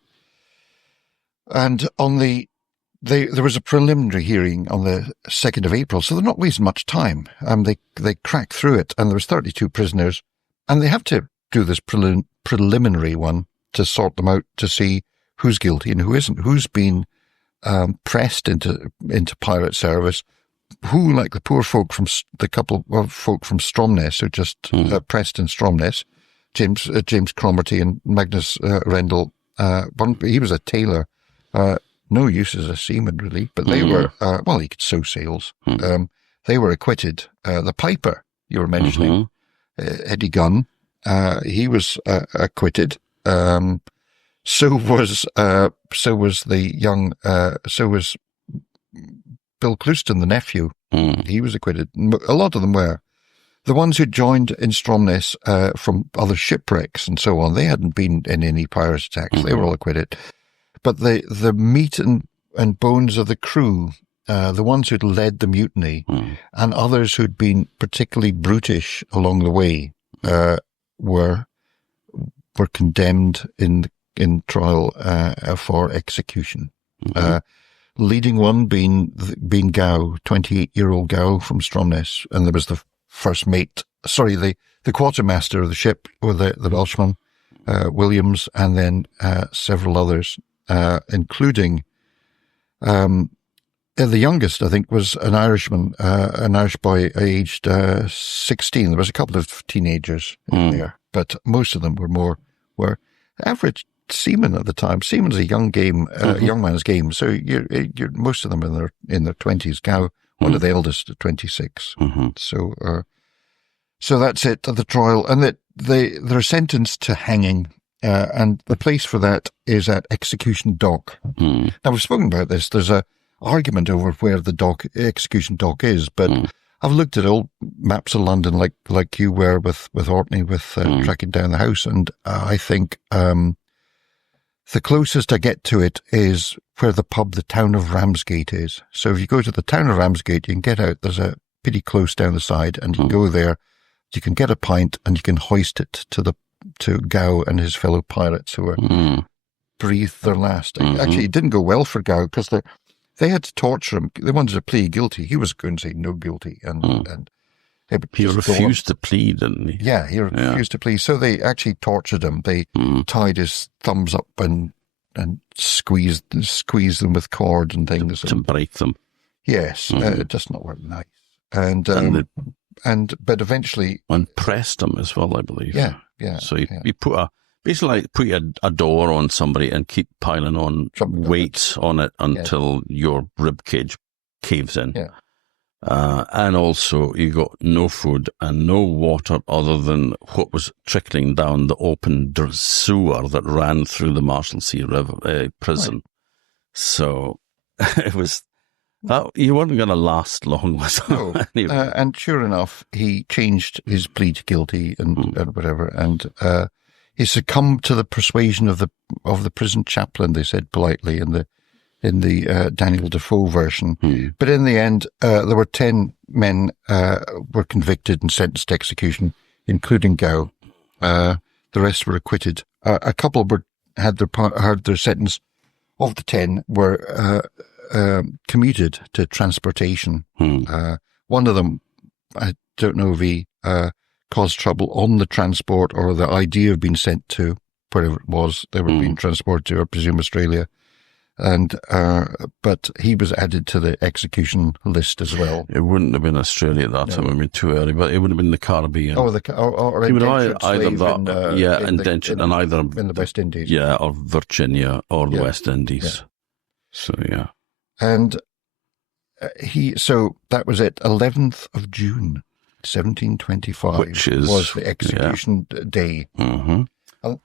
and on there was a preliminary hearing on the 2nd of April, so they're not wasting much time. They crack through it, and there was 32 prisoners, and they have to do this preliminary one to sort them out, to see who's guilty and who isn't, who's been pressed into pirate service, who, like the poor folk from the couple of folk from Stromness, who just pressed in Stromness, James Cromarty and Magnus Rendell. He was a tailor. No use as a seaman, really, but they were, he could sew sails. They were acquitted. The piper you were mentioning, Eddie Gunn, he was acquitted. So was Bill Clouston, the nephew. He was acquitted. A lot of them were. The ones who joined in Stromness from other shipwrecks and so on, they hadn't been in any pirate attacks. They were all acquitted. But the meat and bones of the crew, the ones who'd led the mutiny, and others who'd been particularly brutish along the way, were condemned in trial for execution. Leading one being Gow, 28-year-old Gow from Stromness, and there was the first mate, the quartermaster of the ship, or the Welshman, Williams, and then several others, including the youngest, I think, was an Irishman, an Irish boy aged 16. There was a couple of teenagers in there, but most of them were average seamen at the time. Seaman's a young game, young man's game. So you're most of them in their 20s. Gow, one of the eldest, at 26. So that's it, the trial, and they're sentenced to hanging. And the place for that is at Execution Dock. Now, we've spoken about this. There's a argument over where the execution dock is, but I've looked at old maps of London like you were with Orkney, with tracking down the house, and I think the closest I get to it is where the town of Ramsgate is. So if you go to the town of Ramsgate, you can get out. There's a pretty close down the side, and you can go there. You can get a pint, and you can hoist it to Gow and his fellow pirates who were breathed their last. Actually, it didn't go well for Gow because they had to torture him. They wanted to plead guilty. He was going to say no guilty, and he refused to plead, didn't he? Yeah, he refused to plead. So they actually tortured him. They tied his thumbs up and squeezed them with cords and things to break them. Yes, it does not work nice. But eventually, and pressed them as well, I believe. Yeah. So you put a door on somebody and keep piling on weights on it until your rib cage caves in. Yeah. And also you got no food and no water other than what was trickling down the open sewer that ran through the Marshalsea River prison. Right. So it was. You weren't going to last long with him. No. Anyway. And sure enough, he changed his plea to guilty and whatever, and he succumbed to the persuasion of the prison chaplain. They said politely in the Daniel Defoe version. But in the end, there were 10 men were convicted and sentenced to execution, including Gow. The rest were acquitted. A couple had their sentence. Of the 10 were commuted to transportation. One of them, I don't know if he caused trouble on the transport or the idea of being sent to wherever it was they were being transported to, I presume Australia. And but he was added to the execution list as well. It wouldn't have been Australia at that time. It would have been too early, but it would have been the Caribbean. Or indentured slave indentured and either in the West Indies. Yeah, or Virginia or the West Indies. Yeah. So yeah. And so that was it. 11th of June, 1725, was the execution day.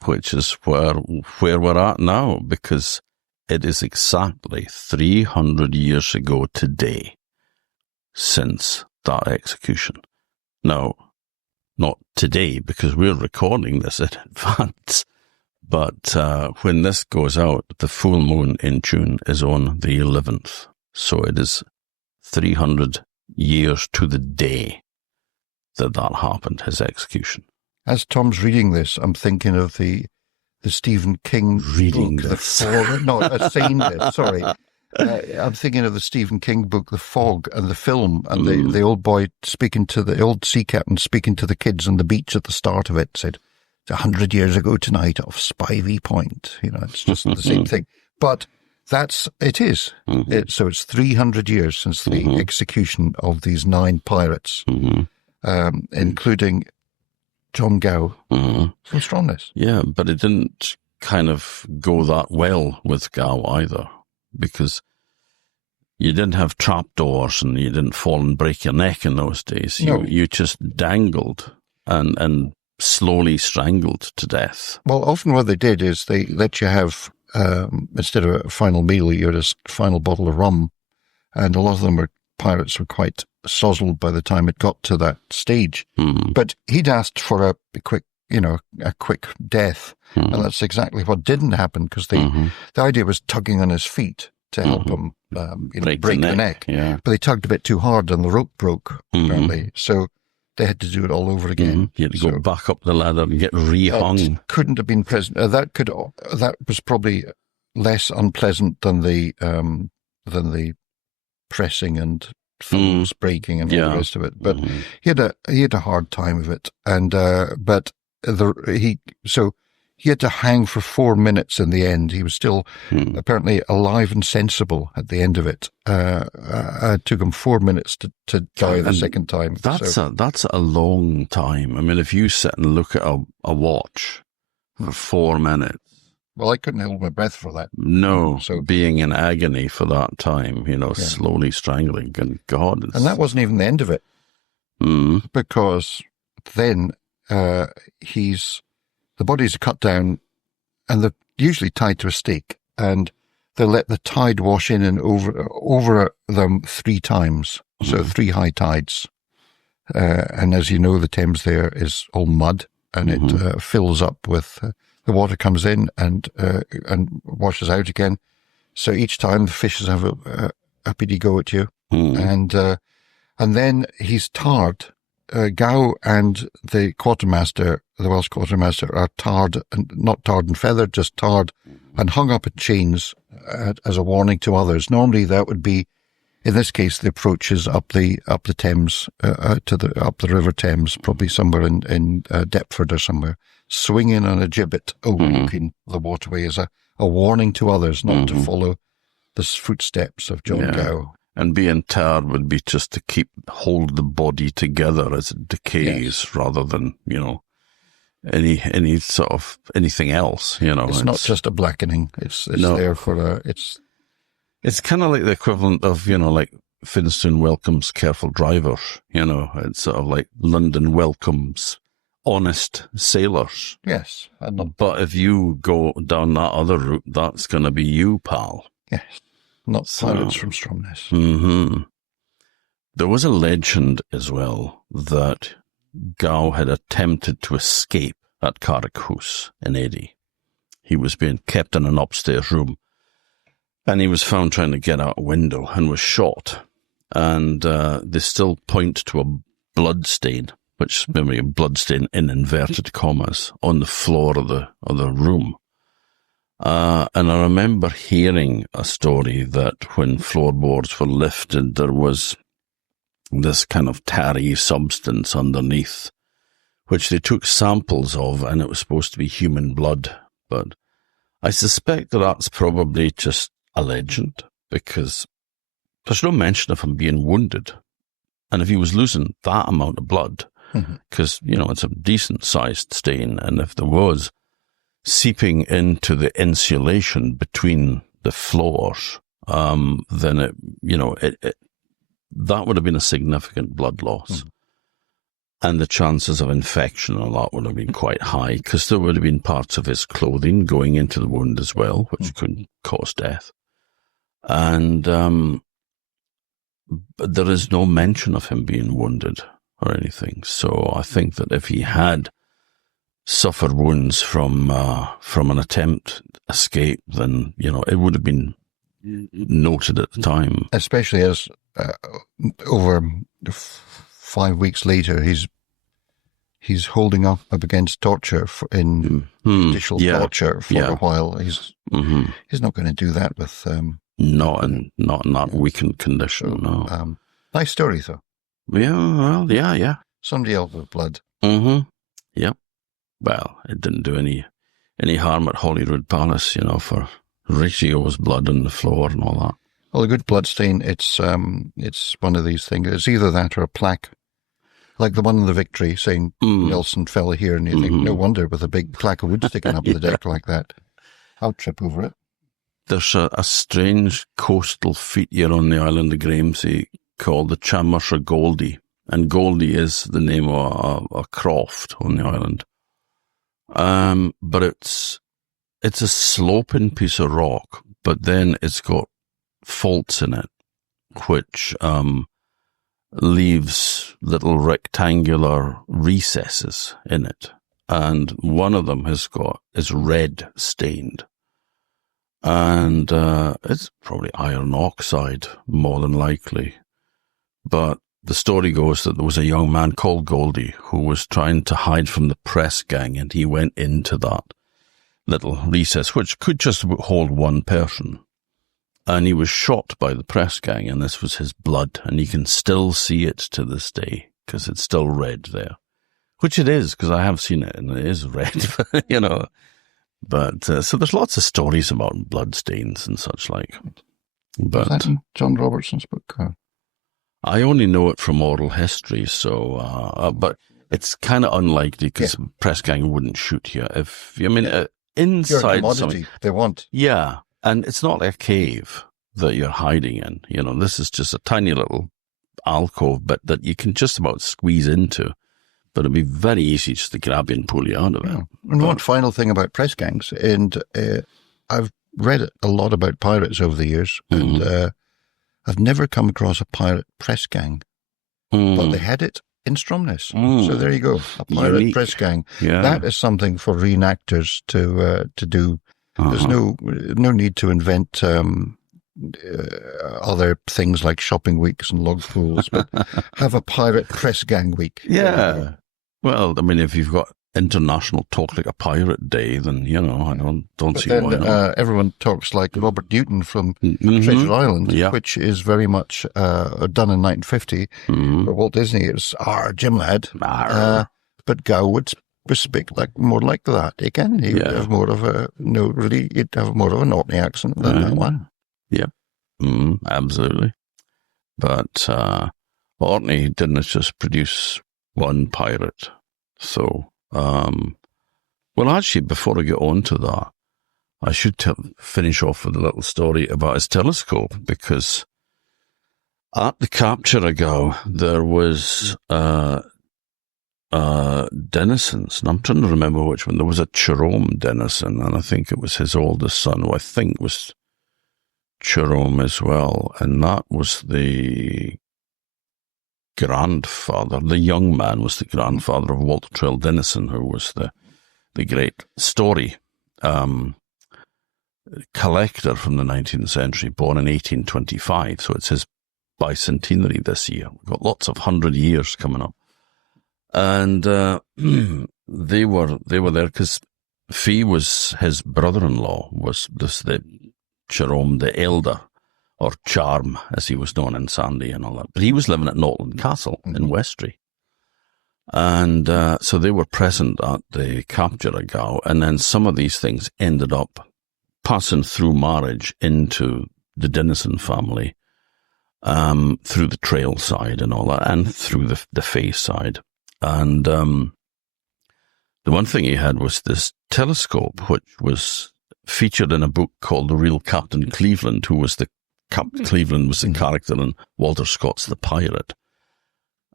Which is where we're at now, because it is exactly 300 years ago today since that execution. Now, not today, because we're recording this in advance, but when this goes out, the full moon in June is on the 11th. So it is 300 years to the day that happened, his execution. As Tom's reading this, I'm thinking of the Stephen King book, The Fog. Saying this, sorry. I'm thinking of the Stephen King book, The Fog, and the film, and the old boy the old sea captain speaking to the kids on the beach at the start of it, said, 100 years ago tonight off Spivey Point. It's just the same thing. But it is. So it's 300 years since the execution of these 9 pirates, including John Gow from Stromness. Yeah, but it didn't kind of go that well with Gow either, because you didn't have trapdoors and you didn't fall and break your neck in those days. You just dangled and slowly strangled to death. Well, often what they did is they let you have, instead of a final meal, you had a final bottle of rum, and a lot of them pirates were quite sozzled by the time it got to that stage. But he'd asked for a quick death, and that's exactly what didn't happen, because the idea was tugging on his feet to help him break the neck. Yeah. But they tugged a bit too hard and the rope broke, apparently. So they had to do it all over again. You had to go back up the ladder and get re-hung. It couldn't have been present. That was probably less unpleasant than the pressing and thumbs breaking and all the rest of it. But he had a hard time of it, and he had to hang for 4 minutes in the end. He was still apparently alive and sensible at the end of it. It took him 4 minutes to die the second time. That's a long time. I mean, if you sit and look at a watch for 4 minutes. Well, I couldn't hold my breath for that. No, so being in agony for that time, slowly strangling, and God. And that wasn't even the end of it. Because then the bodies are cut down and they're usually tied to a stake, and they'll let the tide wash in and over them 3 times. So 3 high tides. And as you know, the Thames there is all mud, and it fills up with... the water comes in and washes out again. So each time the fishes have a pity go at you. And then he's tarred. Gow and the quartermaster, the Welsh quartermaster, are tarred, and not tarred and feathered, just tarred and hung up in chains as a warning to others. Normally that would be, in this case, the approaches up the Thames, up the River Thames, probably somewhere in Deptford or somewhere, swinging on a gibbet overlooking the waterway as a warning to others not to follow the footsteps of John Gow. And being tarred would be just to hold the body together as it decays, rather than, any sort of anything else, It's not just a blackening. It's there for It's kind of like the equivalent of, like Finstone welcomes careful drivers, it's sort of like London welcomes honest sailors. Yes. But if you go down that other route, that's going to be you, pal. Yes. Not pirates from Stromness. There was a legend as well that Gow had attempted to escape at Carrick House in Eddy. He was being kept in an upstairs room, and he was found trying to get out a window and was shot. And they still point to a blood stain, which maybe a blood stain in inverted commas, on the floor of the room. And I remember hearing a story that when floorboards were lifted, there was this kind of tarry substance underneath, which they took samples of, and it was supposed to be human blood. But I suspect that that's probably just a legend, because there's no mention of him being wounded. And if he was losing that amount of blood, because, it's a decent-sized stain, and if there was seeping into the insulation between the floors, then that would have been a significant blood loss. And the chances of infection and that would have been quite high, because there would have been parts of his clothing going into the wound as well, which could cause death. And but there is no mention of him being wounded or anything. So I think that if he had suffered wounds from an attempt escape, then, it would have been noted at the time. Especially as over 5 weeks later, he's holding up against torture in judicial torture for a while. He's not going to do that with not in that weakened condition. No. Nice story though. Yeah. Well. Yeah. Somebody else with blood. Yep. Well, it didn't do any harm at Holyrood Palace, for Riccio's blood on the floor and all that. Well, a good blood stain, it's one of these things. It's either that or a plaque, like the one in the Victory saying Nelson fell here, and you think, no wonder, with a big plaque of wood sticking up the deck like that. I'll trip over it. There's a strange coastal feature on the island of Grahamsay called the Chammershire Goldie, and Goldie is the name of a croft on the island. But it's a sloping piece of rock, but then it's got faults in it, which leaves little rectangular recesses in it, and one of them is red stained, and it's probably iron oxide more than likely. But the story goes that there was a young man called Goldie who was trying to hide from the press gang, and he went into that little recess, which could just hold one person. and he was shot by the press gang, and this was his blood, and you can still see it to this day because it's still red there, which it is because I have seen it, and it is red, you know. But so there's lots of stories about blood stains and such like. But is that in John Robertson's book? I only know it from oral history, so but it's kind of unlikely because press gang wouldn't shoot you if inside commodity they want. Yeah, and it's not like a cave that you're hiding in. You know, this is just a tiny little alcove, but that you can just about squeeze into. But it'd be very easy just to grab you and pull you out of it. Yeah. And one final thing about press gangs, and I've read a lot about pirates over the years, and I've never come across a pirate press gang, but they had it in Stromness. So there you go, a pirate press gang. Yeah. That is something for reenactors to do. There's no need to invent other things like shopping weeks and log pools, but have a pirate press gang week. Yeah. Well, I mean, if you've got International Talk Like a Pirate Day, then, you know, I don't see why not. Everyone talks like Robert Newton from Treasure Island, which is very much done in 1950. But Walt Disney is Jim lad. But Gow would speak more like that again. He would have more of he'd have more of an Orkney accent than that one. Yeah, absolutely. But Orkney didn't just produce one pirate. So, well, actually, before I get on to that, I should finish off with a little story about his telescope, because at the capture of Gow, there was Denison's, and I'm trying to remember which one. There was a Jerome Denison, and I think it was his oldest son, who I think was Jerome as well, and that was the grandfather. The young man was the grandfather of Walter Traill Denison, who was the great story collector from the 19th century, born in 1825. So it's his bicentenary this year. We've got lots of 100 years coming up, and they were there because Fee was his brother-in-law, was the Jerome the Elder, or Charm, as he was known in Sandy and all that. But he was living at Nautland Castle in Westray. And so they were present at the capture of Gow, and then some of these things ended up passing through marriage into the Denison family, through the Traill side and all that, and through the Fay side. And the one thing he had was this telescope, which was featured in a book called The Real Captain Cleveland, who was Captain Cleveland was the character in Walter Scott's The Pirate.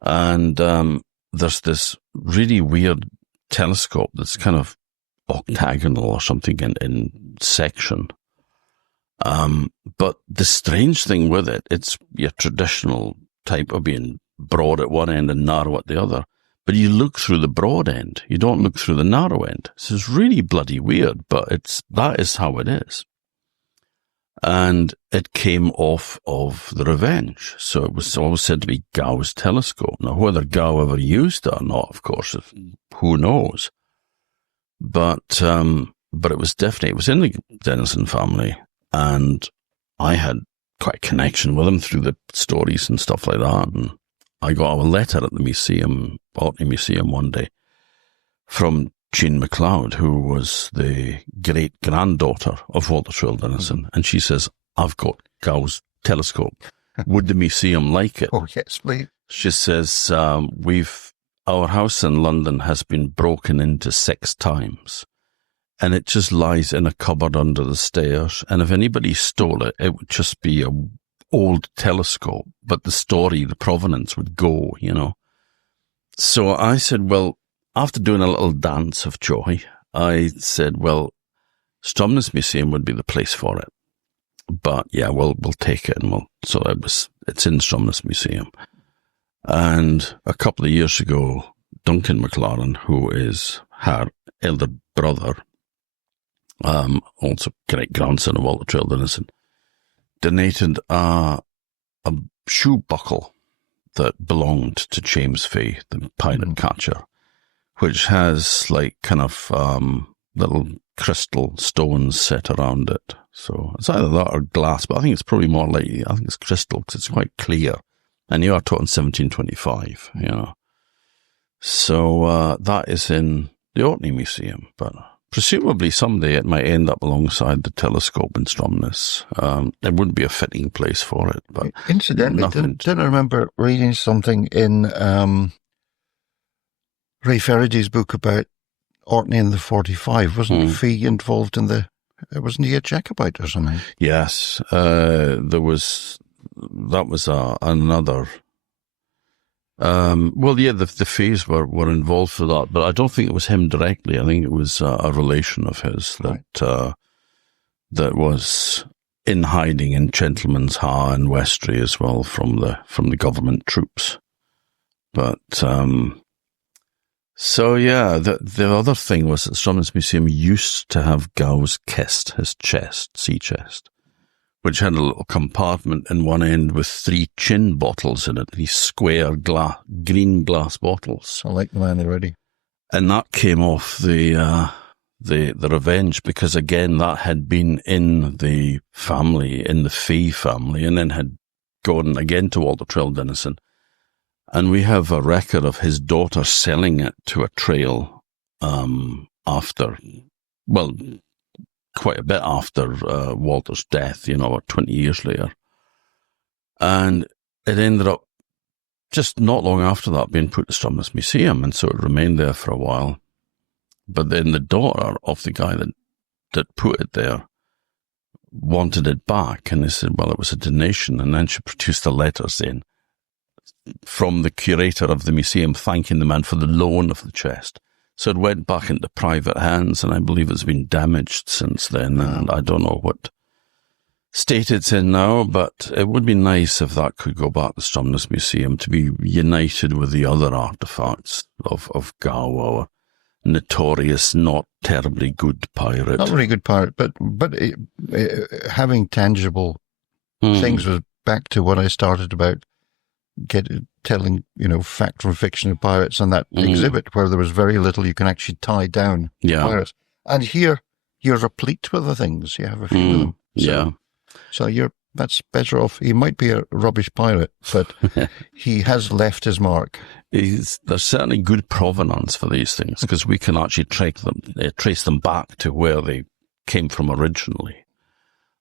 And there's this really weird telescope that's kind of octagonal or something in section. But the strange thing with it, it's your traditional type of being broad at one end and narrow at the other. But you look through the broad end. You don't look through the narrow end. So it's really bloody weird, but that is how it is. And it came off of the Revenge. So it was always said to be Gow's telescope. Now, whether Gow ever used it or not, of course, who knows? But it was in the Denison family, and I had quite a connection with him through the stories and stuff like that. And I got a letter at the museum, Orkney Museum, one day from Jean MacLeod, who was the great-granddaughter of Walter Traill Denison, and she says, I've got Gow's telescope. Would the museum like it? Oh, yes, please. She says, our house in London has been broken into 6 times, and it just lies in a cupboard under the stairs, and if anybody stole it, it would just be a old telescope, but the provenance would go, you know. So I said, well, after doing a little dance of joy, I said, well, Stromness Museum would be the place for it. But yeah, we'll take it, and it's in Stromness Museum. And a couple of years ago, Duncan McLaren, who is her elder brother, also great grandson of Walter Traill Denison, donated a shoe buckle that belonged to James Fay, the pirate catcher, which has like kind of little crystal stones set around it. So it's either that or glass, but I think it's probably more likely, I think it's crystal because it's quite clear. And you are talking 1725, you know. So that is in the Orkney Museum, but presumably someday it might end up alongside the telescope in Stromness. It wouldn't be a fitting place for it. But incidentally, didn't I remember reading something in Ray Faraday's book about Orkney in the 45? Wasn't Fee involved in wasn't he a Jacobite or something? Yes, that was another. Well, yeah, the Fees were involved for that, but I don't think it was him directly. I think it was a relation of his that was in hiding in Gentleman's Ha and Westray as well from the government troops. But so yeah, the other thing was that Stromness Museum used to have Gow's kist, his chest, sea chest, which had a little compartment in one end with 3 gin bottles in it, these square green glass bottles. I like the man already. And that came off the Revenge, because again, that had been in the family, in the Fee family, and then had gone again to Walter Trell Dennison. And we have a record of his daughter selling it to a trail after, well, quite a bit after Walter's death, you know, about 20 years later. And it ended up just not long after that being put to Stromness Museum, and so it remained there for a while. But then the daughter of the guy that put it there wanted it back, and they said, well, it was a donation, and then she produced the letters in from the curator of the museum thanking the man for the loan of the chest. So it went back into private hands, and I believe it's been damaged since then, and I don't know what state it's in now, but it would be nice if that could go back to Stromness Museum to be united with the other artefacts of Gow, our notorious, not terribly good pirate. Not very good pirate, but having tangible things was back to what I started about, telling, you know, fact from fiction of pirates, and that exhibit where there was very little you can actually tie down pirates. And here you're replete with the things. You have a few of them. So that's better off. He might be a rubbish pirate, but he has left his mark. There's certainly good provenance for these things, because we can actually trace them back to where they came from originally.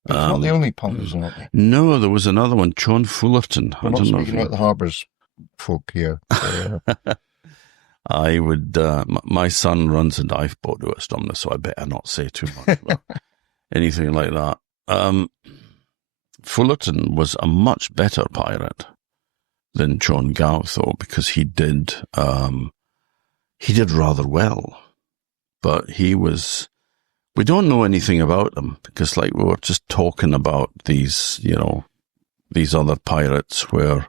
It's not the only pirates, isn't it? No, there was another one, John Fullerton. We're not speaking about the Harbour's folk here. I would. My son runs a dive boat to Stromness, so I better not say too much about anything like that. Fullerton was a much better pirate than John Gow, though, because he did rather well, but he was. We don't know anything about them, because, like, we were just talking about these, you know, these other pirates where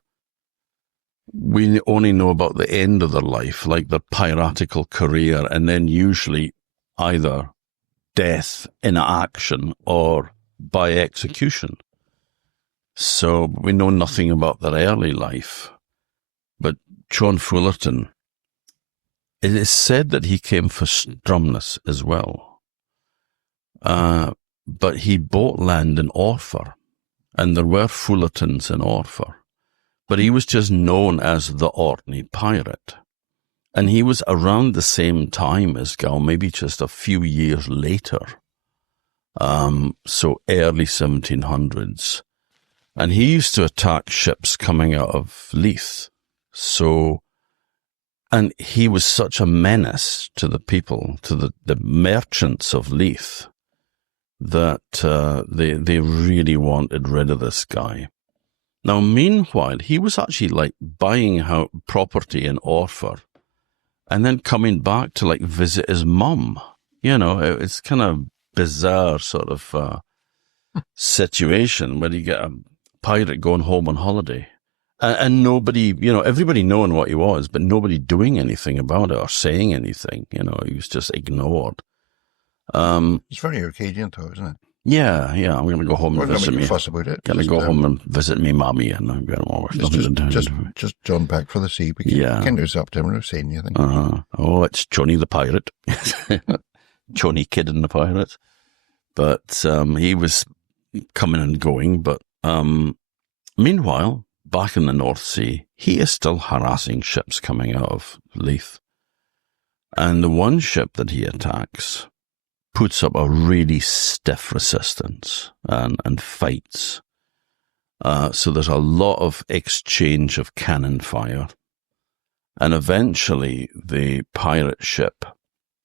we only know about the end of their life, like their piratical career, and then usually either death in action or by execution. So we know nothing about their early life. But John Fullerton, it is said that he came for Stromness as well. But he bought land in Orford, and there were Fullertons in Orford. But he was just known as the Orkney pirate. And he was around the same time as Gow, maybe just a few years later. So early 1700s. And he used to attack ships coming out of Leith. And he was such a menace to the people, to the merchants of Leith, that they really wanted rid of this guy. Now, meanwhile, he was actually like buying out property in Orford and then coming back to like visit his mum. You know, it's kind of bizarre sort of situation where you get a pirate going home on holiday and nobody, you know, everybody knowing what he was, but nobody doing anything about it or saying anything. You know, he was just ignored. It's very Arcadian, though, isn't it? Yeah. I'm going to go home and visit me. Fuss about it. Going to go home and visit me mommy, and I'm going to just John back for the sea. We can't do September or say anything. Oh, it's Johnny the pirate, Johnny Kid and the Pirates. But he was coming and going. But meanwhile, back in the North Sea, he is still harassing ships coming out of Leith. And the one ship that he attacks puts up a really stiff resistance and fights. So there's a lot of exchange of cannon fire. And eventually the pirate ship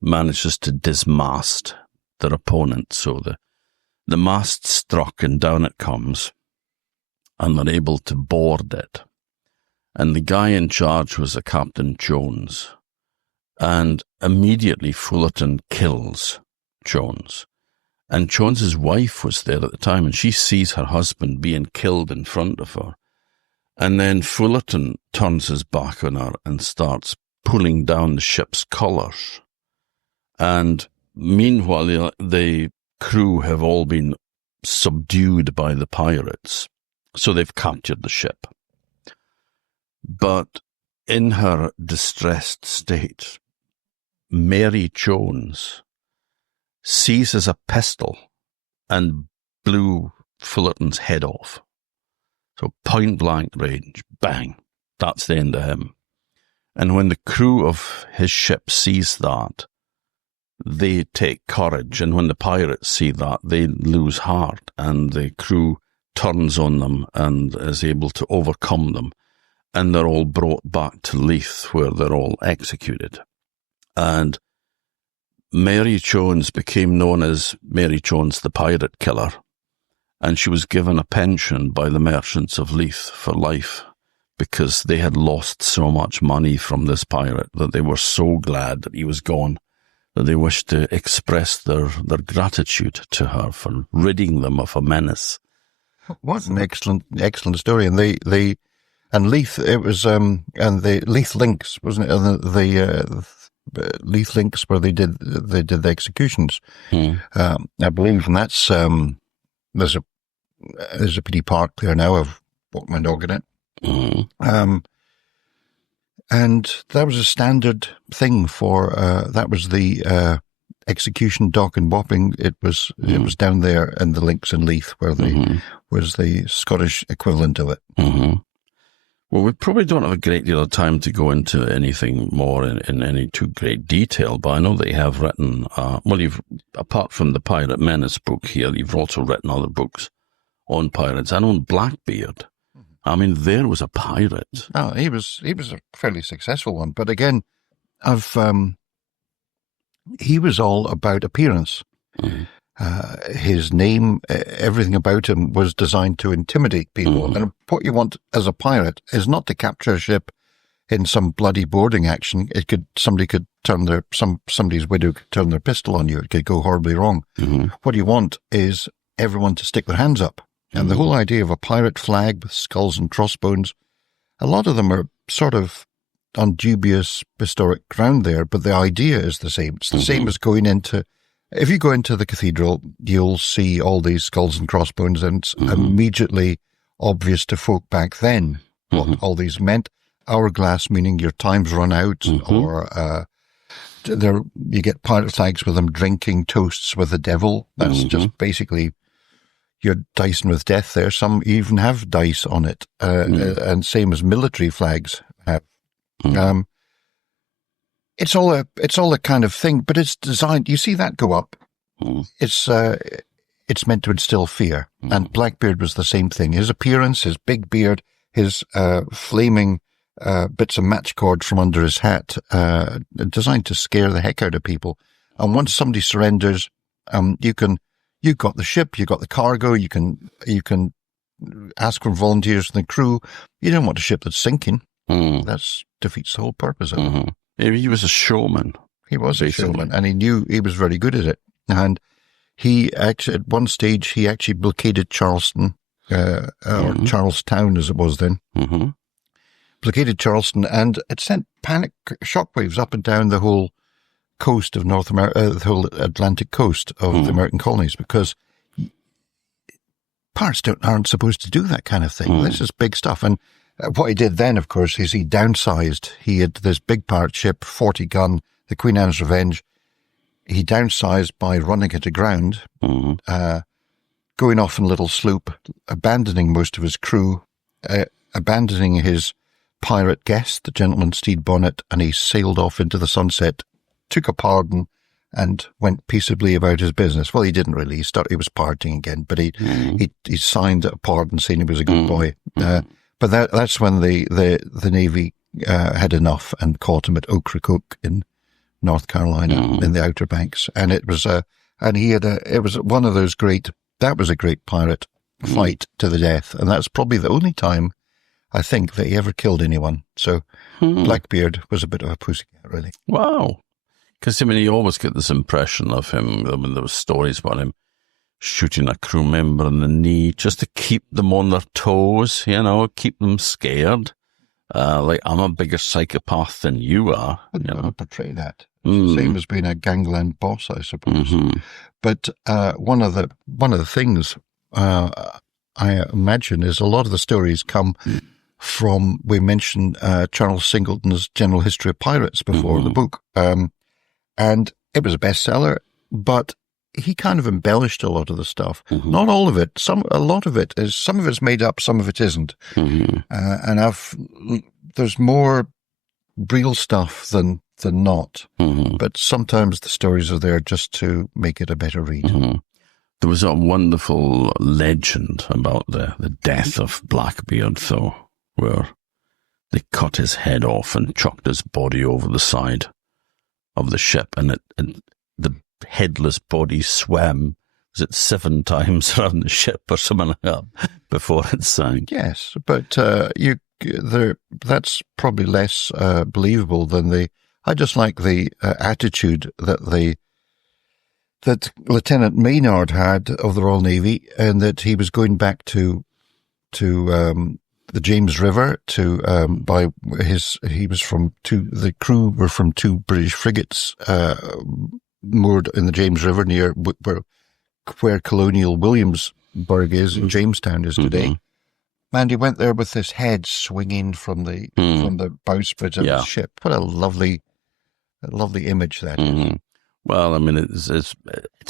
manages to dismast their opponent. So the mast struck and down it comes, and they're able to board it. And the guy in charge was a Captain Jones. And immediately Fullerton kills Jones. And Jones's wife was there at the time, and she sees her husband being killed in front of her. And then Fullerton turns his back on her and starts pulling down the ship's colours. And meanwhile, the crew have all been subdued by the pirates, so they've captured the ship. But in her distressed state, Mary Jones seizes a pistol and blew Fullerton's head off. So point-blank range, bang, that's the end of him. And when the crew of his ship sees that, they take courage. And when the pirates see that, they lose heart. And the crew turns on them and is able to overcome them. And they're all brought back to Leith, where they're all executed. And Mary Jones became known as Mary Jones the Pirate Killer. And she was given a pension by the merchants of Leith for life, because they had lost so much money from this pirate that they were so glad that he was gone that they wished to express their gratitude to her for ridding them of a menace. What an excellent story. And and Leith, it was, and the Leith Links, wasn't it? And the Leith Links where they did the executions, I believe. And that's, there's a pretty park there now. I've walked my dog in it. And that was a standard thing for, that was the execution dock and bopping. It was down there in the Links in Leith where was the Scottish equivalent of it. Well, we probably don't have a great deal of time to go into anything more in any too great detail, but I know that you have written, apart from the Pirate Menace book here, you've also written other books on pirates and on Blackbeard. I mean, there was a pirate. Oh, he was a fairly successful one, but again, he was all about appearance. His name, everything about him was designed to intimidate people. And what you want as a pirate is not to capture a ship in some bloody boarding action. Somebody's widow could turn their pistol on you. It could go horribly wrong. What you want is everyone to stick their hands up. And the whole idea of a pirate flag with skulls and crossbones, a lot of them are sort of on dubious historic ground there, but the idea is the same. It's the same as going into, if you go into the cathedral, you'll see all these skulls and crossbones, and it's immediately obvious to folk back then what all these meant. Hourglass meaning your time's run out, or you get pirate flags with them drinking toasts with the devil. That's just basically you're dicing with death there. Some even have dice on it, and same as military flags have. It's all a kind of thing, but it's designed. You see that go up. It's meant to instill fear, and Blackbeard was the same thing. His appearance, his big beard, his flaming bits of matchcord from under his hat, designed to scare the heck out of people. And once somebody surrenders, you've got the ship, you've got the cargo, you can ask for volunteers from the crew. You don't want a ship that's sinking. That defeats the whole purpose of it. He was a showman. He was basically a showman, and he knew he was very good at it. And he actually, at one stage, he actually blockaded Charleston, or Charlestown as it was then. Blockaded Charleston, and it sent panic shockwaves up and down the whole coast of North America, the whole Atlantic coast of the American colonies, because pirates aren't supposed to do that kind of thing. This is big stuff. And what he did then, of course, is he downsized. He had this big pirate ship, 40 gun, the Queen Anne's Revenge. He downsized by running it aground, going off in a little sloop, abandoning most of his crew, abandoning his pirate guest, the gentleman Stede Bonnet, and he sailed off into the sunset, took a pardon, and went peaceably about his business. Well, he didn't really. He was partying again, but he signed a pardon saying he was a good boy. But that's when the Navy had enough and caught him at Ocracoke in North Carolina in the Outer Banks, and it was one of those great. That was a great pirate fight to the death, and that's probably the only time I think that he ever killed anyone. So Blackbeard was a bit of a pussycat, really. Wow. Because, I mean, you always get this impression of him. I mean, there were stories about him shooting a crew member in the knee just to keep them on their toes, keep them scared. Like, I'm a bigger psychopath than you are. I don't portray that. It's the same as being a gangland boss, I suppose. But one of the things I imagine is a lot of the stories come from, we mentioned Charles Singleton's General History of Pirates before the book. And it was a bestseller, but he kind of embellished a lot of the stuff. Not all of it. Some of it is made up, some of it isn't. And there's more real stuff than not. But sometimes the stories are there just to make it a better read. There was a wonderful legend about the death of Blackbeard, though, where they cut his head off and chucked his body over the side of the ship, and the headless body swam, was it 7 times around the ship or something like that before it sank? Yes, but that's probably less believable than I just like the attitude that Lieutenant Maynard had of the Royal Navy, and that he was going back to the James River the crew were from 2 British frigates moored in the James River near where Colonial Williamsburg is and Jamestown is today. And he went there with his head swinging from the bowsprit of the ship. What a lovely image that is. Well, I mean, it's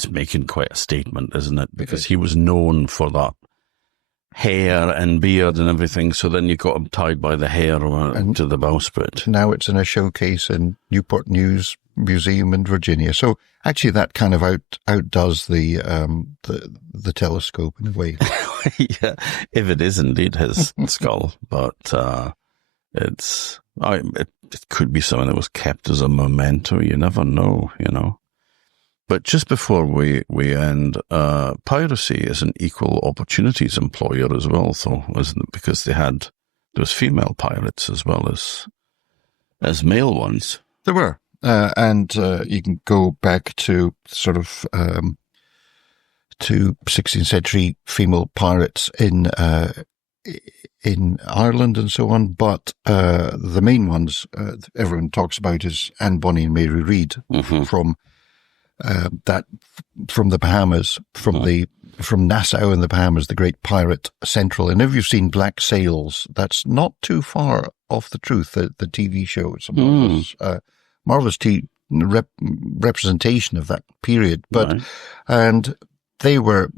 making quite a statement, isn't it? Because he was known for that hair and beard and everything, so then you got him tied by the hair to the bowsprit. Now it's in a showcase in Newport News Museum in Virginia. So actually that kind of outdoes the telescope in a way. Yeah, if it is indeed his skull. But it could be something that was kept as a memento. You never know, But just before we end, piracy is an equal opportunities employer as well, though, isn't it? Because there was female pirates as well as male ones. There were, and you can go back to sort of to 16th century female pirates in Ireland and so on. But the main ones everyone talks about is Anne Bonny and Mary Read from the Bahamas, from Nassau in the Bahamas, the great pirate central. And if you've seen Black Sails, that's not too far off the truth. The TV show, it's a marvelous representation of that period. But and they were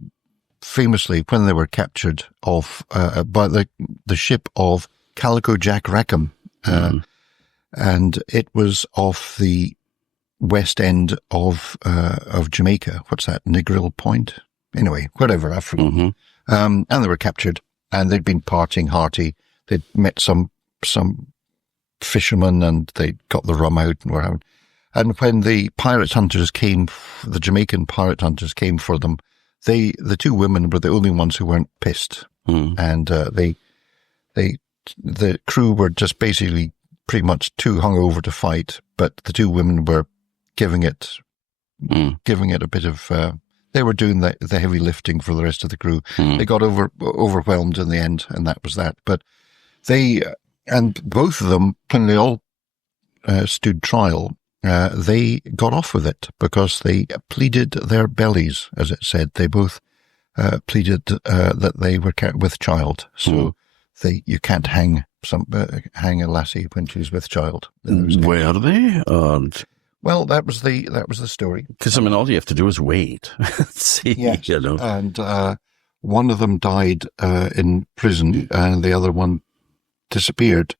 famously, when they were captured by the ship of Calico Jack Rackham, and it was off the west end of Jamaica. What's that? Negril Point? Anyway, whatever, I forgot. And they were captured, and they'd been partying hearty. They'd met some fishermen, and they got the rum out and were having. And when the pirate hunters came, the Jamaican pirate hunters came for them, the 2 women were the only ones who weren't pissed. And the crew were just basically pretty much too hungover to fight, but the 2 women were giving it a bit of, they were doing the heavy lifting for the rest of the crew. They got overwhelmed in the end, and that was that. But and both of them, when they all stood trial, they got off with it because they pleaded their bellies, as it said. They both pleaded that they were with child. So you can't hang a lassie when she's with child. Were they? Well, that was the story. Because, I mean, all you have to do is wait. See, yes. And one of them died in prison and the other one disappeared,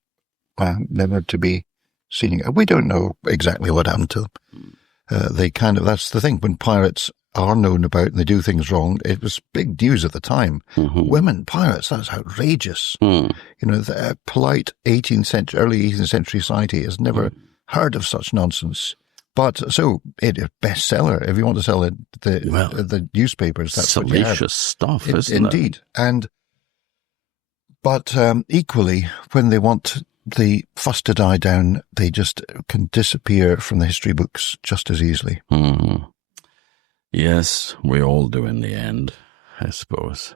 never to be seen. We don't know exactly what happened to them. That's the thing, when pirates are known about and they do things wrong, it was big news at the time. Women pirates, that's outrageous. You know, the polite early 18th century society has never heard of such nonsense. But so it is bestseller. If you want to sell the newspapers, that's salacious stuff, isn't it? Indeed. But equally, when they want the fuss to die down, they just can disappear from the history books just as easily. Yes, we all do in the end, I suppose.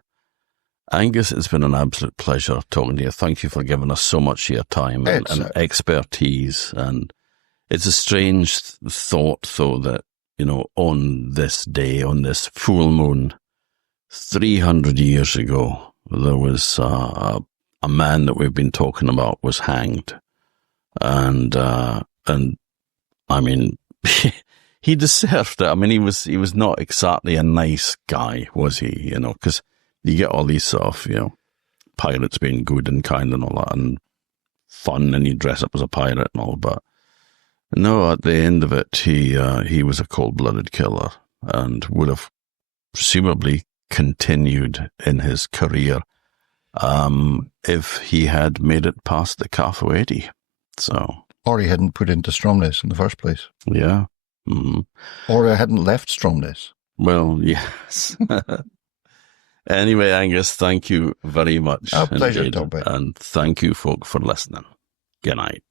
Angus, it's been an absolute pleasure talking to you. Thank you for giving us so much of your time and expertise. And it's a strange thought, though, that, you know, on this day, on this full moon, 300 years ago, there was a man that we've been talking about was hanged. And I mean, he deserved it. I mean, he was not exactly a nice guy, was he? You know, because you get all these sort of, you know, pirates being good and kind and all that, and fun, and you dress up as a pirate and all, but no, at the end of it, he was a cold-blooded killer and would have presumably continued in his career if he had made it past the Cafu-80. So, or he hadn't put into Stromness in the first place. Yeah. Or he hadn't left Stromness. Well, yes. Anyway, Angus, thank you very much. Our pleasure, Toby. And thank you, folk, for listening. Good night.